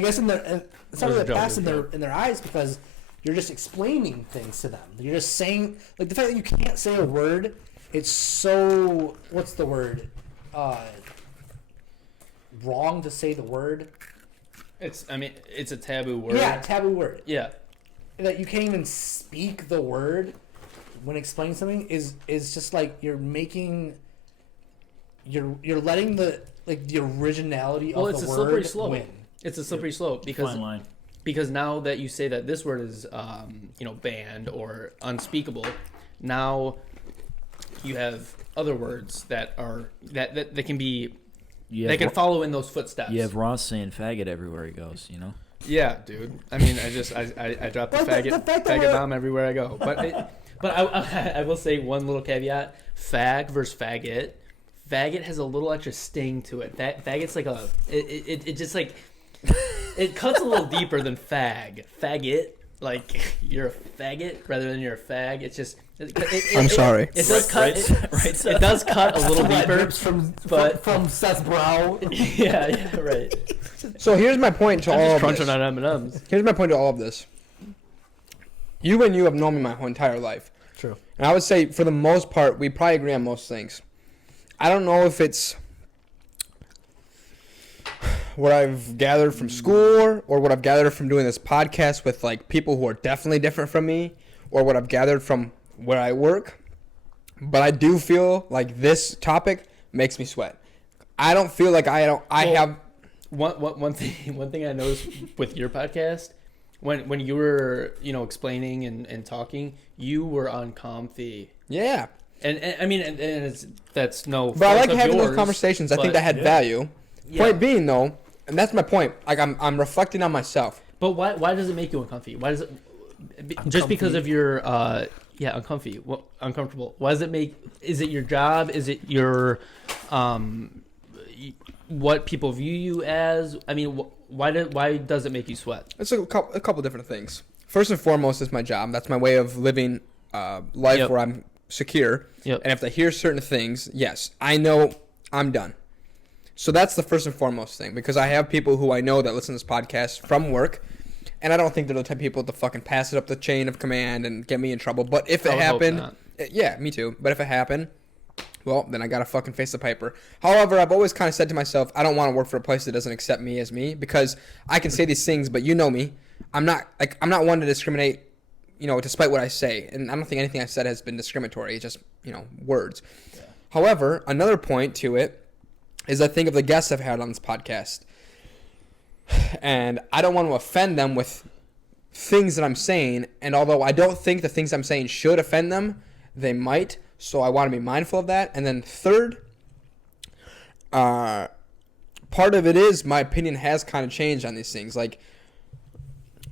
guess it's not really a pass in their eyes because you're just explaining things to them. You're just saying the fact that you can't say a word. It's so what's the word? Wrong to say the word. It's a taboo word. Yeah, taboo word. Yeah. That you can't even speak the word when explaining something is just like you're making. You're letting the originality Well, of it's the a slippery word slope. win. It's a slippery slope because fine line. because now that you say that this word is banned or unspeakable, now you have other words that are that can be they can follow in those footsteps. You have Ross saying faggot everywhere he goes, Yeah, dude. I mean, I drop the Well, the faggot fact that faggot we're- bomb everywhere I go. But I will say one little caveat: fag versus faggot. Faggot has a little extra sting to it. That faggot's like it just like it cuts a little deeper than faggot. Like you're a faggot rather than you're a fag. It's just. I'm sorry. It does cut. It does cut a little deeper. From Seth's brow. Yeah, right. So here's my point to I'm all just of crunching this. on M&Ms. Here's my point to all of this. You have known me my whole entire life. True. And I would say, for the most part, we probably agree on most things. I don't know if it's what I've gathered from school or what I've gathered from doing this podcast with like people who are definitely different from me, or what I've gathered from where I work. But I do feel like this topic makes me sweat. I don't feel like I have one thing I noticed with your podcast, when you were explaining and talking, you were uncomfy. Yeah. And I mean, and that's no. But I like fault of having yours, those conversations. I think but- that had value. Yeah. Point being, though, and that's my point. Like I'm reflecting on myself. But why does it make you uncomfy? Why does it? Just because of your uncomfortable. Why does it make? Is it your job? Is it your what people view you as? I mean, why does it make you sweat? It's a couple different things. First and foremost is my job. That's my way of living life Yep. where I'm secure. Yep. And if I hear certain things, yes, I know I'm done. So that's the first and foremost thing, because I have people who I know that listen to this podcast from work, and I don't think they're the type of people to fucking pass it up the chain of command and get me in trouble. But if it I would hope happened, not. yeah, me too. But if it happened, well, then I gotta fucking face the piper. However, I've always kind of said to myself, I don't want to work for a place that doesn't accept me as me, because I can say these things, but you know me. I'm not one to discriminate, despite what I say. And I don't think anything I said has been discriminatory. It's just, words. Yeah. However, another point to it is I think of the guests I've had on this podcast. And I don't want to offend them with things that I'm saying. And although I don't think the things I'm saying should offend them, they might. So I want to be mindful of that. And then third, part of it is my opinion has kind of changed on these things. Like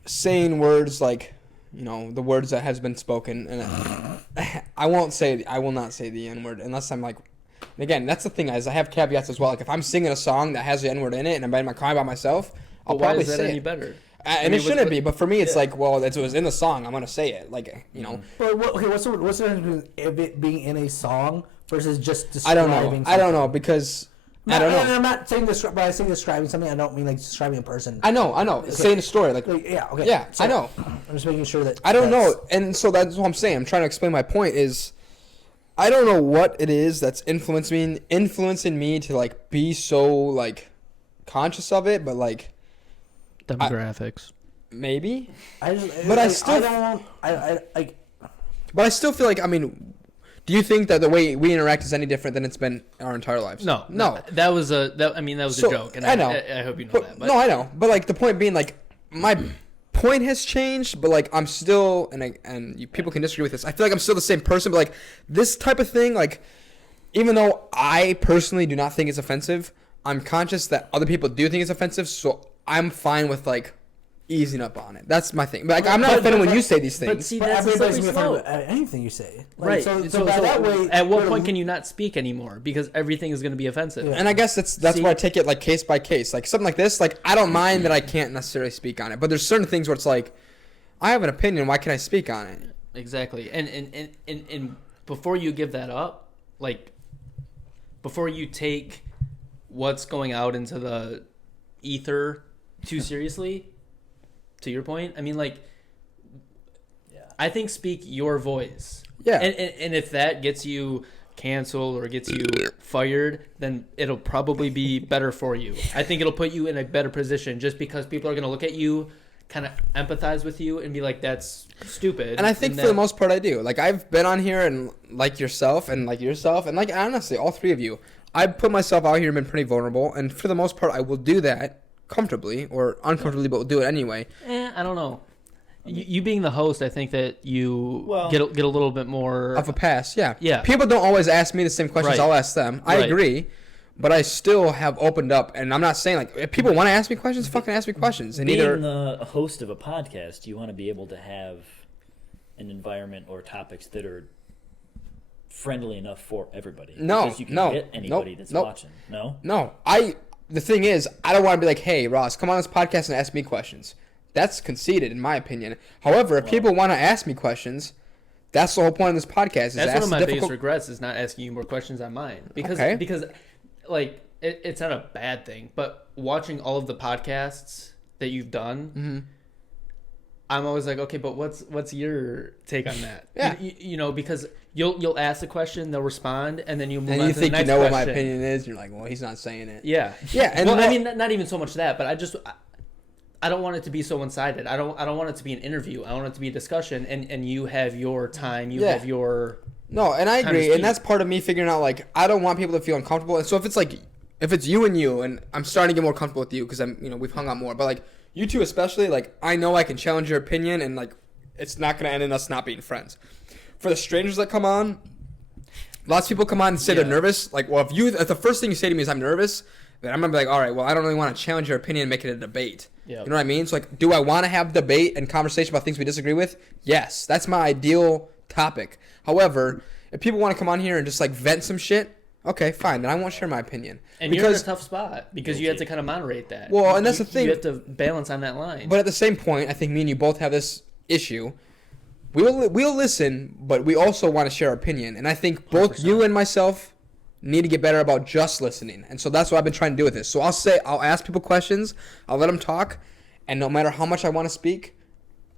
saying words like, the words that has been spoken. And I will not say the N-word unless I'm like, and again, that's the thing is I have caveats as well. Like if I'm singing a song that has the N-word in it and I'm in my car by myself, I'll But why probably is that say any it. better? And it shouldn't be, but for me, it's like, well, it was in the song. I'm gonna say it, like But what's the difference between it being in a song versus just I describing? don't know because I don't know. I'm not saying this, but I say describing something. I don't mean like describing a person. I know. Okay. Saying a story, like Yeah, okay. yeah, So, I know. I'm just making sure that I don't know, and so that's what I'm saying. I'm trying to explain my point is, I don't know what it is that's influencing me to like be so conscious of it, but Demographics. maybe. But I still feel like, do you think that the way we interact is any different than it's been our entire lives? No. That was a joke, and I know. I hope you know But, that. But no, I know. But the point being, my point has changed, but I'm still, people can disagree with this. I feel like I'm still the same person, but this type of thing, even though I personally do not think it's offensive, I'm conscious that other people do think it's offensive, so I'm fine with easing up on it. That's my thing. But I'm not offended when you say these things. But see, that's a slippery slope. Anything you say, Right. So So by that way, at what point can you not speak anymore because everything is going to be offensive? Yeah. And I guess that's why I take it case by case. Something like this, I don't mind that I can't necessarily speak on it, but there's certain things where it's I have an opinion. Why can't I speak on it? Exactly. And before you give that up, before you take what's going out into the ether too seriously, to your point, I think speak your voice. Yeah. And if that gets you canceled or gets you fired, then it'll probably be better for you. I think it'll put you in a better position just because people are going to look at you, kind of empathize with you and be like, that's stupid. And I think for the most part I do. I've been on here and yourself and yourself and honestly, all three of you, I've put myself out here and been pretty vulnerable. And for the most part, I will do that comfortably or uncomfortably, but we'll do it anyway. I don't know. You being the host, I think that you get a little bit more of a pass. Yeah. Yeah. People don't always ask me the same questions. Right. I'll ask them. I agree, but I still have opened up, and I'm not saying if people want to ask me questions, fucking ask me questions. And Being the host of a podcast, you want to be able to have an environment or topics that are friendly enough for everybody. No, because you can no, get anybody nope, that's nope. watching. No. No, the thing is, I don't want to be like, hey, Ross, come on this podcast and ask me questions. That's conceited, in my opinion. However, if people want to ask me questions, that's the whole point of this podcast. That's one of my biggest regrets is not asking you more questions on mine. Because like, it's not a bad thing, but watching all of the podcasts that you've done, I'm always like, okay, but what's your take on that? Yeah. You know, because you'll ask the question, they'll respond, and then you move on to the next question. And you think you know what my question. opinion is, and you're like, well, he's not saying it. Yeah. Yeah. And well, I mean, not even so much that, but I don't want it to be so one-sided. I don't want it to be an interview. I want it to be a discussion, and you have your time. You have your... No, and I agree, and that's part of me figuring out, like, I don't want people to feel uncomfortable. And so if it's you, and I'm starting to get more comfortable with you because we've hung out more, but, like, you two especially, like, I know I can challenge your opinion, and, like, it's not going to end in us not being friends. For the strangers that come on, lots of people come on and say they're nervous. Like, well, if the first thing you say to me is I'm nervous, then I'm going to be like, all right, well, I don't really want to challenge your opinion and make it a debate. Yep. You know what I mean? So, like, do I want to have debate and conversation about things we disagree with? Yes. That's my ideal topic. However, if people want to come on here and just, like, vent some shit, okay, fine. Then I won't share my opinion. And you're in a tough spot because you have to kind of moderate that. Well, and that's the thing. You have to balance on that line. But at the same point, I think me and you both have this issue. We'll listen, but we also want to share our opinion. And I think both 100%. You and myself need to get better about just listening. And so that's what I've been trying to do with this. So I'll ask people questions, I'll let them talk, and no matter how much I want to speak,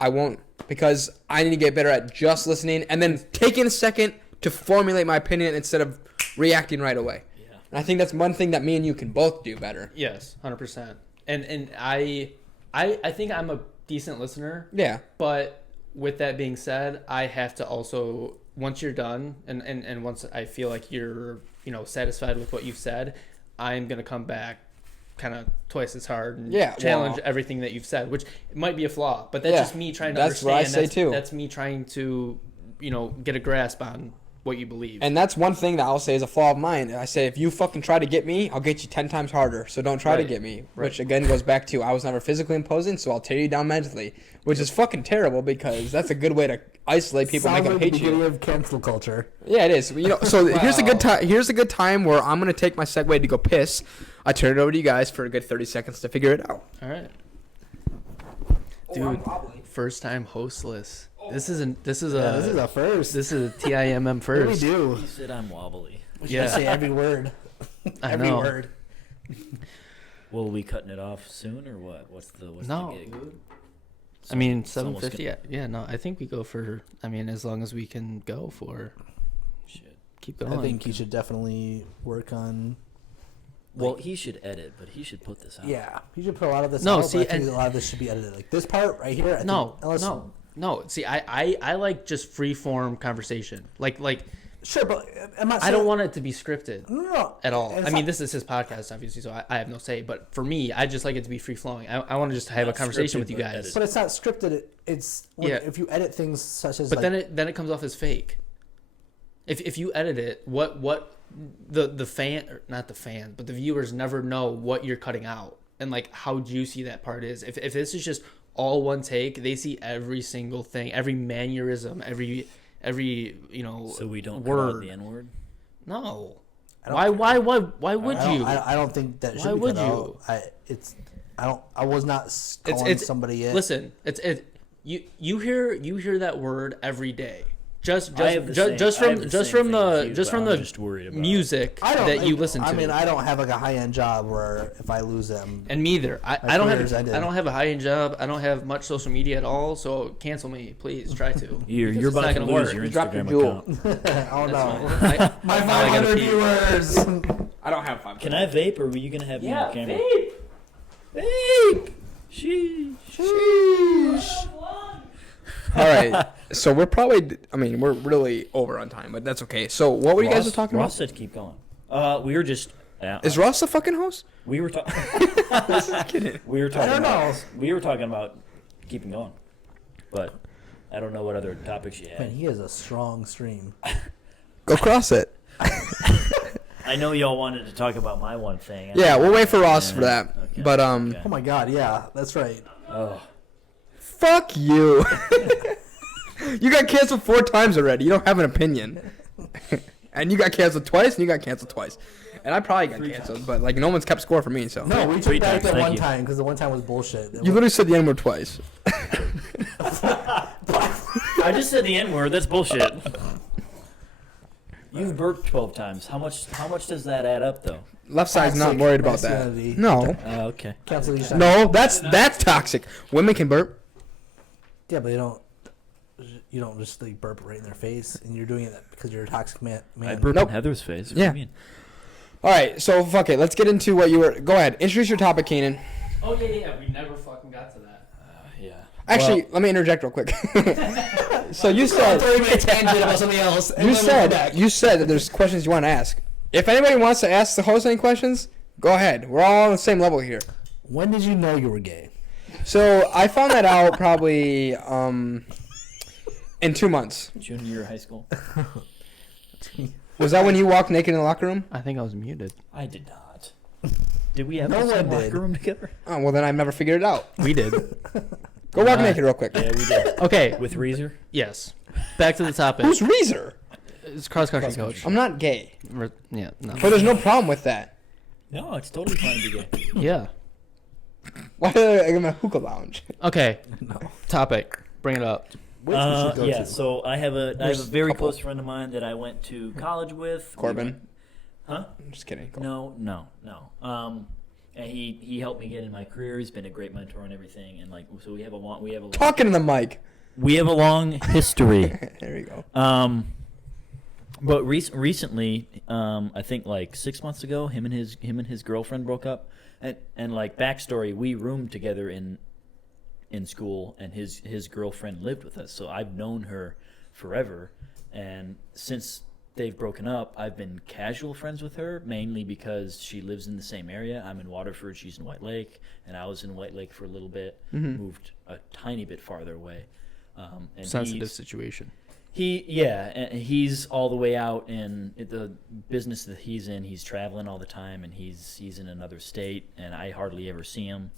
I won't, because I need to get better at just listening and then taking a second to formulate my opinion instead of reacting right away. Yeah. And I think that's one thing that me and you can both do better. Yes, 100%. And I think I'm a decent listener. Yeah. But with that being said, I have to also, once you're done and once I feel like you're satisfied with what you've said, I'm going to come back kind of twice as hard and challenge everything that you've said, which might be a flaw, but that's just me trying to understand. That's what I say too. That's me trying to, get a grasp on what you believe. And that's one thing that I'll say is a flaw of mine. I say, if you fucking try to get me, I'll get you 10 times harder. So don't try to get me. Right. Which again goes back to I was never physically imposing, so I'll tear you down mentally. Which is fucking terrible because that's a good way to isolate people and make them hate you. Of cancel culture. Yeah, it is. So here's a good time. Here's a good time where I'm gonna take my segue to go piss. I turn it over to you guys for a good 30 seconds to figure it out. All right. Dude, first time hostless. This is a first. This is a TIMM first. What do we do? You said I'm wobbly. We should say every word. Every word. Well, are we cutting it off soon or what? What's the gig? I mean, 7:50. Yeah, no. I think we go for. I mean, as long as we can go for. Shit. Keep going. I think he should definitely work on. Well, he should edit, but he should put this out. Yeah, he should put a lot of this out. I think a lot of this should be edited. Like this part right here. No. See, I like just free form conversation. Like. Sure, but I'm not. I don't want it to be scripted. No, at all. I mean, this is his podcast, obviously, so I have no say. But for me, I just like it to be free flowing. I want to just have a conversation with you guys. But it's not scripted. It's if you edit things such as. But then it comes off as fake. If you edit it, what the fan, or not the fan, but the viewers never know what you're cutting out and like how juicy that part is. If this is just all one take, they see every single thing, every mannerism, every So we don't word. cut out the N-word? No. Why would you? I don't think that should be cut out. I was not calling somebody in. Listen, you hear that word every day. Just from the music that you listen to. I mean, I don't have like a high-end job where if I lose them. And me either. I don't have a high-end job. I don't have much social media at all. So cancel me, please. Try to. You're about to lose your Instagram account. Oh no! My 500 viewers. I don't have 500. Can I vape, or were you gonna have me on camera? Vape. Sheesh. All right, so we're we're really over on time, but that's okay. So what were you guys talking about? Ross said keep going. We were just... Is Ross the fucking host? We were talking... kidding. We were talking about keeping going, but I don't know what other topics you had. Man, he has a strong stream. Go cross it. I know y'all wanted to talk about my one thing. Yeah, we'll wait for Ross for that. Okay. But Oh my God, yeah, that's right. Oh. Fuck you. You got canceled 4 times already. You don't have an opinion. And you got canceled twice, and you got canceled twice. And I probably got canceled, but like no one's kept score for me. So No, we Three took back times, that thank one you. time because the one time was bullshit. you literally said the N word twice. I just said the N word. That's bullshit. You've burped 12 times. How much does that add up, though? Left side's not Toxic worried about that. masculinity. No, Okay. Cancel each time. no, that's toxic. Women can burp. Yeah, but you don't just like burp right in their face, and you're doing it because you're a toxic man. I burped Nope. in Heather's face. What Yeah. do you mean? All right, so fuck it. Let's get into what you were. Go ahead. Introduce your topic, Keenan. Oh yeah. We never fucking got to that. Yeah. Actually, let me interject real quick. So you said 30-minute tangent about something else. and you then we'll go back. said that there's questions you want to ask. If anybody wants to ask the host any questions, go ahead. We're all on the same level here. When did you know you were gay? So I found that out probably in 2 months. Junior year of high school. Was that when you walked naked in the locker room? I think I was muted. I did not. Did we have No the same one did. locker room together? Oh well, then I've never figured it out. We did. Go walk naked real quick. Yeah, we did. Okay. With Reezer? Yes. Back to the topic. Who's Reezer? It's cross country coach. I'm not gay, Yeah. No. but there's no problem with that. No, it's totally fine to be gay. Yeah. Why did I give him a hookah lounge? Okay. Topic. Bring it up. Which we should go Yeah, to. so I have a There's a very couple. close friend of mine that I went to college with. Corbin. Huh? I'm just kidding. No. And he helped me get in my career. He's been a great mentor and everything. And like, so we have a long Talking to the mic. we have a long history. There you go. But recently, I think like 6 months ago, him and his girlfriend broke up. And like backstory, we roomed together in school, and his girlfriend lived with us. So I've known her forever, and since they've broken up, I've been casual friends with her, mainly because she lives in the same area. I'm in Waterford, she's in White Lake, and I was in White Lake for a little bit, moved a tiny bit farther away. And Sensitive situation. and he's all the way out in the business that he's in. He's traveling all the time, and he's in another state, and I hardly ever see him.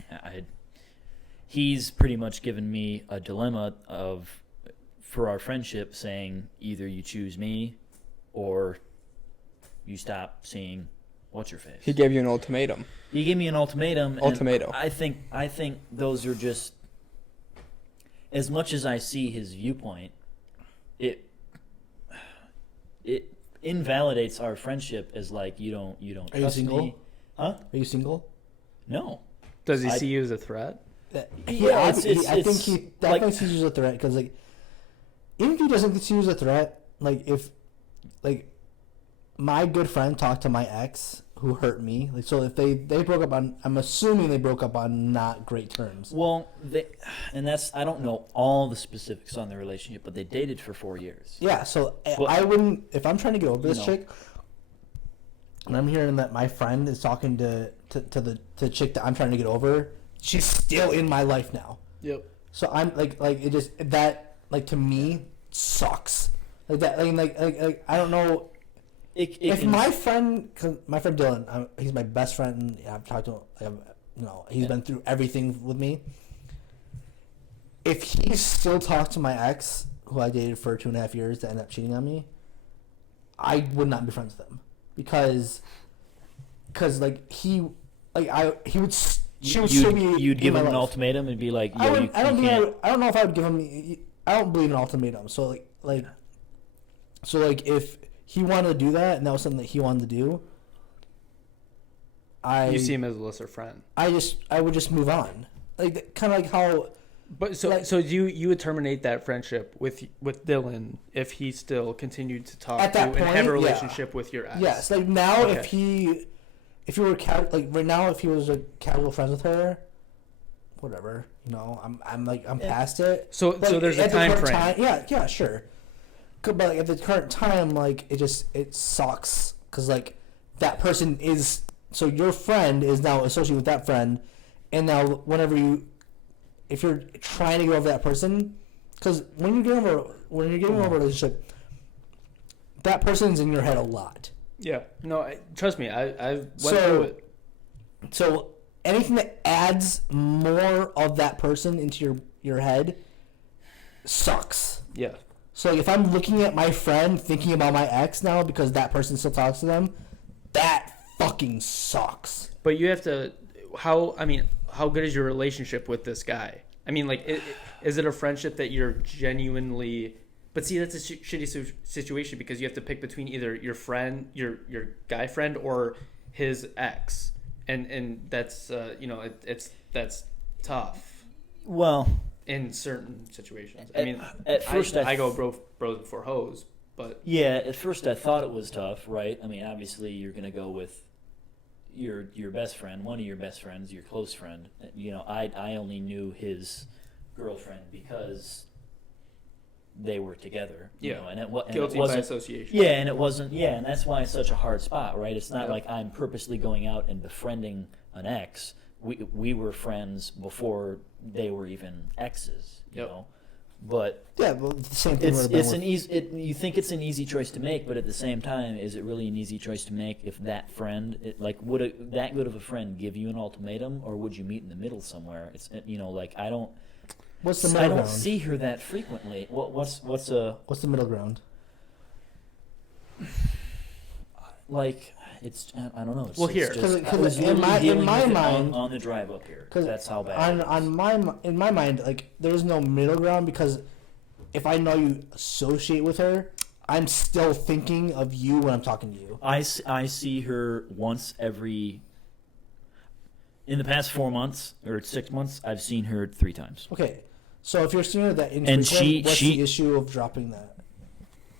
He's pretty much given me a dilemma for our friendship, saying either you choose me or you stop seeing what's your face. He gave you an ultimatum. He gave me an ultimatum. Ultimatum. And I think those are just, as much as I see his viewpoint, it invalidates our friendship as like you don't Are you trust single? me. Huh? Are you single? No. Does he I- see you as a threat? Yeah, I think it's he definitely sees you as a threat because, like, even if he doesn't see you as a threat, like, if, like, my good friend talked to my ex who hurt me, like, so if they broke up on, I'm assuming they broke up on not great terms. Well, I don't know all the specifics on the relationship, but they dated for 4 years. Yeah, so Well, I wouldn't, if I'm trying to get over this know. chick, and I'm hearing that my friend is talking to the chick that I'm trying to get over, she's still in my life now. Yep. So I'm like it just that like to me sucks. Like that like I don't know if my friend, cause my friend Dylan, he's my best friend. And I've talked to him. He's been through everything with me. If he still talked to my ex, who I dated for 2.5 years, to end up cheating on me, I would not be friends with him because like he would. She would still be. You'd give in my him an life. ultimatum and be like, I "Yo, wouldn't- you I don't think can't." I don't know if I would give him. I don't believe in ultimatum. So like if he wanted to do that and that was something that he wanted to do, You see him as a lesser friend. I would just move on. Like kind of like how. But so Like- so you would terminate that friendship with Dylan if he still continued to talk At to that and have point, a yeah. relationship with your ex. Yes, like now Okay. if you were like right now if he was a casual friends with her, whatever, I'm past it. So Like, there's a at the time current frame. Yeah, sure. But like, at the current time, like it sucks because like that person is, so your friend is now associated with that friend, and now if you're trying to get over that person, because when you're getting over a relationship, that person's in your head a lot. Yeah. No, trust me. I went So- through it. So anything that adds more of that person into your head sucks. Yeah. So like, if I'm looking at my friend thinking about my ex now because that person still talks to them, that fucking sucks. But you have to. How good is your relationship with this guy? I mean, like, is it a friendship that you're genuinely? But see, that's a shitty situation because you have to pick between either your friend, your guy friend, or his ex, and that's that's tough. Well, in certain situations, I mean, at first I go bros before hoes, but yeah, at first I thought it was tough, right? I mean, obviously you're gonna go with your best friend, one of your best friends, your close friend. You know, I only knew his girlfriend because they were together. You know, and it guilty by association. Yeah, and it wasn't. Yeah, and that's why it's such a hard spot, right? It's not like I'm purposely going out and befriending an ex. We were friends before they were even exes. You know, but yeah, well, the same thing. It's an easy. You think it's an easy choice to make, but at the same time, is it really an easy choice to make if that friend, would that good of a friend give you an ultimatum, or would you meet in the middle somewhere? It's like I don't. What's the middle ground? I don't see her that frequently. What's the middle ground? Like it's I don't know. It's, well, here because in my mind on the drive up here, that's how bad. In my mind, like there's no middle ground because if I know you associate with her, I'm still thinking of you when I'm talking to you. I see her once every. In the past 4 months or 6 months, I've seen her 3 times. Okay, so if you're seeing her that infrequent, what's the issue of dropping that?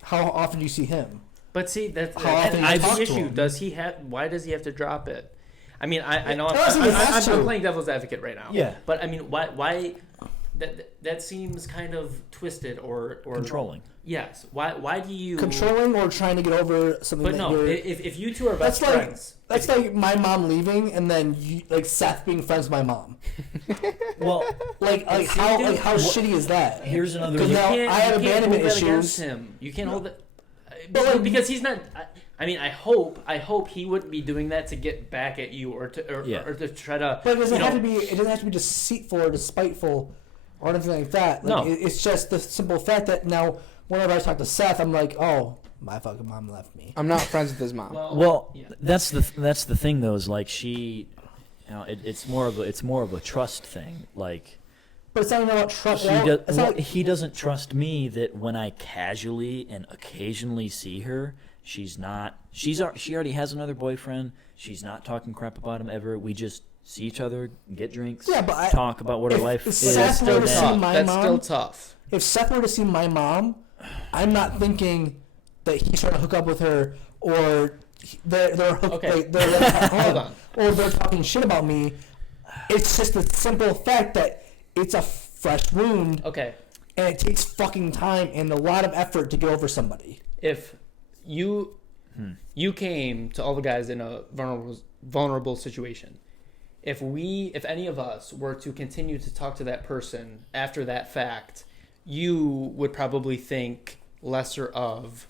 How often do you see him? But see, that's the issue. Does he have? Why does he have to drop it? I mean, I know I'm playing devil's advocate right now. Yeah. But I mean, why? That seems kind of twisted or controlling. Yes. Why do you controlling or trying to get over something? But no, if you two are best friends, that's like my mom leaving and then Seth being friends with my mom. Well, how shitty is that? Here's another. Because now I have abandonment issues. Him. You can't hold it. But because he's not. I mean, I hope he wouldn't be doing that to get back at you or to try to. But it doesn't have to be. It doesn't have to be deceitful or despiteful or anything like that. Like, no, it's just the simple fact that now whenever I talk to Seth, I'm like, oh, my fucking mom left me. I'm not friends with his mom. Well, that's the thing though. Is like she, it's more of a trust thing. Like. But it's not even about trust. He doesn't trust me that when I casually and occasionally see her, she already has another boyfriend. She's not talking crap about him ever. We just see each other, get drinks, talk about what our life is. That's still tough. If Seth were to see my mom, I'm not thinking that he's trying to hook up with her or they're hold on, or they're talking shit about me. It's just the simple fact that it's a fresh wound. Okay. And it takes fucking time and a lot of effort to get over somebody. If you came to all the guys in a vulnerable situation, if any of us were to continue to talk to that person after that fact, you would probably think lesser of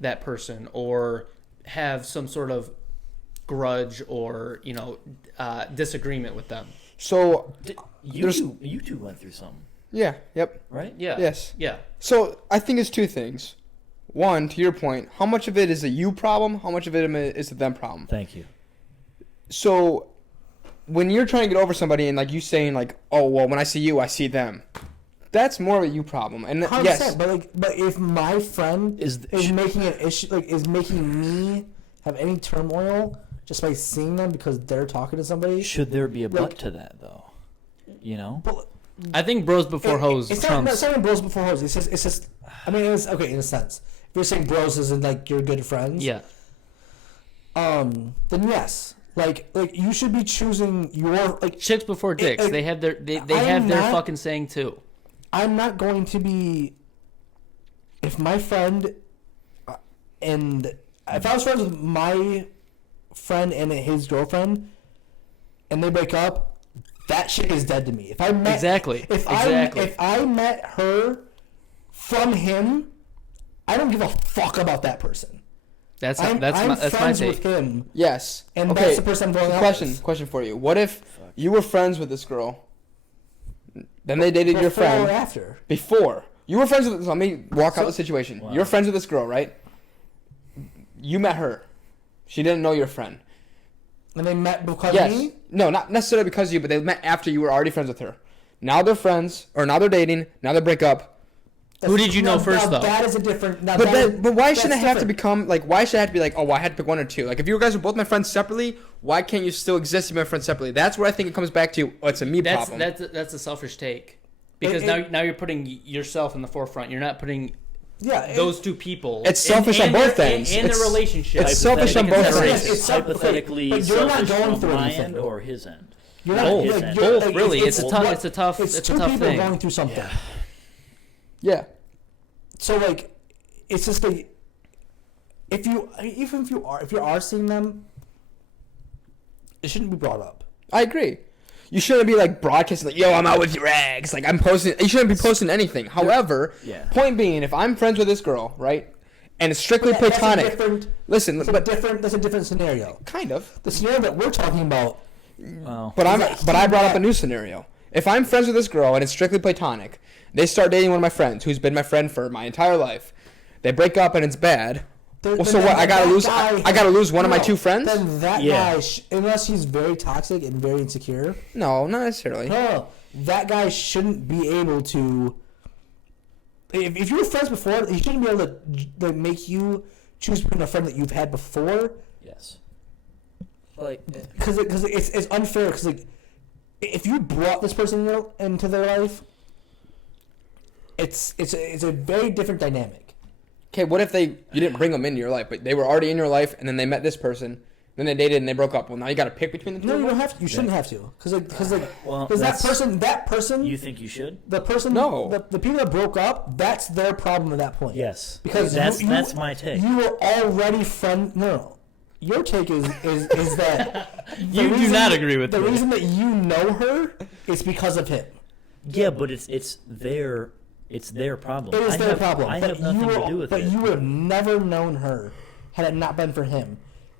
that person or have some sort of grudge or disagreement with them. So you two went through something. Yeah. Yep. Right. Yeah. Yes. Yeah. So I think it's 2 things. One, to your point, how much of it is a you problem? How much of it is a them problem? Thank you. So when you're trying to get over somebody and like you saying like, oh well, when I see you, I see them. That's more of a you problem. And 100%, yes, but if my friend is making an issue, is making me have any turmoil just by seeing them because they're talking to somebody, should there be a butt to that though? But, I think bros before hoes trumps. It's not even bros before hoes. It's just. I mean, it's okay in a sense. If you're saying bros isn't like you're good friends. Yeah. Then yes, like you should be choosing your chicks before dicks. They have their fucking saying too. I'm not going to be. If my friend, if I was friends with my friend and his girlfriend, and they break up. That shit is dead to me. If I met If I met her from him, I don't give a fuck about that person. That's my take. With him. Yes. And that's the person I'm going out with. Question for you. What if you were friends with this girl, then they dated your friend or after? Before. You were friends with. Let me walk out the situation. Wow. You're friends with this girl, right? You met her. She didn't know your friend. And they met because Yes. of me? No, not necessarily because of you, but they met after you were already friends with her. Now they're friends, or now they're dating. Now they break up. Who did you know first, though? That is a different. But why shouldn't it have to become like? Why should it have to be like? Oh, well, I had to pick one or two. Like if you guys were both my friends separately, why can't you still exist as my friends separately? That's where I think it comes back to. Oh, it's a me problem. That's a selfish take, because now you're putting yourself in the forefront. You're not putting those two people. It's selfish on both ends. And their relationship. It's selfish on both ends. It's hypothetically but you're not selfish going from through my anything. end or his end. You're not Both. like, Both, really. It's a tough It's two tough people thing. going through something. Yeah. So like, it's just like, if you are seeing them, it shouldn't be brought up. I agree. You shouldn't be like broadcasting like, "Yo, I'm out with your ex." Like I'm posting. You shouldn't be posting anything. However, point being, if I'm friends with this girl, right, and it's strictly platonic. That's a different scenario. Kind of. The scenario that we're talking about. But I brought up a new scenario. If I'm friends with this girl and it's strictly platonic, they start dating one of my friends who's been my friend for my entire life. They break up and it's bad. Well, so what? I gotta lose one of my two friends. Then that guy, unless he's very toxic and very insecure. No, not necessarily. No, that guy shouldn't be able to. If you were friends before, he shouldn't be able to make you choose between a friend that you've had before. Yes. Like, because it's unfair. Because like, if you brought this person into their life, it's a very different dynamic. Okay, what if you didn't bring them into your life, but they were already in your life, and then they met this person, then they dated and they broke up? Well, now you got to pick between the two. No, you don't have to. You shouldn't have to. Because that person. You think you should? The person. No. The people that broke up, that's their problem at that point. Yes. Because that's my take. You were already friend. No. Your take is that You do not agree with the me. reason that you know her is because of him. Yeah, but it's their problem. It is their problem. I have nothing to do with it. But you would have never known her had it not been for him.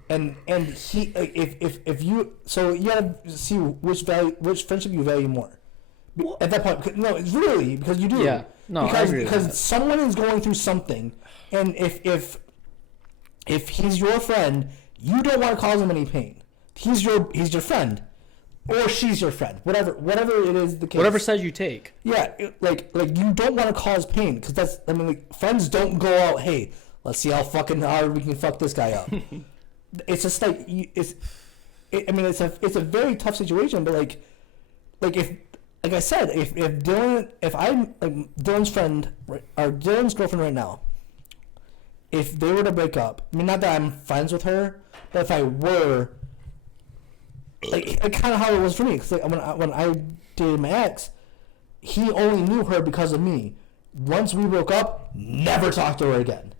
And he, if you, so you gotta see which friendship you value more. At that point, no, it's really because you do. Yeah, no, I agree with that. Because someone is going through something, and if he's your friend, you don't want to cause him any pain. He's your friend, or she's your friend. Whatever it is the case. Whatever side you take. Yeah, like you don't want to cause pain because friends don't go out. Hey, let's see how fucking hard we can fuck this guy up. It's just like it's a very tough situation. But like I said, if I'm like Dylan's friend or Dylan's girlfriend right now, if they were to break up, I mean, not that I'm friends with her, but if I were, like kind of how it was for me. Because like, when I dated my ex, he only knew her because of me. Once we broke up, never talked to her again.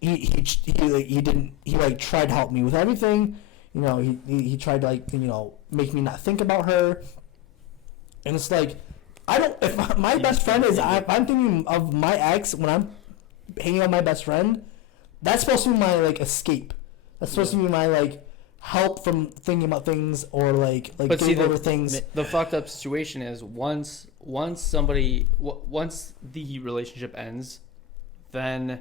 He tried to help me with everything. You know, he tried to make me not think about her. And it's like, if my best friend is, I'm thinking of my ex when I'm hanging out with my best friend, that's supposed to be my escape. That's supposed to be my help from thinking about things or getting over things. The fucked up situation is once the relationship ends, then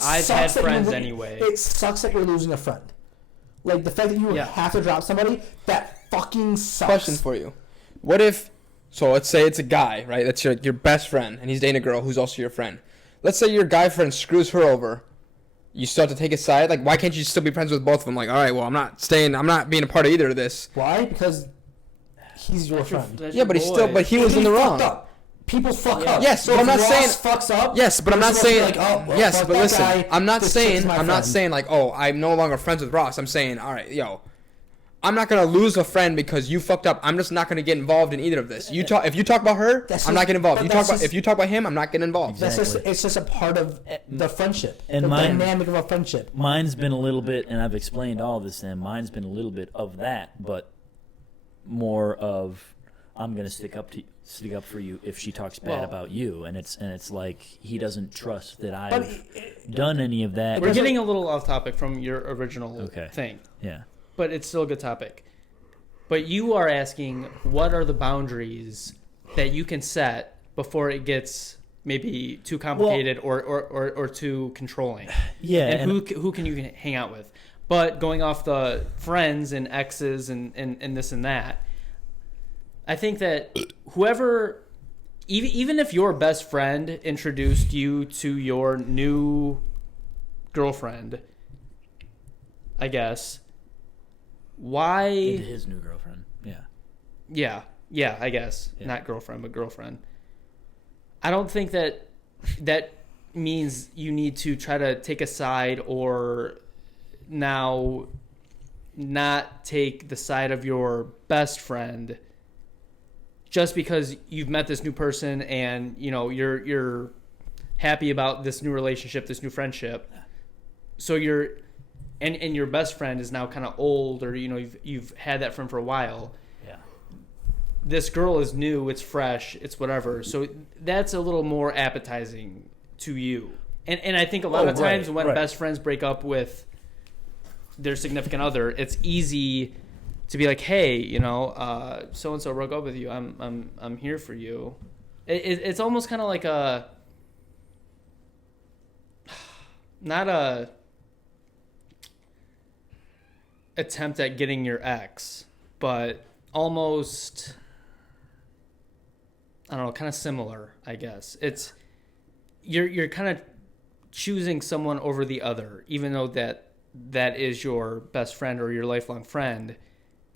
I've had friends anyway. It sucks that you're losing a friend. Like the fact that you have to drop somebody, that fucking sucks. Question for you: what if? So let's say it's a guy, right? That's your best friend, and he's dating a girl who's also your friend. Let's say your guy friend screws her over. You still have to take his side. Like, why can't you still be friends with both of them? Like, all right, well, I'm not being a part of either of this. Why? Because he's your friend. Yeah, but he was in the wrong. Up. People fuck up. Yes, but I'm not saying fucks up. Yes, but I'm not saying yes, but listen, guy, I'm not saying friend. like, oh, I'm no longer friends with Ross. I'm saying, all right, I'm not gonna lose a friend because you fucked up. I'm just not gonna get involved in either of this. If you talk about her, I'm not getting involved. If you talk about him, I'm not getting involved. It's just a part of the friendship, and the dynamic of a friendship. Mine's been a little bit, and I've explained all this. And mine's been a little bit of that, but more of I'm gonna stick up for you if she talks bad about you, and it's like he doesn't trust that I've done any of that. We're getting a little off topic from your original thing. Yeah. But it's still a good topic. But you are asking, what are the boundaries that you can set before it gets maybe too complicated or too controlling. Yeah. And who can you hang out with? But going off the friends and exes and this and that, I think that whoever, even if your best friend introduced you to your new girlfriend, I guess, why... Into his new girlfriend, yeah. Yeah, I guess. Yeah. Not girlfriend, but girlfriend. I don't think that means you need to try to take a side or now not take the side of your best friend just because you've met this new person and you're happy about this new relationship, this new friendship. So you're and your best friend is now kind of old, or you've had that friend for a while. Yeah. This girl is new, it's fresh, it's whatever. So that's a little more appetizing to you. And I think a lot of times when best friends break up with their significant other, it's easy to be like, hey, so and so broke up with you. I'm here for you. It's almost kind of like not a attempt at getting your ex, but almost, I don't know, kind of similar, I guess. It's you're kind of choosing someone over the other, even though that is your best friend or your lifelong friend.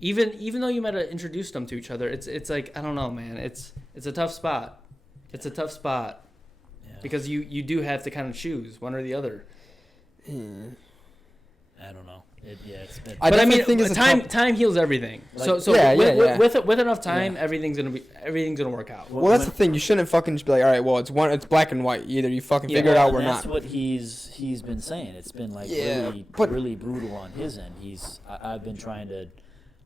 Even though you might have introduced them to each other, it's like, I don't know, man. It's a tough spot. It's a tough spot. Yeah. Because you do have to kind of choose one or the other. I don't know. Time heals everything. Like, with enough time, everything's gonna work out. Well, that's the thing. You shouldn't fucking just be like, all right, well, it's black and white. Either you fucking figure it out or not. That's what he's been saying. It's been like really brutal on his end. I've been trying to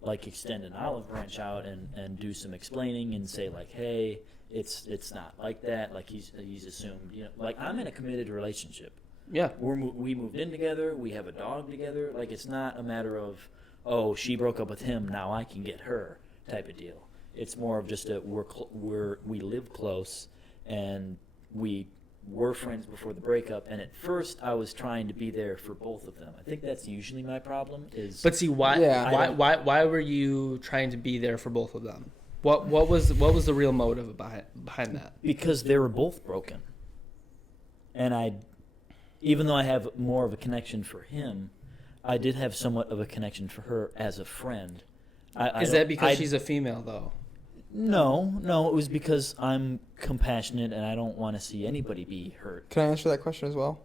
extend an olive branch out and do some explaining and say like, hey, it's not like that. Like he's assumed, I'm in a committed relationship. Yeah, we moved in together. We have a dog together. Like, it's not a matter of, oh, she broke up with him, now I can get her type of deal. It's more of just we live close, and we were friends before the breakup. And at first, I was trying to be there for both of them. I think that's usually my problem. But see, why were you trying to be there for both of them? What was the real motive behind that? Because they were both broken, and even though I have more of a connection for him, I did have somewhat of a connection for her as a friend. Is that because she's a female, though? No. It was because I'm compassionate and I don't want to see anybody be hurt. Can I answer that question as well?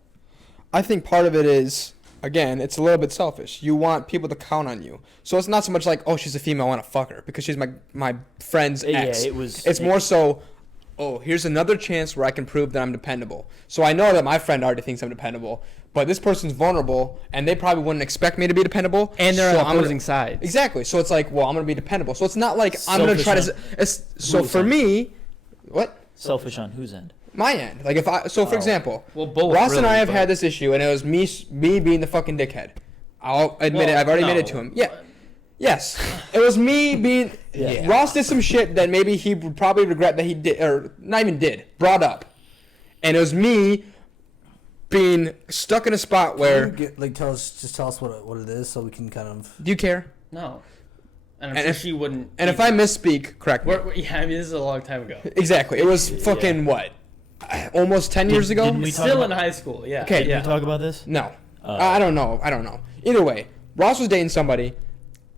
I think part of it is, again, it's a little bit selfish. You want people to count on you. So it's not so much like, oh, she's a female, I want to fuck her because she's my friend's ex. Yeah, it's more so, oh, here's another chance where I can prove that I'm dependable. So I know that my friend already thinks I'm dependable, but this person's vulnerable, and they probably wouldn't expect me to be dependable. And they're on opposing sides. Exactly. So it's like, well, I'm going to be dependable. So it's not like I'm going to try to... So for me... What? Selfish on whose end? My end. Like if I... So for example, well, both Ross really, and I have had this issue, and it was me being the fucking dickhead. I'll admit it. I've already admitted to him. Yeah. Yes. It was me being... Yeah. Ross did some shit that maybe he would probably regret that he did, or not even did, brought up. And it was me being stuck in a spot where... tell us what it is so we can kind of... Do you care? No. And I'm sure she wouldn't... And if I misspeak, correct me. Yeah, I mean, this is a long time ago. Exactly. It was fucking, what? Almost 10 years ago? Still in high school, yeah. Okay. Did we talk about this? No. I don't know. Either way, Ross was dating somebody.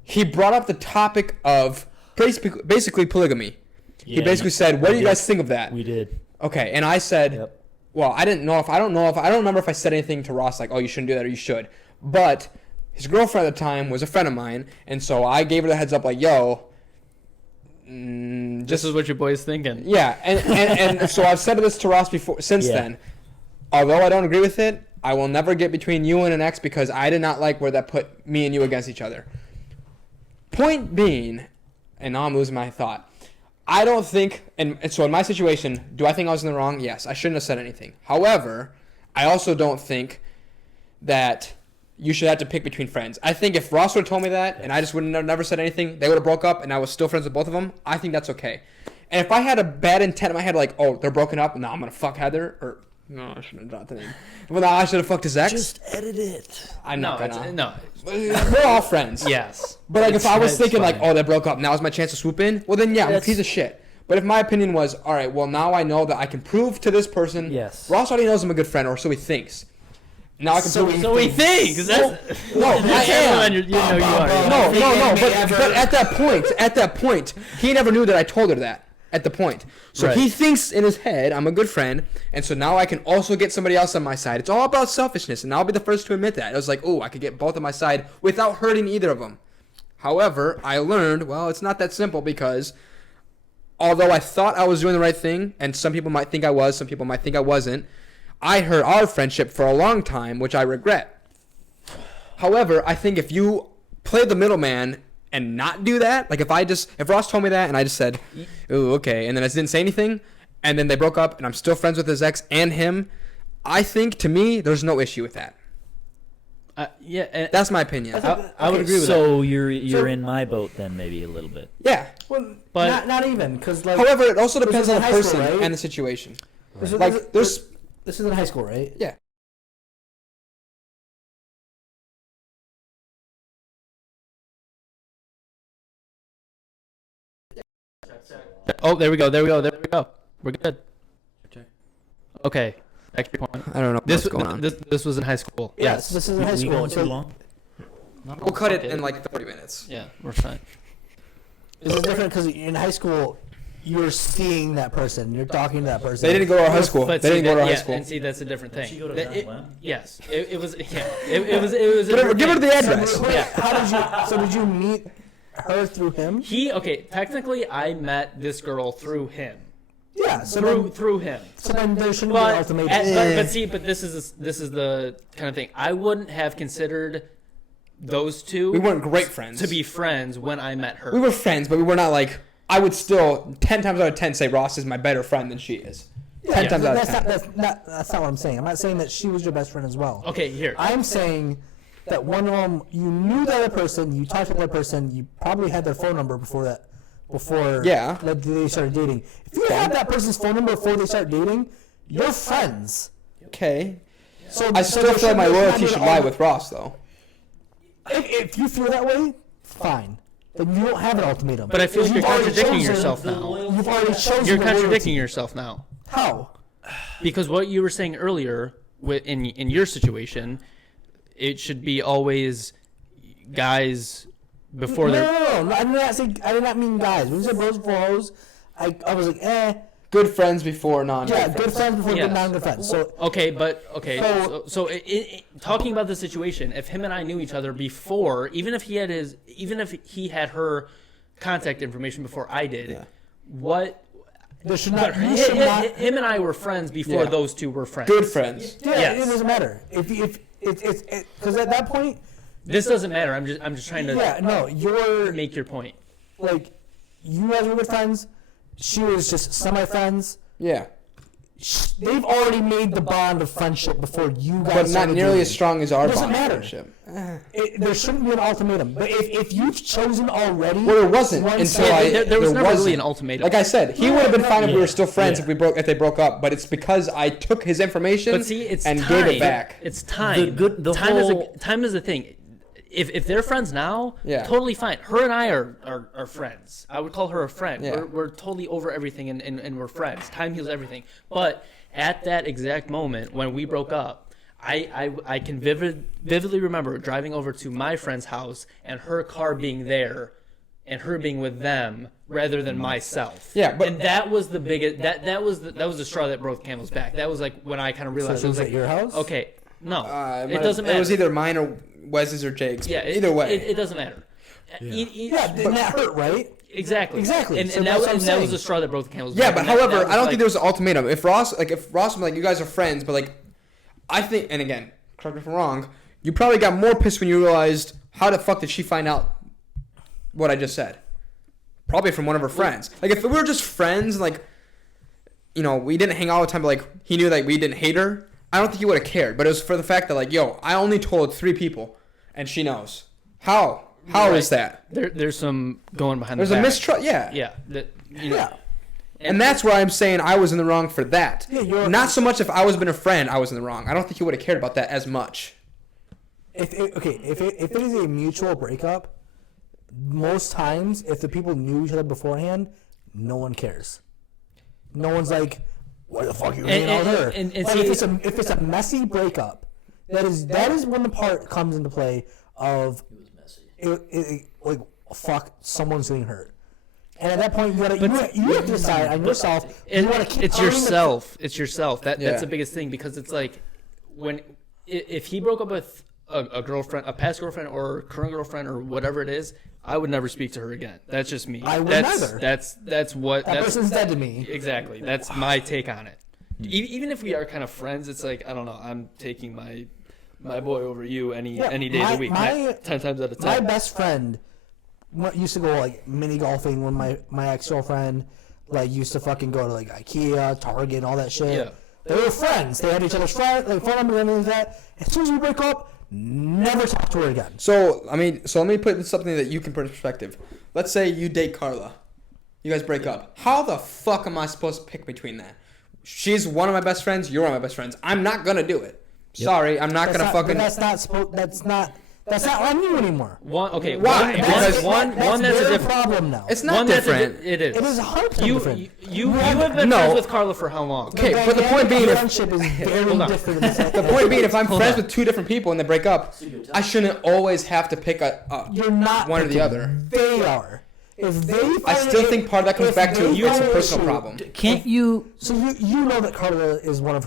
He brought up the topic of basically polygamy. Yeah, he basically said, what do you guys think of that? We did. Okay, and I said, well, I don't remember if I said anything to Ross like, oh, you shouldn't do that or you should. But his girlfriend at the time was a friend of mine, and so I gave her the heads up like, yo, this is what your boy's thinking. Yeah, and so I've said this to Ross since then. Although I don't agree with it, I will never get between you and an ex because I did not like where that put me and you against each other. Point being, and now I'm losing my thought, I don't think, and so in my situation, do I think I was in the wrong? Yes, I shouldn't have said anything. However, I also don't think that you should have to pick between friends. I think if Ross would have told me that, and I just would have never said anything, they would have broke up, and I was still friends with both of them, I think that's okay. And if I had a bad intent in my head, like, oh, they're broken up, now I'm gonna fuck Heather, or no, I shouldn't have dropped the name. Well, no, I should have fucked his ex. Just edit it. I'm not gonna. No. We're all friends. Yes. But like, if I was thinking fine. like, oh, they broke up, now's my chance to swoop in. Well, then yeah, I'm a piece of shit. But if my opinion was, all right, well, now I know that I can prove to this person. Yes. Ross already knows I'm a good friend, or so he thinks. Now I can prove. So he thinks. That's, No, I am. you know you are. No. But at that point, he never knew that I told her that. At the point, so Right. he thinks in his head I'm a good friend, and so now I can also get somebody else on my side. It's all about selfishness, and I'll be the first to admit that. It was like, oh, I could get both on my side without hurting either of them. However, I learned, well, it's not that simple, because although I thought I was doing the right thing, and some people might think I was, some people might think I wasn't, I hurt our friendship for a long time, which I regret. However, I think if you play the middleman and not do that, like if Ross told me that and I just said, ooh, okay, and then I just didn't say anything, and then they broke up and I'm still friends with his ex and him, I think, to me, there's no issue with that. That's my opinion. I would agree with that. So you're in my boat then, maybe a little bit. Yeah. Well, But- not even, because like. However, it also depends is on the in high school, person right? and the situation. Like, There's... This is in high school, right? Yeah. Oh, there we go. We're good. Okay. Back to your point. I don't know what's going on. This was in high school. Yes, this is in high We school. going So too long? We'll cut it in like 30 minutes. Yeah, we're fine. this is different because in high school, you're seeing that person, you're talking to that person. They didn't go to our high school. They But see, didn't go to our high yeah, school. and see, that's a different thing. Did she go to That- Grand Slam? Yes, it was. Yeah, it was. It was. a different Give her thing. the address. Wait, Yeah. how did you? So did you meet her through him? Technically, I met this girl through him. Yeah. So Through him. then there shouldn't be an But, ultimatum. but this is the kind of thing I wouldn't have considered those two. We weren't great friends. to be friends when I met her. We were friends, but we were not like... I would still, 10 times out of 10, say Ross is my better friend than she is. 10 times out of 10. That's not what I'm saying. I'm not saying that she was your best friend as well. Okay, here. I'm saying that one of them, you knew the other person, you talked to the other person, you probably had their phone number before Yeah. like, they started dating. If you had that person's phone number before they start dating, you're friends. Okay. So I still feel like my loyalty should lie with Ross, though. If you feel that way, fine. Then you don't have an ultimatum. But I feel like you're You've already contradicting chosen- yourself now. You've already chosen. You're the contradicting loyalty. yourself now. How? Because what you were saying earlier, in your situation, it should be always guys before they're. No. I did not mean guys. When you said bros before hoes, I was like, Good friends before non-good yeah, friends. good friends before Yes. good non-good friends. So Okay, So- so talking about the situation, if him and I knew each other before, even if he had her contact information before I did, Yeah. what? there should But not. You should not. him and I were friends before Yeah. those two were friends. Good friends. Yeah, Yes. it doesn't matter. If it's because at that point, This doesn't matter. I'm just trying to yeah, no, you're make your point. like, you guys were good friends. She was just semi-friends. Yeah. They've already made the bond of friendship before you guys. But not started nearly dating. as strong as our Doesn't bond of matter. friendship. There shouldn't be an ultimatum. But if you've chosen already, Well, there wasn't one until side- there was never really wasn't. an ultimatum. Like I said, he would have been fine if we were Yeah. still friends Yeah. if they broke up. But it's because I took his information But see, it's and time. gave it back. It's time. The time whole- is a thing. If they're friends now, Yeah. totally fine. Her and I are friends. I would call her a friend. Yeah. We're totally over everything and we're friends. Time heals everything. But at that exact moment when we broke up, I can vividly remember driving over to my friend's house and her car being there and her being with them rather than myself. Yeah, but- and that was the biggest that was the straw that broke the camel's back. That was like when I kind of realized So it was was at like, your house? okay, no, It it doesn't matter. It was either mine or Wes's or Jake's. Yeah, Either way. it doesn't matter. Yeah, and that hurt, right? Exactly. Exactly. And, So and, that's that, what I'm and that was saying. the straw that broke the camel's Yeah, back. but And that however, was I don't like- think there was an ultimatum. If Ross was like, you guys are friends, but like, I think, and again, correct me if I'm wrong, you probably got more pissed when you realized how the fuck did she find out what I just said? Probably from one of her friends. Like, if we were just friends, like, you know, we didn't hang out all the time, but like, he knew like we didn't hate her, I don't think he would have cared. But it was for the fact that like, yo, I only told 3 people, and she knows. How? How Right. is that? There's some going behind There's the a back. mistrust. Yeah. Yeah. That, you know, Yeah. And that's why I'm saying I was in the wrong for that. Yeah, Not so much if I was been a friend, I was in the wrong. I don't think he would have cared about that as much. If it is a mutual breakup, most times if the people knew each other beforehand, no one cares. No one's like, "Why the fuck are you hanging out with her?" And Like, see, if it's a messy breakup, that is when the part comes into play of like, fuck, someone's getting hurt. And at that point, you have to decide on yourself. You want to keep it's earning yourself. It's yourself. That's Yeah. the biggest thing, because it's like if he broke up with a girlfriend, a past girlfriend or current girlfriend or whatever it is, I would never speak to her again. That's just me. I wouldn't either. That's what That person's dead to me. Exactly. That's my take on it. Even if we are kind of friends, it's like, I don't know. I'm taking my boy over you any day of the week, 10 times out of 10. My best friend used to go like mini golfing with my ex-girlfriend. Like, used to fucking go to like IKEA, Target, and all that shit. Yeah. They were friends. They had each other's phone numbers and everything like that. As soon as we break up, never talk to her again. So let me put something that you can put in perspective. Let's say you date Carla. You guys break up. How the fuck am I supposed to pick between that? She's one of my best friends. You're one of my best friends. I'm not gonna do it. Sorry, I'm not gonna fucking. That's not on you anymore. Why? That's One that's a their different problem now. It's not different. It is. It is 100% different. You have been friends with Carla for how long? Okay, but the point being, friendship is very different. The point being, if I'm friends with two different people and they break up, I shouldn't always have to pick You're not one or the picking. other. They are. If they I still think part of that comes back to it's a personal issue, problem. Can't you? So you know that Carla is one of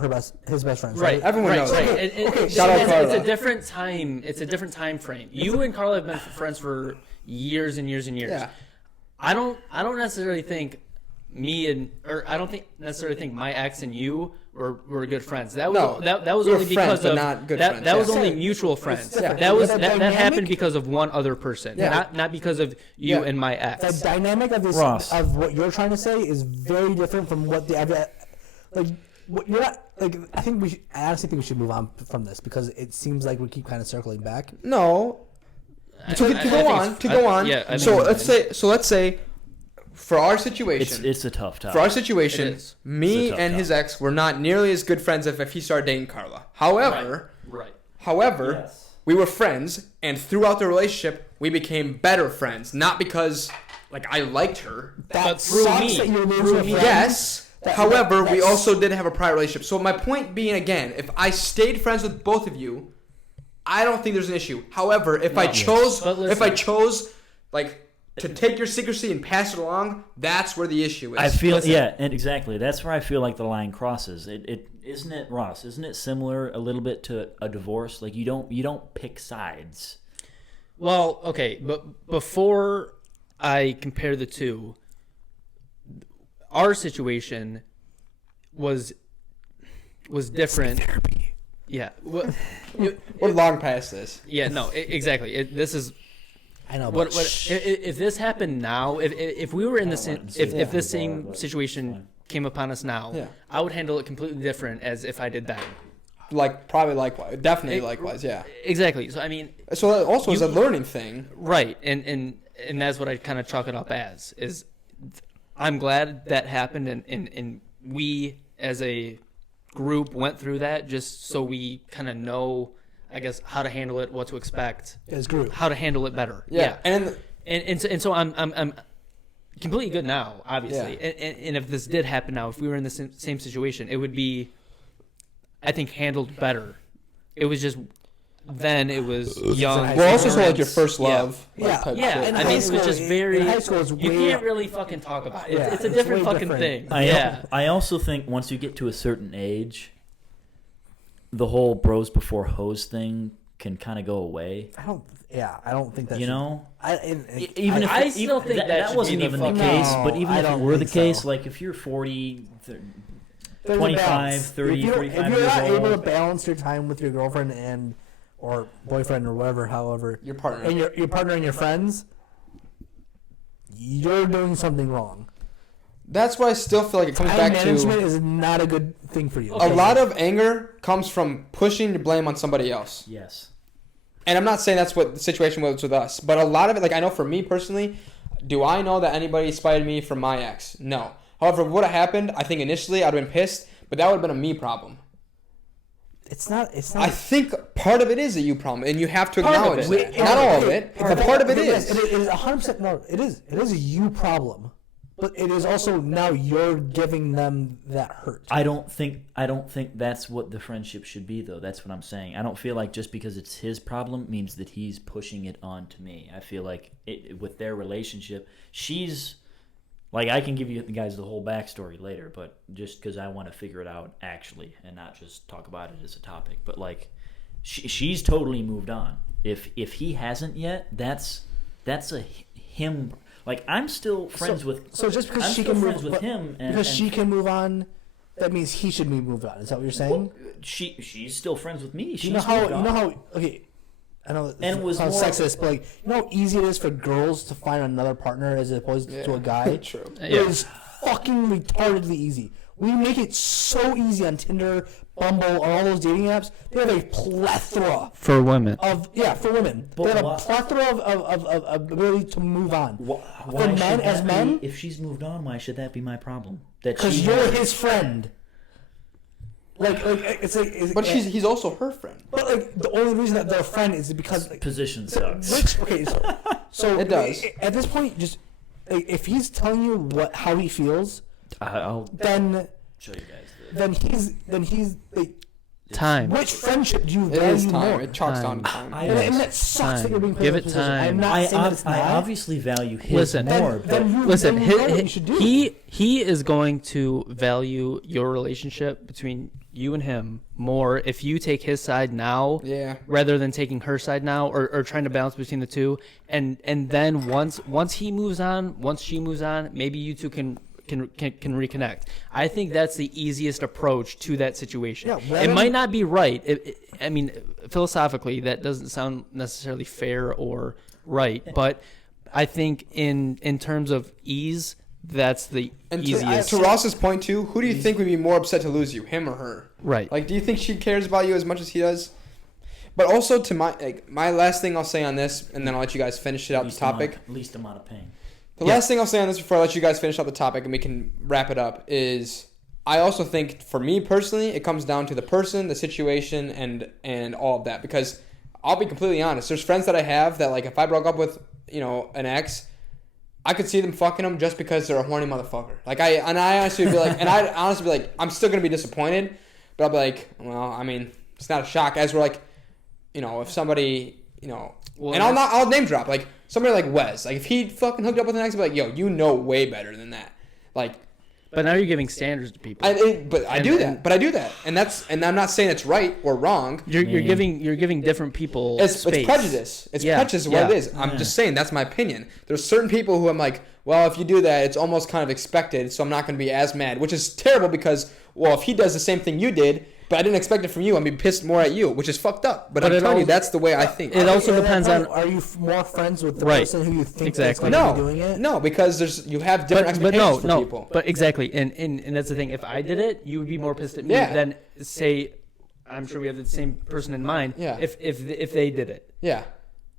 his best friends, right? Everyone knows. Right. Okay, shout out Carla. It's a different time. It's a different time frame. You and Carla have been friends for years and years and years. Yeah. I don't necessarily think I don't necessarily think my ex and you were good friends. That was we were only friends, because but of not good that. friends, That yeah. was only mutual friends. Yeah. That happened because of one other person, Yeah. not because of you and my ex. The dynamic of this Ross. of what you're trying to say is very different from what the what you're not like. I honestly think we should move on from this because it seems like we keep kind of circling back. No. To go on. Yeah. I So think- let's say, for our situation, It's a tough topic. for our situation, It is. me It's a tough and his ex were not nearly as good friends if he started dating Carla. However, Right. we were friends, and throughout the relationship, we became better friends. Not because like I liked her. That through sucks me. that you're losing Through a me. friend. Yes. However, we also did have a prior relationship. So my point being, again, if I stayed friends with both of you, I don't think there's an issue. However, if I chose like to take your secrecy and pass it along, that's where the issue is. I feel and exactly. That's where I feel like the line crosses. It isn't it, Ross? Isn't it similar a little bit to a divorce? Like you don't pick sides. Well, okay, but before I compare the two, our situation was different. Therapy. Yeah. We're long past this. Yeah. No. Exactly. This is I know. what. But If this happened now, if we were in the if this same situation came upon us now, Yeah. I would handle it completely different as if I did that. Like probably likewise, definitely likewise, yeah. Exactly. So I mean, So that also is a learning thing. right, and that's what I kind of chalk it up as is. I'm glad that happened, and we as a group went through that just so we kind of know, I guess, how to handle it, what to expect, as group. how to handle it better. Yeah. And so I'm completely good now, obviously. Yeah. And if this did happen now, if we were in the same situation, it would be, I think, handled better. It was just then it was young. We're also ignorant. like your first love. Yeah. like, type Yeah, shit. I mean, it was just very. in high school, it's You way- can't really fucking talk about it. Yeah, It's a it's different way fucking different. thing. I also think once you get to a certain age, the whole bros before hoes thing can kind of go away. I don't think that. You should- know, Even I still think that should wasn't be the even the fucking- case. But No, even I if it don't were the think case, so. like if you're 40, There's a 25, balance. 30, if you're, 45 if you're years not able to old. balance your time with your girlfriend and or boyfriend or whatever, however, Your partner. and your partner and your friends, you're doing something wrong. That's why I still feel like it comes Time back management to is not a good thing for you. a lot of anger comes from pushing the blame on somebody else. yes. And I'm not saying that's what the situation was with us, but a lot of it, like I know for me personally, do I know that anybody spited me from my ex? No. However, what happened, I think initially I'd have been pissed, but that would have been a me problem. It's not. I think part of it is a you problem, and you have to Part of acknowledge it. that. Not all of it, but part of it Yes, is. it is 100%. No, it is. It is a you problem, but it is also now you're giving them that hurt. I don't think that's what the friendship should be, though. That's what I'm saying. I don't feel like just because it's his problem means that he's pushing it on to me. I feel like with their relationship, she's like, I can give you guys the whole backstory later, but just because I want to figure it out actually and not just talk about it as a topic. But like, she's totally moved on. If he hasn't yet, that's a him. Like, I'm still friends with. So just because I'm she still can friends move with him, she can move on, that means he should be moved on. Is that what you're saying? Well, she's still friends with me. She's you know how moved on. okay. I know And it was sounds more- sexist, but like, you know how easy it is for girls to find another partner as opposed to a guy. True. It is fucking retardedly easy. We make it so easy on Tinder, Bumble, or all those dating apps. They have a plethora For women. for women. But they have why- a plethora of ability to move on. Why men, should as that men? be, if she's moved on, why should that be my problem? That Because she you're has- his friend. Like it's like. But he's also her friend. But like the only reason that they're a friend is because like, position sucks. so It does. At this point, just like, if he's telling you how he feels, I'll then show you guys. then he's like, Time. which friendship do you It value is time. more? It chalks down to Time. time. And that sucks Time. that you're being put Give in it this position. time. I'm not saying that it's I not. obviously value his Listen. more, Then but you Listen, then you know what you should do. he is going to value your relationship between you and him more if you take his side now Yeah. rather than taking her side now or trying to balance between the two. And then once he moves on, once she moves on, maybe you two can reconnect. I think that's the easiest approach to that situation. Yeah, it might not be right. I mean, philosophically, that doesn't sound necessarily fair or right, but I think in terms of ease, that's the And easiest. to Ross's point too, who do you think would be more upset to lose you, him or her? Right. Like, do you think she cares about you as much as he does? But also, to my last thing I'll say on this, and then I'll let you guys finish it out the topic. Least amount of pain. The last thing I'll say on this before I let you guys finish up the topic and we can wrap it up is I also think for me personally it comes down to the person, the situation, and all of that. Because I'll be completely honest, there's friends that I have that like if I broke up with an ex, I could see them fucking them just because they're a horny motherfucker. I honestly would be like, and I'd honestly be like, I'm still gonna be disappointed, but I'll be like, well, I mean, it's not a shock. As we're like, if somebody, Well, and I'll name drop like somebody like Wes, like if he fucking hooked up with an ex, I'd be like, yo, you know way better than that, like. But now you're giving standards to people. I do that, and I'm not saying it's right or wrong. You're giving different people It's space. prejudice. It's prejudice is what it is. I'm just saying that's my opinion. There's certain people who I'm like, well, if you do that, it's almost kind of expected, so I'm not going to be as mad, which is terrible because, well, if he does the same thing you did, but I didn't expect it from you, I'm going to be pissed more at you, which is fucked up. But I'm telling you, that's the way I think. It also depends on. Are you more friends with the Right. person who you think Exactly. is going to be doing it? No, because you have different expectations for people. But exactly, and that's the thing. If I did it, you would be more pissed at me Yeah. than say, I'm sure we have the same person in mind. Yeah. If they did it. Yeah.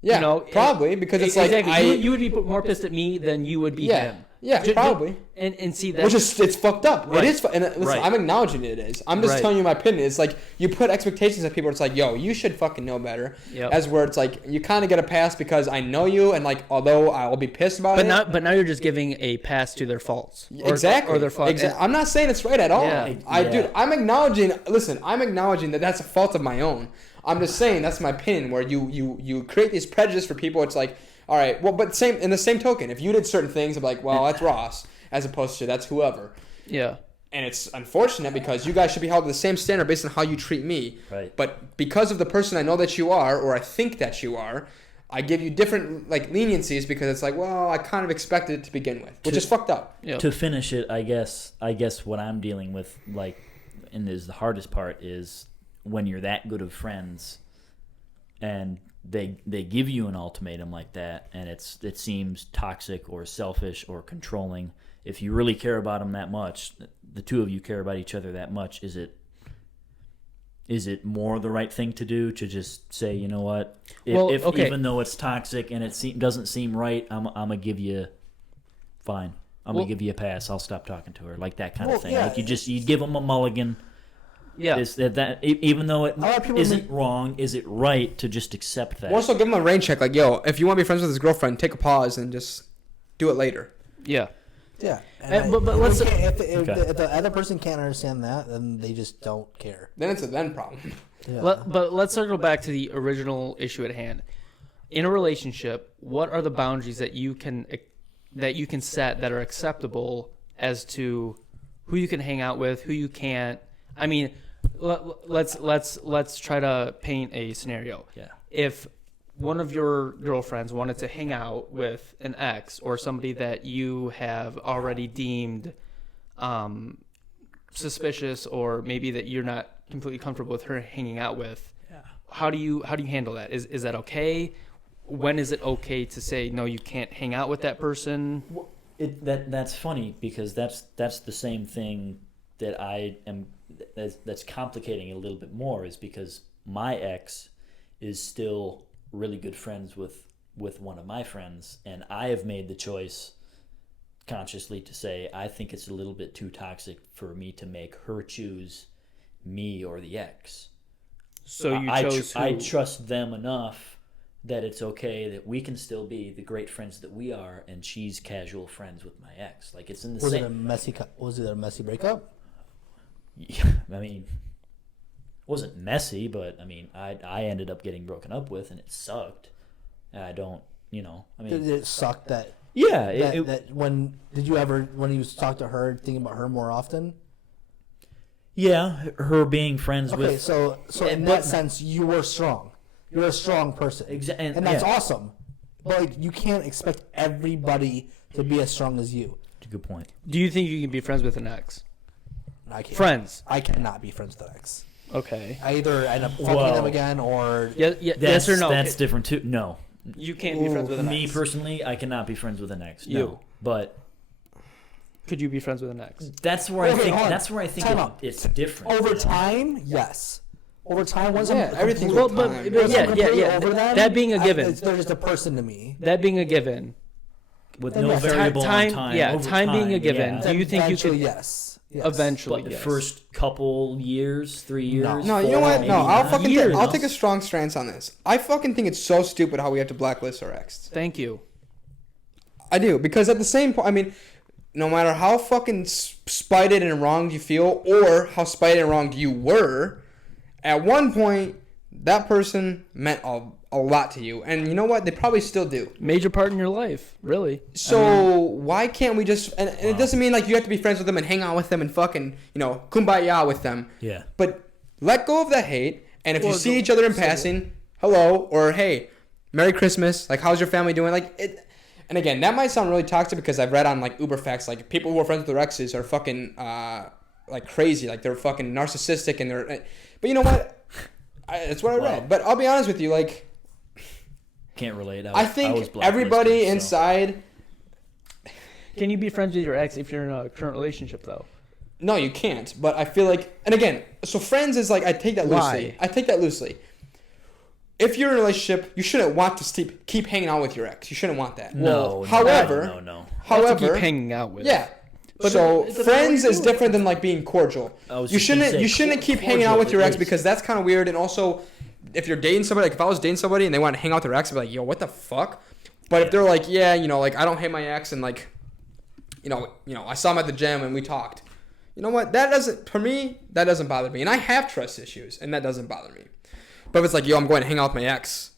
Yeah, probably, because it's exactly. like you would be more pissed at me than you would be Yeah. him. Yeah, probably. And see that. Which is, it's fucked up. Right. It is, and listen, Right. I'm acknowledging it is. I'm just Right. telling you my opinion. It's like, you put expectations on people, it's like, yo, you should fucking know better. Yep. As where it's like, you kind of get a pass because I know you, and like, although I'll be pissed about it. But now you're just giving a pass to their faults. Exactly. Or their faults. I'm not saying it's right at all. Yeah. Dude, I'm acknowledging that that's a fault of my own. I'm just saying that's my opinion where you create this prejudice for people. It's like, all right, well, but in the same token, if you did certain things, I'm like, well, that's Ross, as opposed to that's whoever. Yeah. And it's unfortunate because you guys should be held to the same standard based on how you treat me. Right. But because of the person I know that you are, or I think that you are, I give you different leniencies because it's like, well, I kind of expected it to begin with, which is fucked up. Yeah. To finish it, I guess what I'm dealing with, and is the hardest part, is when you're that good of friends and they give you an ultimatum like that, and it seems toxic or selfish or controlling. If you really care about them that much, the two of you care about each other that much, is it more the right thing to do to just say, you know what, Okay. even though it's toxic and it doesn't seem right, I'm gonna give you fine. I'm gonna give you a pass. I'll stop talking to her, like that kind of thing. Yeah. Like you give them a mulligan. Yeah. Is that even though it A lot of people isn't wrong, is it right to just accept that? Also, give him a rain check. Like, yo, if you want to be friends with his girlfriend, take a pause and just do it later. Yeah. Yeah. But let's. If Okay. the other person can't understand that, then they just don't care. Then it's a then problem. Yeah. But let's circle back to the original issue at hand. In a relationship, what are the boundaries that you can set that are acceptable as to who you can hang out with, who you can't? I mean, let's try to paint a scenario. Yeah. If one of your girlfriends wanted to hang out with an ex or somebody that you have already deemed suspicious, or maybe that you're not completely comfortable with her hanging out with, how do you handle that? Is that okay? When is it okay to say no, you can't hang out with that person? That's funny because that's the same thing that I am that's complicating it a little bit more, is because my ex is still really good friends with one of my friends, and I have made the choice consciously to say I think it's a little bit too toxic for me to make her choose me or the ex. So you chose who? I trust them enough that it's okay that we can still be the great friends that we are, and she's casual friends with my ex. Like, it's in the Was same. it a messy breakup? Yeah, I mean, it wasn't messy, but I mean, I ended up getting broken up with, and it sucked. And I don't, I mean, Did it suck that? yeah. When you talk to her, thinking about her more often? Yeah, her being friends Okay, with. so in that sense, you were strong. You're a strong person, and that's awesome. But like, you can't expect everybody to be as strong as you. That's a good point. Do you think you can be friends with an ex? I can't. Friends. I cannot be friends with an ex. Okay. I either end up fucking them again, or Yes or no? That's different too. No, You can't be friends with an me ex. personally, I cannot be friends with an ex. No. You. But Could you be friends with an ex? that's where I Okay, think. hold on. That's where I think Time out. it's different. over time, yes. Over time, once Yeah, I'm everything's completely- with time. once I'm Yeah. completely over them, That being a given. they're just a person to me. That being a given. with Then no yes, variable time- on time. yeah, over time being a given. yeah. Do you think you Eventually, could- yes. Eventually, But the yes. first couple years, 3 years. No, you know what? maybe No, I'll not. fucking Years. I'll take a strong stance on this. I fucking think it's so stupid how we have to blacklist our ex. Thank you. I do, because at the same point, I mean, no matter how fucking spited and wronged you feel, or how spited and wronged you were, at one point that person meant a lot to you, and you know what? They probably still do. Major part in your life, really. So why can't we just? And it doesn't mean like you have to be friends with them and hang out with them and fucking kumbaya with them. Yeah. But let go of that hate, and if you Well, see each other in passing, hello, or hey, Merry Christmas. Like, how's your family doing? Like it. And again, that might sound really toxic because I've read on like Uber facts, like people who are friends with their exes are fucking like crazy, like they're fucking narcissistic and they're. But you know what? That's what I read. But I'll be honest with you, like. Can't relate. I think everybody inside. Can you be friends with your ex if you're in a current relationship, though? No, you can't. But I feel like, and again, so friends is like I take that loosely. Why? If you're in a relationship, you shouldn't want to keep hanging out with your ex. You shouldn't want that. No. However, no. Not to However, keep hanging out with. yeah. But So it's a friends very is good- different than like being cordial. I was You just gonna shouldn't say, keep hanging out with your ex cordial because that's kind of weird. And also, if you're dating somebody, like if I was dating somebody and they want to hang out with their ex, I'd be like, yo, what the fuck? But if they're like, yeah, like I don't hate my ex and like, I saw him at the gym and we talked. You know what? That doesn't bother me. And I have trust issues, and that doesn't bother me. But if it's like, yo, I'm going to hang out with my ex,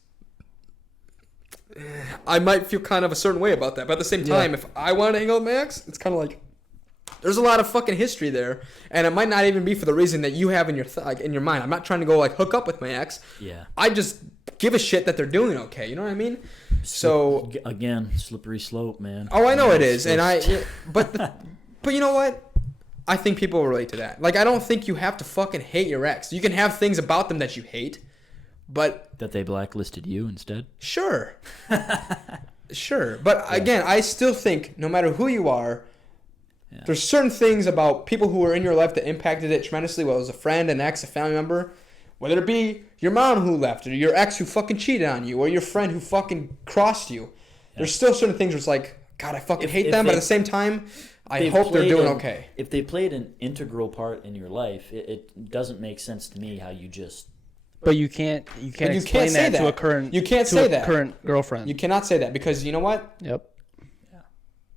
I might feel kind of a certain way about that. But at the same time, if I want to hang out with my ex, it's kind of like there's a lot of fucking history there, and it might not even be for the reason that you have in your in your mind. I'm not trying to go like hook up with my ex. Yeah. I just give a shit that they're doing okay. You know what I mean? So Again, slippery slope, man. oh, I know it is, and but you know what? I think people will relate to that. Like, I don't think you have to fucking hate your ex. You can have things about them that you hate, but that they blacklisted you instead. sure. Sure. But again, I still think no matter who you are, there's certain things about people who are in your life that impacted it tremendously, whether it was a friend, an ex, a family member, whether it be your mom who left, or your ex who fucking cheated on you, or your friend who fucking crossed you. There's still certain things where it's like, God, I fucking If- hate if them, but they- at the same time, I they've hope they're played doing an- okay. If they played an integral part in your life, it doesn't make sense to me how you just. But you can't explain say that to a that. current You can't to say a that. current girlfriend. You cannot say that because you know what? Yep.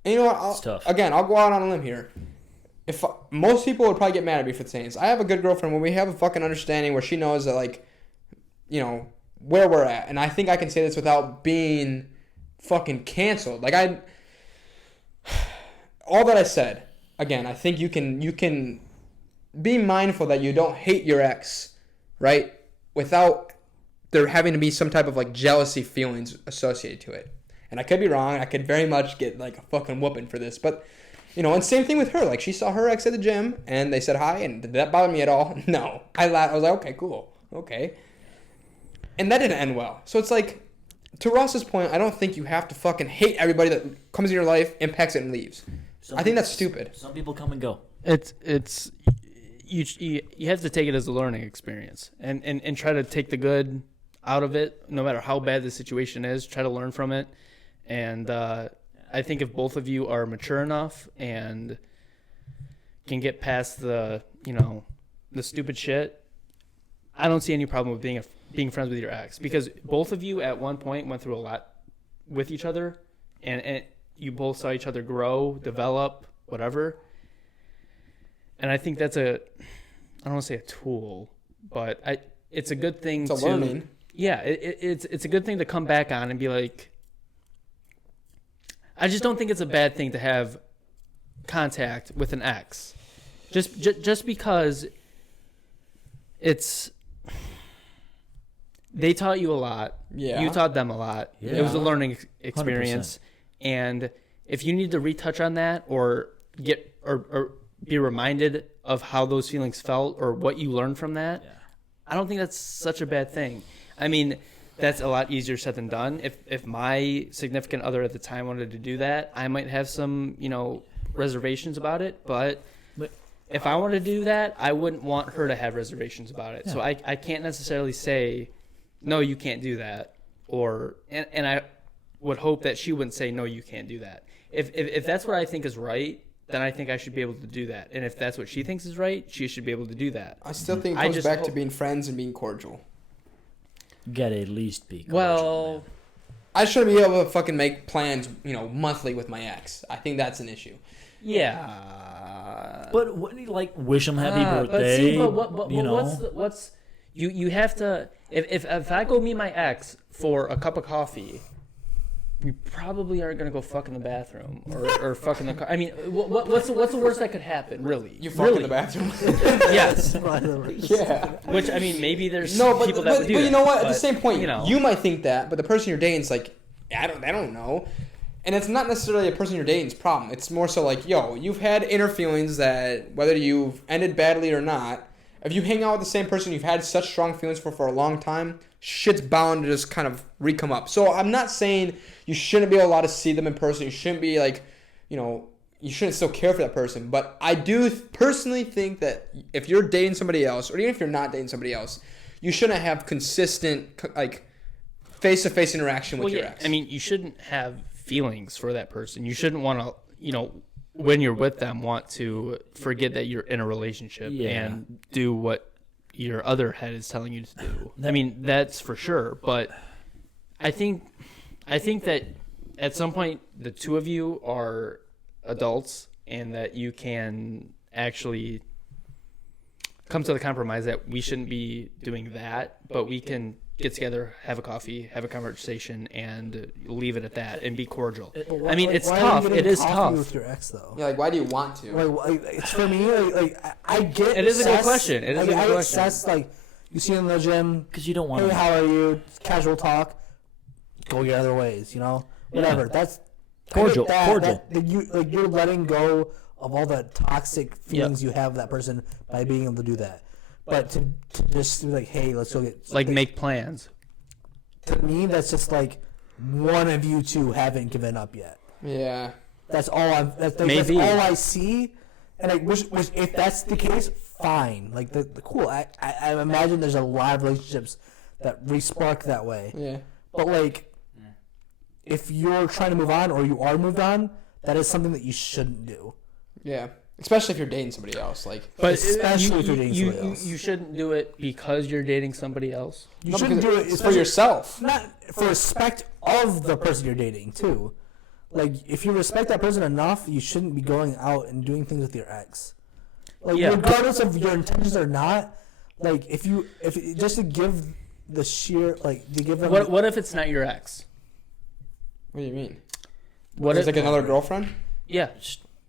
And you know what? It's tough. Again, I'll go out on a limb here. If most people would probably get mad at me for saying this. I have a good girlfriend where we have a fucking understanding where she knows that, like, you know, where we're at. And I think I can say this without being fucking canceled. Like, all that I said, again, I think you can be mindful that you don't hate your ex, right? Without there having to be some type of, like, jealousy feelings associated to it. And I could be wrong. I could very much get, like, a fucking whooping for this. But, you know, and same thing with her. Like, she saw her ex at the gym, and they said hi, and did that bother me at all? No. I laughed. I was like, okay, cool. Okay. And that didn't end well. So it's like, to Ross's point, I don't think you have to fucking hate everybody that comes in your life, impacts it, and leaves. I think that's stupid. Some people come and go. It's you have to take it as a learning experience and try to take the good out of it, no matter how bad the situation is. Try to learn from it. And I think if both of you are mature enough and can get past the stupid shit, I don't see any problem with being friends with your ex, because both of you at one point went through a lot with each other, and you both saw each other grow, develop, whatever. And I think that's I don't want to say a tool, but it's a good thing It's a to learning. Yeah, it's a good thing to come back on and be like, I just don't think it's a bad thing to have contact with an ex, just because they taught you a lot. Yeah. You taught them a lot. Yeah. It was a learning experience, 100%. And if you need to retouch on that or get or be reminded of how those feelings felt or what you learned from that, I don't think that's such a bad thing. I mean, that's a lot easier said than done. If my significant other at the time wanted to do that, I might have some, reservations about it. But if I wanted to do that, I wouldn't want her to have reservations about it. Yeah. So I can't necessarily say, no, you can't do that. And I would hope that she wouldn't say, no, you can't do that. If that's what I think is right, then I think I should be able to do that. And if that's what she thinks is right, she should be able to do that. I still think it goes back to being friends and being cordial. You gotta at least be cordial. Well, I shouldn't be able to fucking make plans, monthly with my ex. I think that's an issue. Yeah. But what do you like? Wish them happy birthday. What's you have to if I go meet my ex for a cup of coffee, we probably aren't gonna go fuck in the bathroom or fuck in the car. I mean, what's the worst that could happen? Really, You fuck in the bathroom. Yes. Yeah. Which I mean, maybe there's people that but, would do but that. you know what? At the but, same point, you know. you might think that, but the person you're dating is like, I don't know. And it's not necessarily a person you're dating's problem. It's more so like, you've had inner feelings that whether you've ended badly or not, if you hang out with the same person you've had such strong feelings for a long time, shit's bound to just kind of re-come up. So I'm not saying you shouldn't be allowed to see them in person. You shouldn't be like, you shouldn't still care for that person. But I do personally think that if you're dating somebody else, or even if you're not dating somebody else, you shouldn't have consistent, like, face-to-face interaction with your ex. I mean, you shouldn't have feelings for that person. You shouldn't want to, when you're with them, want to forget that you're in a relationship and do what your other head is telling you to do. I mean, that's for sure. But I think that at some point the two of you are adults and that you can actually come to the compromise that we shouldn't be doing that, but we can get together, have a coffee, have a conversation, and leave it at that, and be cordial. I mean, it's tough. It is tough. With your ex, though. Yeah, like, why do you want to? Like, it's for me. I get. It is a good question. It is a good question. Assess, like, you see in the gym, because you don't want. Hey, how are you? Casual talk. Go your other ways. Whatever. Yeah. That's cordial. Cordial. You're letting go of all the toxic feelings you have with that person by being able to do that. But to just be like, hey, let's go get like make plans. To me, that's just like one of you two haven't given up yet. Yeah. That's all that's all I see, and which if that's the case, fine. Like the cool. I imagine there's a lot of relationships that re-spark that way. Yeah. But like, if you're trying to move on or you are moved on, that is something that you shouldn't do. Yeah. Especially if you're dating somebody else. But especially if you're dating somebody else. You shouldn't do it because you're dating somebody else. You shouldn't do it it's for yourself. Not for respect of the person you're dating, too. Like, if you respect that person enough, you shouldn't be going out and doing things with your ex. Like, regardless of your intentions or not, like, if just to give the sheer, like, to give them... What if it's not your ex? What do you mean? What if it's like another girlfriend? Yeah.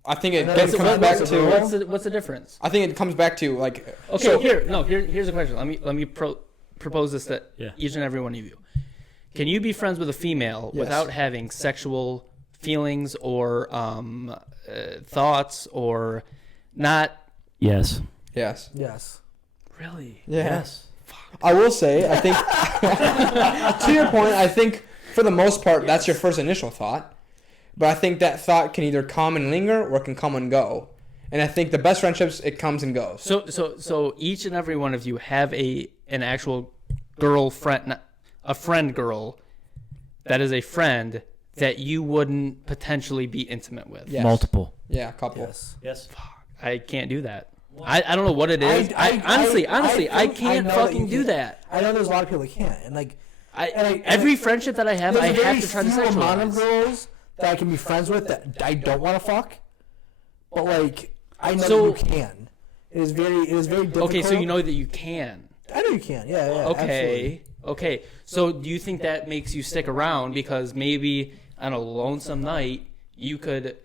I think it What's comes back to... What's the difference? I think it comes back to, like... Okay, so, here's a question. Let me propose this to each and every one of you. Can you be friends with a female without having sexual feelings or thoughts or not? Yes. Yes. Yes. Really? Yeah. Yes. I will say, I think... to your point, I think, for the most part, that's your first initial thought. But I think that thought can either come and linger or it can come and go. And I think the best friendships, it comes and goes. So each and every one of you have an actual girlfriend, a friend girl that is a friend that you wouldn't potentially be intimate with. Yes. Multiple. Yeah, a couple. Yes. I can't do that. I don't know what it is. Honestly, I can't fucking do that. I know there's a lot of people that can't. And like, every friendship that I have, I have to try to there's a very few amount of sexualize. girls that I can be friends with that I don't want to fuck. But like, I know So- that you can. It is very difficult. Okay, so you know that you can. I know you can. Yeah. Okay. Absolutely. Okay. So do you think that makes you stick around because maybe on a lonesome night you could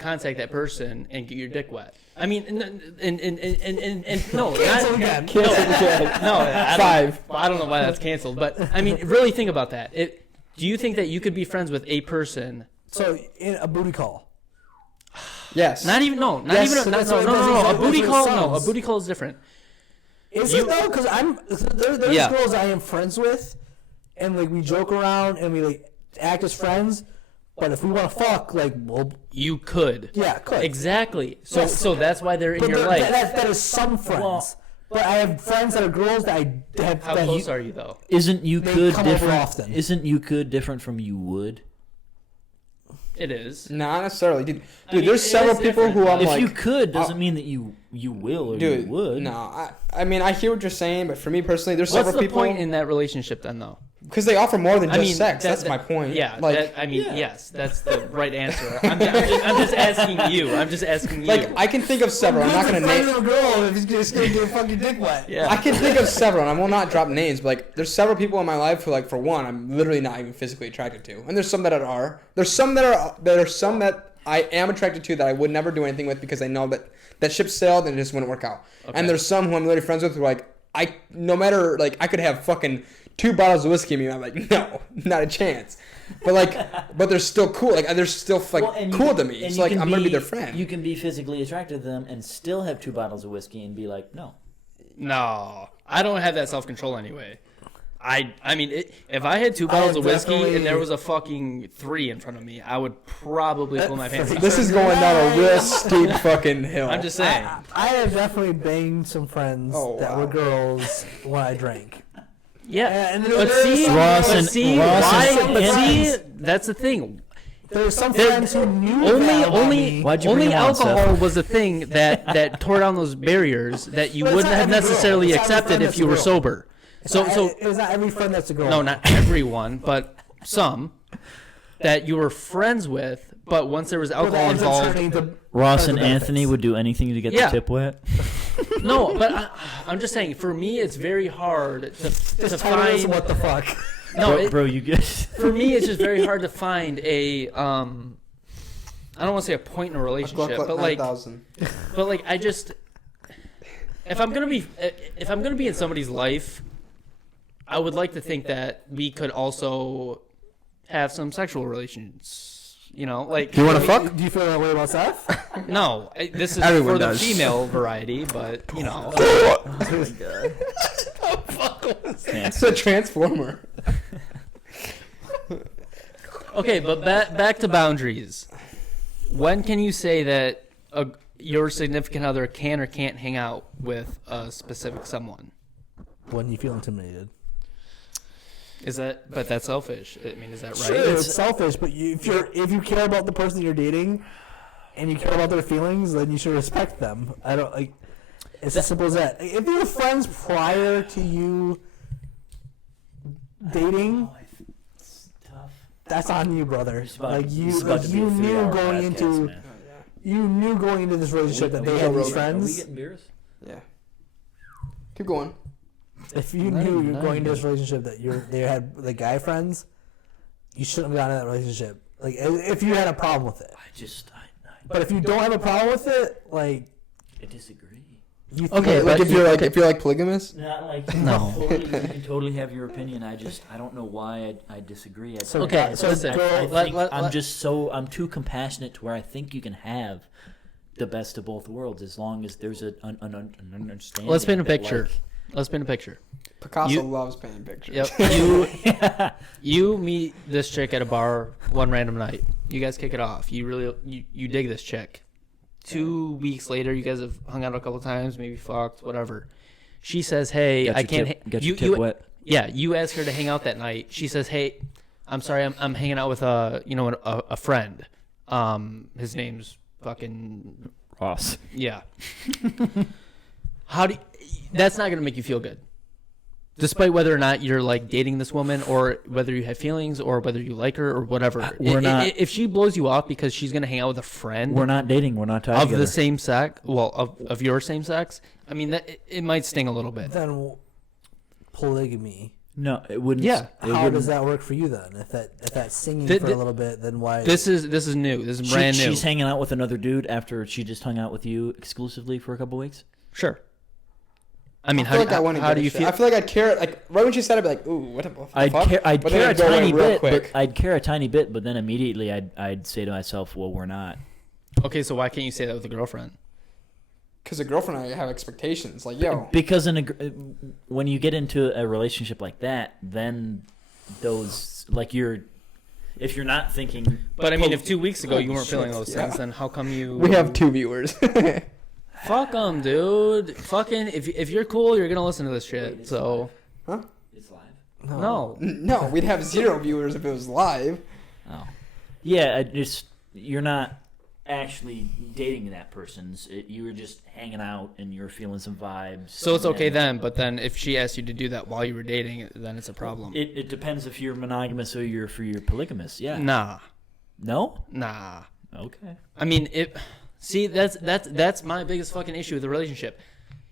contact that person and get your dick wet? I mean, and no, Cancel again. no, Five. I don't know why that's canceled, but I mean, really think about that. Do you think that you could be friends with a person? So in a booty call. Yes. Not even no. A booty call. No, a booty call is different. Is it though? Because there's girls I am friends with, and like we joke around and we like act as friends. But if we want to fuck, like, You could. Yeah, could. Exactly. So that's why they're in but your life. that is some friends. Well, but I have friends that are girls that I have. How that close are you though? Isn't you They could come over different? often. Isn't you could different from you would? It is. Not necessarily. Dude, mean, there's it several is people who I'm different, If like... you could, doesn't mean that you will or Dude, you would. no. I mean, I hear what you're saying, but for me personally, there's What's several the people... point in that relationship then, though? Because they offer more than I just mean, sex. That's my point. Yeah. Like, Yes, that's the right answer. I'm just asking you. I'm just asking you. like I can think of several. I'm not going to name... a girl if he's just gonna get a fucking dick wet. Yeah. I can think of several, and I will not drop names, but like, there's several people in my life who, like, for one, I'm literally not even physically attracted to, and there's some that are. There's some that are. There are some that I am attracted to that I would never do anything with because I know that ship sailed and it just wouldn't work out. Okay. And there's some who I'm literally friends with who, like, no matter, like, I could have fucking 2 bottles of whiskey in me, and I'm like, no, not a chance. But they're still cool. Like, they're still like cool to me. So like, I'm gonna be their friend. You can be physically attracted to them and still have 2 bottles of whiskey and be like, no. No, I don't have that self-control anyway. I mean, if I had 2 bottles of whiskey definitely- and there was a fucking 3 in front of me, I would probably pull my pants down. This is going down a real steep fucking hill. I'm just saying. I have definitely banged some friends that were girls when I drank. Yeah, And but there's see, Ross but and- see, Ross why? and- But see, Friends. that's the thing. There's some There- friends who knew that about me. Why'd you bring Only him on, alcohol Seth? was the thing that tore down those barriers that you But it's wouldn't not have every girl. necessarily It's not every accepted friend if that's you a were girl. sober. So It's not every friend that's a girl. no, not everyone, but some that you were friends with. But once there was But alcohol that ends up involved, turning to Ross other and Anthony benefits. would do anything to get Yeah. the tip wet. no. But I'm just saying, for me, it's very hard to This title is find. what the fuck. No, bro, you get. for me, it's just very hard to find a. I don't want to say a point in a relationship, but like, 9,000. I just, if I'm gonna be in somebody's life, I would like to think that we could also have some sexual relations. You know, like, You want to fuck? Do you feel that way about Seth? no, this is Everyone for the does. female variety, but you know, It's a transformer. okay, but back to boundaries. When can you say that your significant other can or can't hang out with a specific someone? When you feel intimidated. But that's selfish. I mean, is that right? Sure, it's selfish, but if you care about the person you're dating, and you care about their feelings, then you should respect them. I don't like. It's as simple as that. If you were friends prior to you dating, that's on you, brother. Like you knew going into this relationship that they had these friends. Are we getting beers? Yeah. Keep going. If you knew you were going into this relationship that they had the guy friends, you shouldn't have gotten in that relationship. Like if you had a problem with it. But if you don't have a problem with it, like I disagree. Okay, like if you're like polygamous. Not like No. You can totally have your opinion. I don't know why I disagree. I'm too compassionate to where I think you can have the best of both worlds as long as there's an understanding. Let's paint a picture. Picasso loves painting pictures. Yep. You meet this chick at a bar one random night. You guys kick it off. You dig this chick. 2 weeks later, you guys have hung out a couple times, maybe fucked, whatever. She says, "Hey, I can't." Get your tip wet. Yeah, you ask her to hang out that night. She says, "Hey, I'm sorry, I'm hanging out with a friend. His name's fucking Ross." Yeah. That's not gonna make you feel good. Despite whether or not you're like dating this woman, or whether you have feelings, or whether you like her, or whatever. If she blows you off because she's gonna hang out with a friend, we're not dating. We're not talking of together. the same sex. Well, of your same sex. I mean, it might sting a little bit. Then polygamy. No, it wouldn't. Yeah. How does that work for you then? If that's singing for a little bit, then why? This is new. This is brand new. She's hanging out with another dude after she just hung out with you exclusively for a couple weeks. Sure. I mean, how do you feel? I feel like I'd care. Like right when she said it, I'd be like, "Ooh, what the fuck?" I'd care a tiny bit, but I'd care a tiny bit. But then immediately, I'd say to myself, "Well, we're not." Okay, so why can't you say that with a girlfriend? Because a girlfriend and I have expectations. Like, yo. Because when you get into a relationship like that, then those if you're not thinking. But I mean, if 2 weeks ago you weren't feeling those things, then how come you? We have 2 viewers. Fuck them, dude. Fucking, if you're cool, you're gonna listen to this shit. So, huh? It's live. No, we'd have 0 viewers if it was live. Oh, yeah. You're not actually dating that person. You were just hanging out and you're feeling some vibes. So it's okay then. But then if she asked you to do that while you were dating, then it's a problem. It depends if you're monogamous or you're polygamous. Yeah. Nah. No. Nah. Okay. I mean, See, that's my biggest fucking issue with the relationship.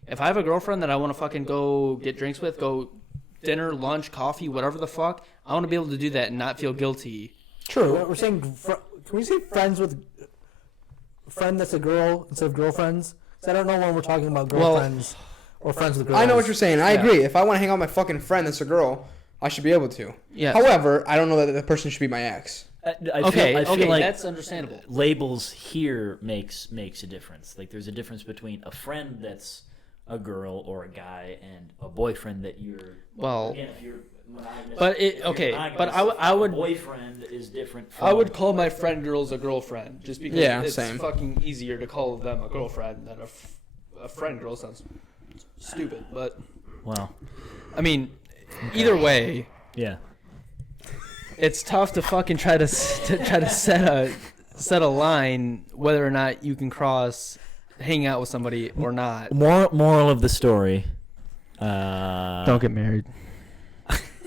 If I have a girlfriend that I want to fucking go get drinks with, go dinner, lunch, coffee, whatever the fuck, I want to be able to do that and not feel guilty. True. We're saying, can we say friends with friend that's a girl instead of girlfriends? Because I don't know when we're talking about girlfriends or friends with girls. I know what you're saying. I agree. If I want to hang out with my fucking friend that's a girl, I should be able to. Yeah. However, I don't know that the person should be my ex. I feel like that's understandable. Labels here makes a difference. Like there's a difference between a friend that's a girl or a guy and a boyfriend that you're. Well, again, if you're monogamous, but I would. Boyfriend is different. I would call my friend girls a girlfriend just because it's same. fucking easier to call them a girlfriend than a friend girl. Sounds stupid, but well, I mean, either way, yeah. It's tough to fucking try to set a line whether or not you can cross hang out with somebody or not. Moral of the story. Don't get married.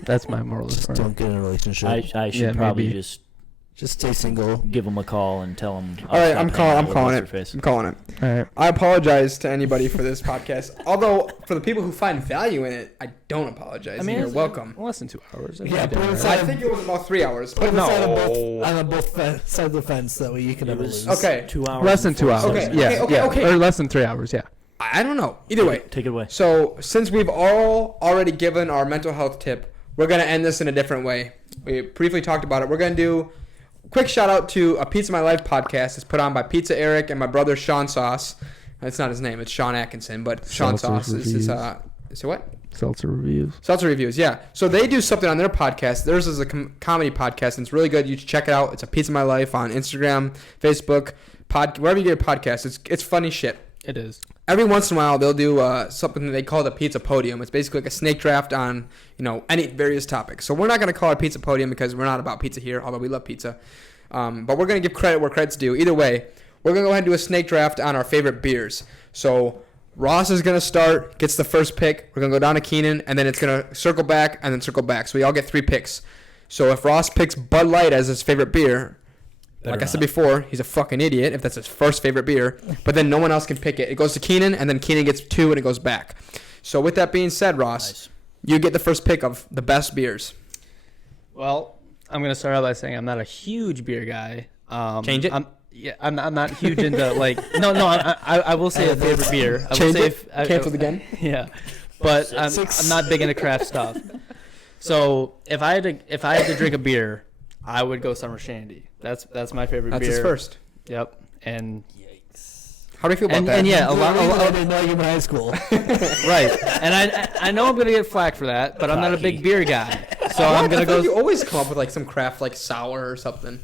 That's my moral of the story. Don't get in a relationship. I should probably maybe. Just stay single. Give them a call and tell them. All right, I'm calling it. All right. I apologize to anybody for this podcast. Although for the people who find value in it, I don't apologize. I mean, you're welcome. Less than 2 hours. Yeah, I think it was about 3 hours. Put it on both sides of the fence. That way you can never lose. Okay. 2 hours. Less than 2 hours. Okay. Okay. Or less than 3 hours. Yeah. I don't know. Either way. Take it away. So since we've all already given our mental health tip, we're gonna end this in a different way. We briefly talked about it. We're gonna do. Quick shout out to a Pizza My Life podcast. It's put on by Pizza Eric and my brother Sean Sauce. It's not his name. It's Sean Atkinson, but Sean Sauce is his. So what? Seltzer reviews. Seltzer reviews. Yeah. So they do something on their podcast. Theirs is a comedy podcast, and it's really good. You should check it out. It's a Pizza My Life on Instagram, Facebook, wherever you get a podcast. It's funny shit. It is. every once in a while they'll do something that they call the pizza podium. It's basically like a snake draft on any various topics. So we're not going to call it pizza podium because we're not about pizza here, although we love pizza. But we're going to give credit where credit's due. Either way, we're going to go ahead and do a snake draft on our favorite beers. So Ross is going to start, gets the first pick. We're going to go down to Keenan, and then it's going to circle back and then circle back. So we all get 3 picks. So if Ross picks Bud Light as his favorite beer, like I said before, he's a fucking idiot if that's his first favorite beer. But then no one else can pick it. It goes to Keenan, and then Keenan gets 2, and it goes back. So with that being said, Ross, you get the first pick of the best beers. Well, I'm gonna start out by saying I'm not a huge beer guy. Change it. I'm not huge into like I will say a favorite beer. Change it. Canceled again. Yeah, but I'm not big into craft stuff. So if I had to drink a beer, I would go Summer Shandy. That's my favorite beer. That's his first. Yep. And how do you feel about that? And yeah, a lot. I didn't know you in high school. Right. And I know I'm gonna get flack for that, but I'm not a big beer guy. So I'm gonna go. You always come up with like some craft like sour or something.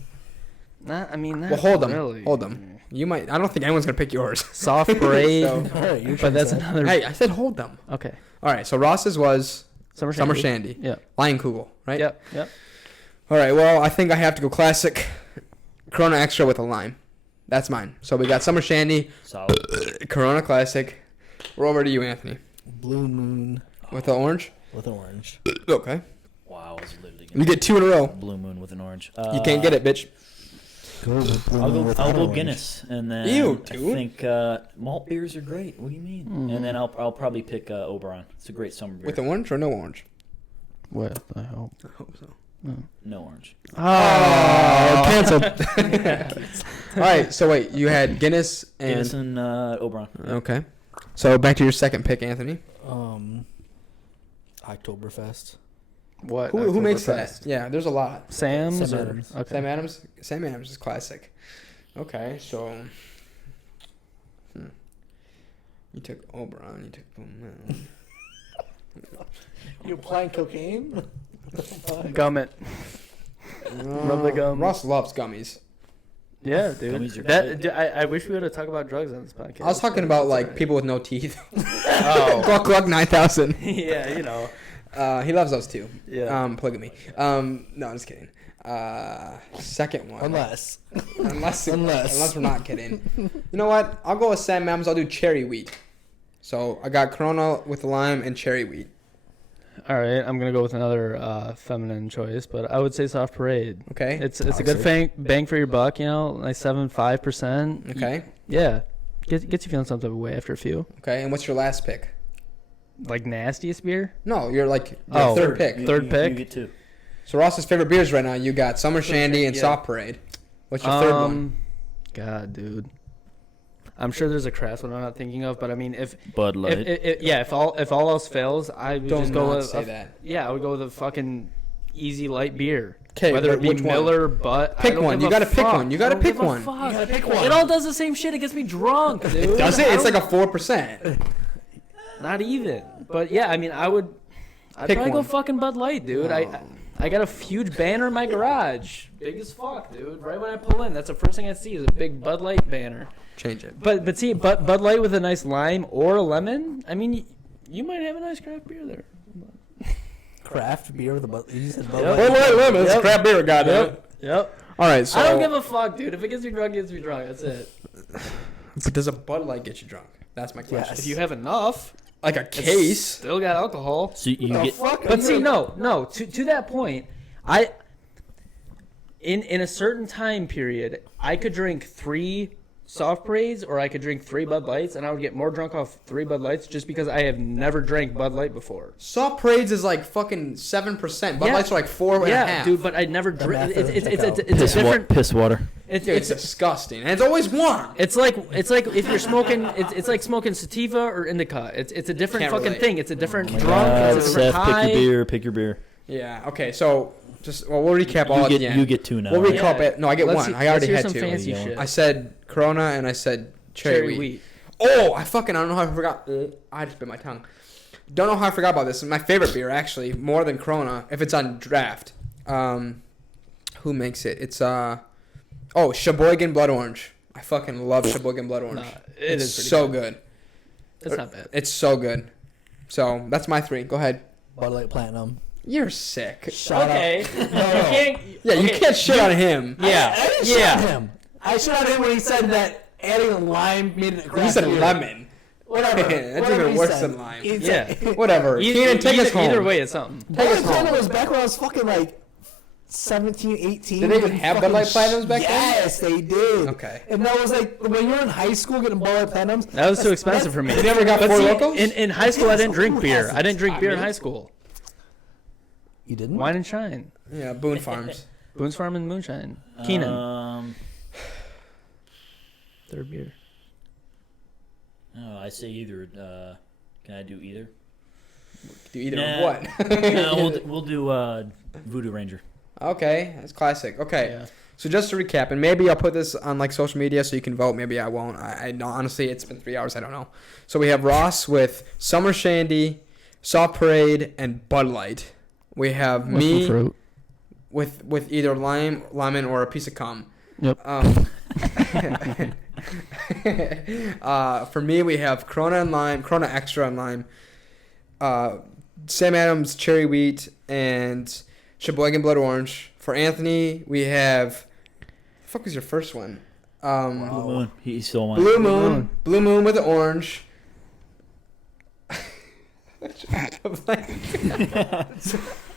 Not Well, hold them. really. Hold them. You might. I don't think anyone's gonna pick yours. Soft Parade. All right, But that's another. Hey, I said hold them. Okay. All right. So Ross's was Summer Summer Shandy. Yeah. Lion Kugel, right? Yep. All right. Well, I think I have to go classic Corona Extra with a lime. That's mine. So we got Summer Shandy, Solid. Corona Classic. We're over to you, Anthony. Blue Moon With the orange? with orange. Okay. Wow, I was literally You get 2 in a row. Blue Moon with an orange. You can't get it, bitch. Go with Blue I'll Moon go. with I'll go orange. Guinness, and then Ew, I dude. think malt beers are great. What do you mean? And then I'll probably pick Oberon. It's a great summer beer. With the orange or no orange? With I hope. I hope so. No orange. Oh, canceled. All right. So wait, you had Guinness and Guinness and Oberon. okay. So back to your second pick, Anthony. Oktoberfest. What? Who makes Oktoberfest? that? Yeah, there's a lot. Sam's. Sam or- Adams. Okay. Sam Adams. Sam Adams is classic. Okay, so you took Oberon. You took Blue Moon. You applying cocaine? Gummit. Rub the gum. Ross loves gummies. Yeah, dude. Gummies are I wish we would have talked about drugs on this podcast. I was talking about like people with no teeth. Oh. Gluck Gluck 9000. Yeah, you know. He loves those too. Yeah. Polygamy. No, I'm just kidding. Second one. Unless Unless we're not kidding. You know what? I'll go with Sam Adams. I'll do cherry wheat. So I got Corona with lime and cherry wheat. All right, I'm gonna go with another feminine choice, but I would say Soft Parade. Okay. It's a good bang for your buck, you know, like 7.5%. Okay. Yeah, gets you feeling some type of way after a few. Okay. And what's your last pick? Like nastiest beer. No, you're like your Oh. third pick. Third pick? You get 2. So Ross's favorite beers right now, you got Summer Shandy and yeah. Soft Parade. What's your third one? God, dude. I'm sure there's a crass one I'm not thinking of, but I mean, if Bud Light. if all else fails, I would Don't just go not with say that. Yeah, I would go with a fucking easy light beer. 'Kay, whether but it be which one? Miller, but Pick one. You gotta pick one. You gotta pick one. You gotta pick one. It all does the same shit. It gets me drunk, dude. Does it? It's like a 4%. Not even. But yeah, I mean, I'd Pick probably go one. fucking Bud Light, dude. I got a huge banner in my garage, big as fuck, dude. Right when I pull in, that's the first thing I see is a big Bud Light banner. Change it. But see, Bud Light with a nice lime or a lemon. I mean, you might have a nice craft beer there. Craft beer with a Bud. You said Bud Yep. Light. Wait, lemon. It's Yep. crap beer, goddamn. Yep. All right, so. I don't give a fuck, dude. If it gets me drunk, it gets me drunk. That's it. But does a Bud Light get you drunk? That's my question. Yes. If you have enough, Like a it's case? still got alcohol. So you get. But see, no. To that point, in a certain time period, I could drink 3 Soft Parades or I could drink 3 Bud Lights, and I would get more drunk off 3 Bud Lights just because I have never drank Bud Light before. Soft Parades is like fucking 7%. Bud Yeah. Lights are like 4.5. Yeah, dude, but I'd never drink. math doesn't check out. It's a different. Piss water. Dude, it's disgusting. And it's always warm. It's like if you're smoking. It's like smoking sativa or indica. It's a different Can't fucking relate. thing. It's a different drunk. It's a different Seth, high. pick your beer. Yeah, okay, so we'll recap all at the end. You get 2 now. We'll right? recap it. No, I get Let's one. see- I already let's had hear 2. some fancy Yeah. shit. I said Corona and I said cherry wheat. Oh, I don't know how I forgot. I just bit my tongue. Don't know how I forgot about this. It's my favorite beer, actually, more than Corona, if it's on draft. Who makes it? It's, Sheboygan Blood Orange. I fucking love Sheboygan Blood Orange. It It's is pretty so good. It's not bad. It's so good. So that's my 3. Go ahead. Bud Light Platinum. You're sick. Shout Okay. out. You can't. Yeah, you okay. can't shit on him. Yeah. I didn't Yeah. shit on him. I shit on him when he said that adding lime made it. He said lemon. Whatever. That's Whatever even he worse said. than lime. He Yeah. said- Whatever. Keenan, take us home. Either way, it's something. Take us Bud Light home. Platinum was back when I was fucking like 17, 18. Did they even getting have Bud fucking Light Platinums back then? Yes, they did. Okay. And that was like when you were in high school getting Bud Light Platinums. That was too that's- expensive for me. You never got But Four see, Locos? in high school, I didn't drink Who beer. hasn't? I didn't drink beer in high school. You didn't? Wine and shine. Yeah, Boone Farms. Boone's Farm and moonshine. Keenan. Third beer. No, I say either. Can I do either? Do either Nah. of what? No, we'll do Voodoo Ranger. Okay, that's classic. Okay. Yeah. So just to recap, and maybe I'll put this on like social media so you can vote. Maybe I won't. I know, honestly, it's been 3 hours. I don't know. So we have Ross with Summer Shandy, Soft Parade, and Bud Light. We have me fruit. with either lemon, or a piece of cum. Yep. For me, we have Corona and lime, Corona Extra and lime, Sam Adams cherry wheat, and Sheboygan blood orange. For Anthony, we have. The fuck was your first one? Blue Moon. He still won. Blue Moon with the orange.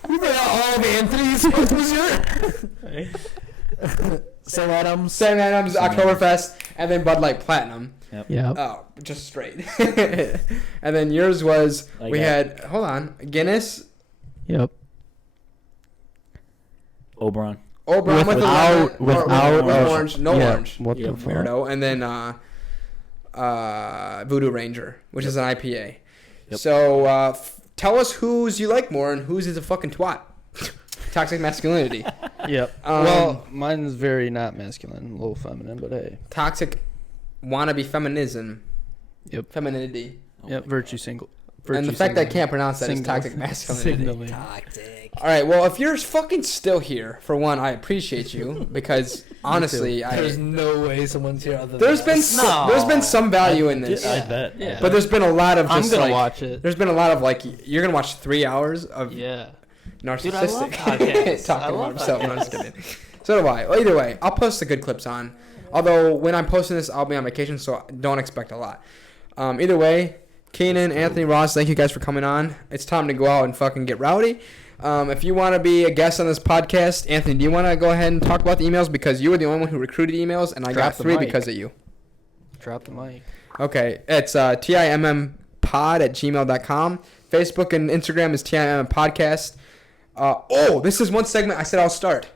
You forgot all of Anthony's. What was your? Sam Adams. Sam Adams Oktoberfest, and then Bud Light Platinum. Yeah. Oh, just straight. And then yours was Like we that. had Guinness, Yep. Oberon. Oberon with the lemon, without or orange, no Yeah. orange, What Yeah, the fuck? weirdo, and then Voodoo Ranger, which is an IPA. Yep. So tell us whose you like more and whose is a fucking twat. Toxic masculinity. Yep. Um, Well, mine's very not masculine, a little feminine, but hey. Toxic wannabe feminism. Yep. Femininity. Yep. Virtue single. And the virtue fact that I signaling. can't pronounce that is Signal- toxic masculinity. signaling. Toxic. All right. Well, if you're fucking still here, for one, I appreciate you because honestly, There's no way someone's here other than there's been us. there's been some value in this, I bet. Yeah. but there's been a lot of I'm just gonna like watch it. there's been a lot of like you're gonna watch 3 hours of Yeah. narcissistic Dude, I love podcasts. I talking love about himself. No, I'm just kidding. So do I. Well, either way, I'll post the good clips on. Although when I'm posting this, I'll be on vacation, so don't expect a lot. Either way, Keenan, Anthony, Ross, thank you guys for coming on. It's time to go out and fucking get rowdy. If you want to be a guest on this podcast, Anthony, do you want to go ahead and talk about the emails? Because you were the only one who recruited emails, and I Drop got the 3 mic. because of you. Drop the mic. Okay, it's timmpod@gmail.com. Facebook and Instagram is TIMM Podcast. This is one segment I said I'll start.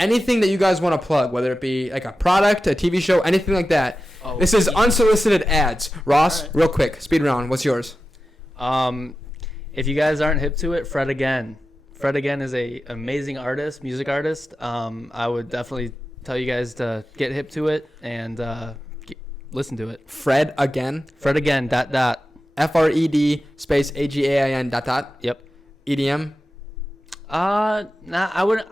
Anything that you guys want to plug, whether it be like a product, a TV show, anything like that. Oh, This is unsolicited ads. Ross, All right. real quick, speed round. What's yours? If you guys aren't hip to it, Fred Again. Fred Again is a amazing artist, music artist. I would definitely tell you guys to get hip to it and listen to it. Fred again. Fred Again. ... FRED space AGAIN ... Yep. EDM. Nah, I wouldn't.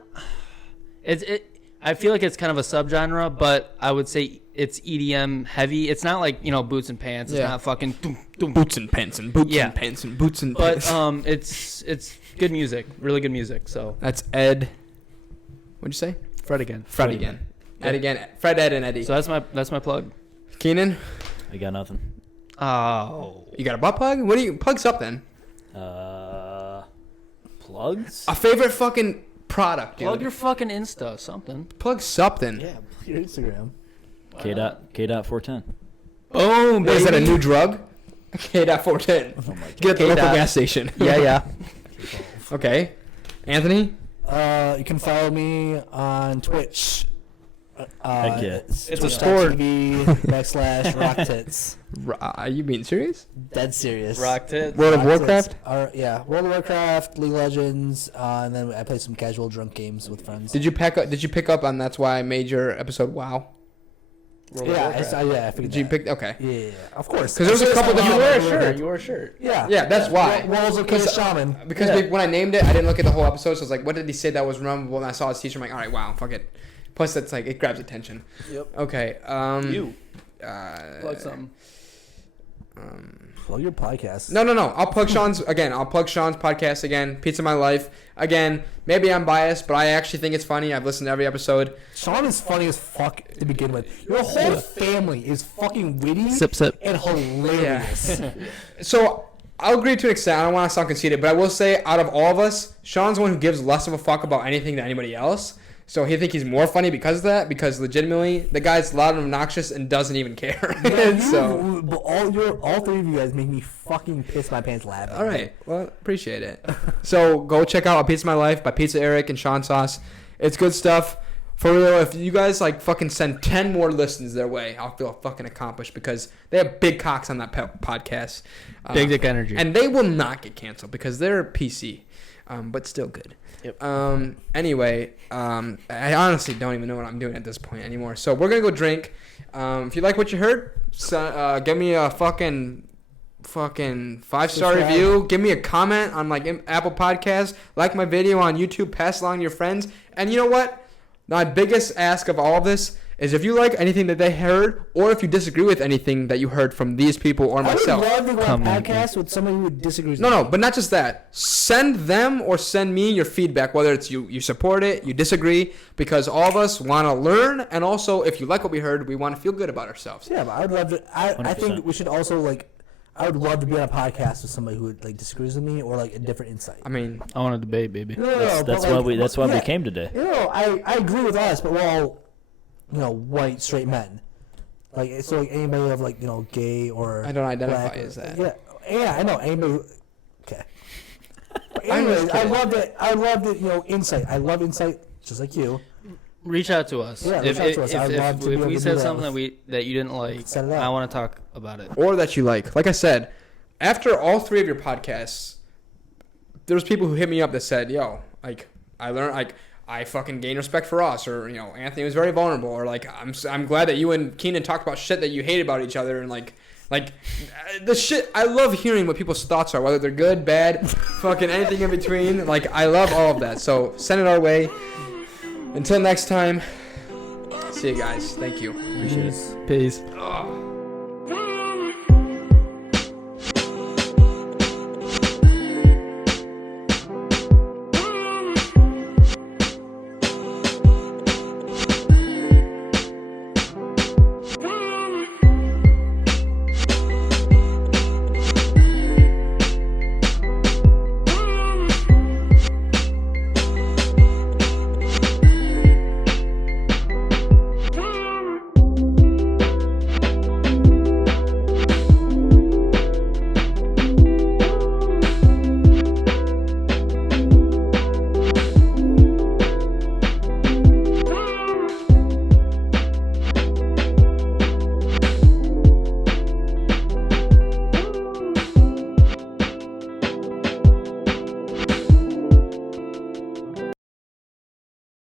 I feel like it's kind of a subgenre, but I would say it's EDM heavy. It's not like boots and pants. It's Yeah. not fucking doom, doom. Boots and pants and boots Yeah. and pants and boots and But pants. it's good music, really good music. So That's Ed. What'd you say? Fred Again. Fred again. Ed again. Fred, Ed, and Eddie. So that's my plug. Keenan, I got nothing. Oh, you got a butt plug? What do you plug something? Plugs? A favorite fucking product, dude. plug your fucking Insta something. Plug something. Yeah, your Instagram. K.410. Boom, What, is that a new drug? K.410. Oh my God. Get at the local K-dot. gas station. Yeah. Okay. Anthony? You can follow me on Twitch. Heck yeah. It's a Twitch.tv /rock tits. Are you being serious? Dead serious. Rock tits. World of Rock Warcraft? tits. Yeah, World of Warcraft, League of Legends, and then I play some casual drunk games with friends. Did you pick up on that's why I made your episode WoW? World of Yeah, Warcraft. I figured Did you that. pick? Okay. Yeah, of course. 'Cause there was a couple Seriously, different- I You love wore a it. shirt. You wore a shirt. Yeah. Yeah, that's why. Walls of Because- Shaman. Because Yeah. when I named it, I didn't look at the whole episode, so I was like, what did he say that was memorable? And I saw his teacher, I'm like, all right, wow, fuck it. Plus, that's like, it grabs attention. Yep. Okay. You Uh, plug something. Well, your podcast. No. I'll plug Sean's podcast again. Pizza My Life again. Maybe I'm biased, but I actually think it's funny. I've listened to every episode. Sean is funny as fuck to begin with. Your whole family is fucking witty Sip. and hilarious. So I'll agree to an extent. I don't want to sound conceited, but I will say, out of all of us, Sean's the one who gives less of a fuck about anything than anybody else. So he think he's more funny because of that. Because legitimately, the guy's loud and obnoxious and doesn't even care. So all three of you guys make me fucking piss my pants laughing. all right, well, appreciate it. So go check out A Pizza My Life by Pizza Eric and Sean Sauce. It's good stuff. For real, if you guys like fucking send 10 more listens their way, I'll feel fucking accomplished because they have big cocks on that podcast. Big dick energy. And they will not get canceled because they're PC, but still good. Yep. Anyway, I honestly don't even know what I'm doing at this point anymore. So we're going to go drink. If you like what you heard, give me a fucking 5-star review. Give me a comment on like Apple Podcasts. Like my video on YouTube. Pass along to your friends. And you know what? My biggest ask of all of this is if you like anything that they heard, or if you disagree with anything that you heard from these people or myself. I would love to go on a podcast with somebody who disagrees. No, but not just that. Send them or send me your feedback, whether it's you support it, you disagree, because all of us want to learn, and also if you like what we heard, we want to feel good about ourselves. Yeah, but I would love to. I think we should also like. I would love to be on a podcast with somebody who like disagrees with me or like a different insight. I mean, I want a debate, baby. That's why we came today. You know, I agree with us, but we're all, white straight men. Like so, like anybody of like gay or I don't identify black as that. Yeah, I know anybody. Okay. But anyways, I love it. Insight. I love insight, just like you. Reach out to us. Yeah, reach out to us. I'd love to be If able we to said do something that you didn't like, Set it up. I want to talk about it. Or that you like. Like I said, after all three of your podcasts, there was people who hit me up that said, yo, like, I learned, like, I fucking gained respect for us, or, Anthony was very vulnerable, or, like, I'm glad that you and Keenan talked about shit that you hate about each other, and, like, the shit, I love hearing what people's thoughts are, whether they're good, bad, fucking anything in between. Like, I love all of that. So, send it our way. Until next time, see you guys. Thank you. Appreciate it. Peace. Oh.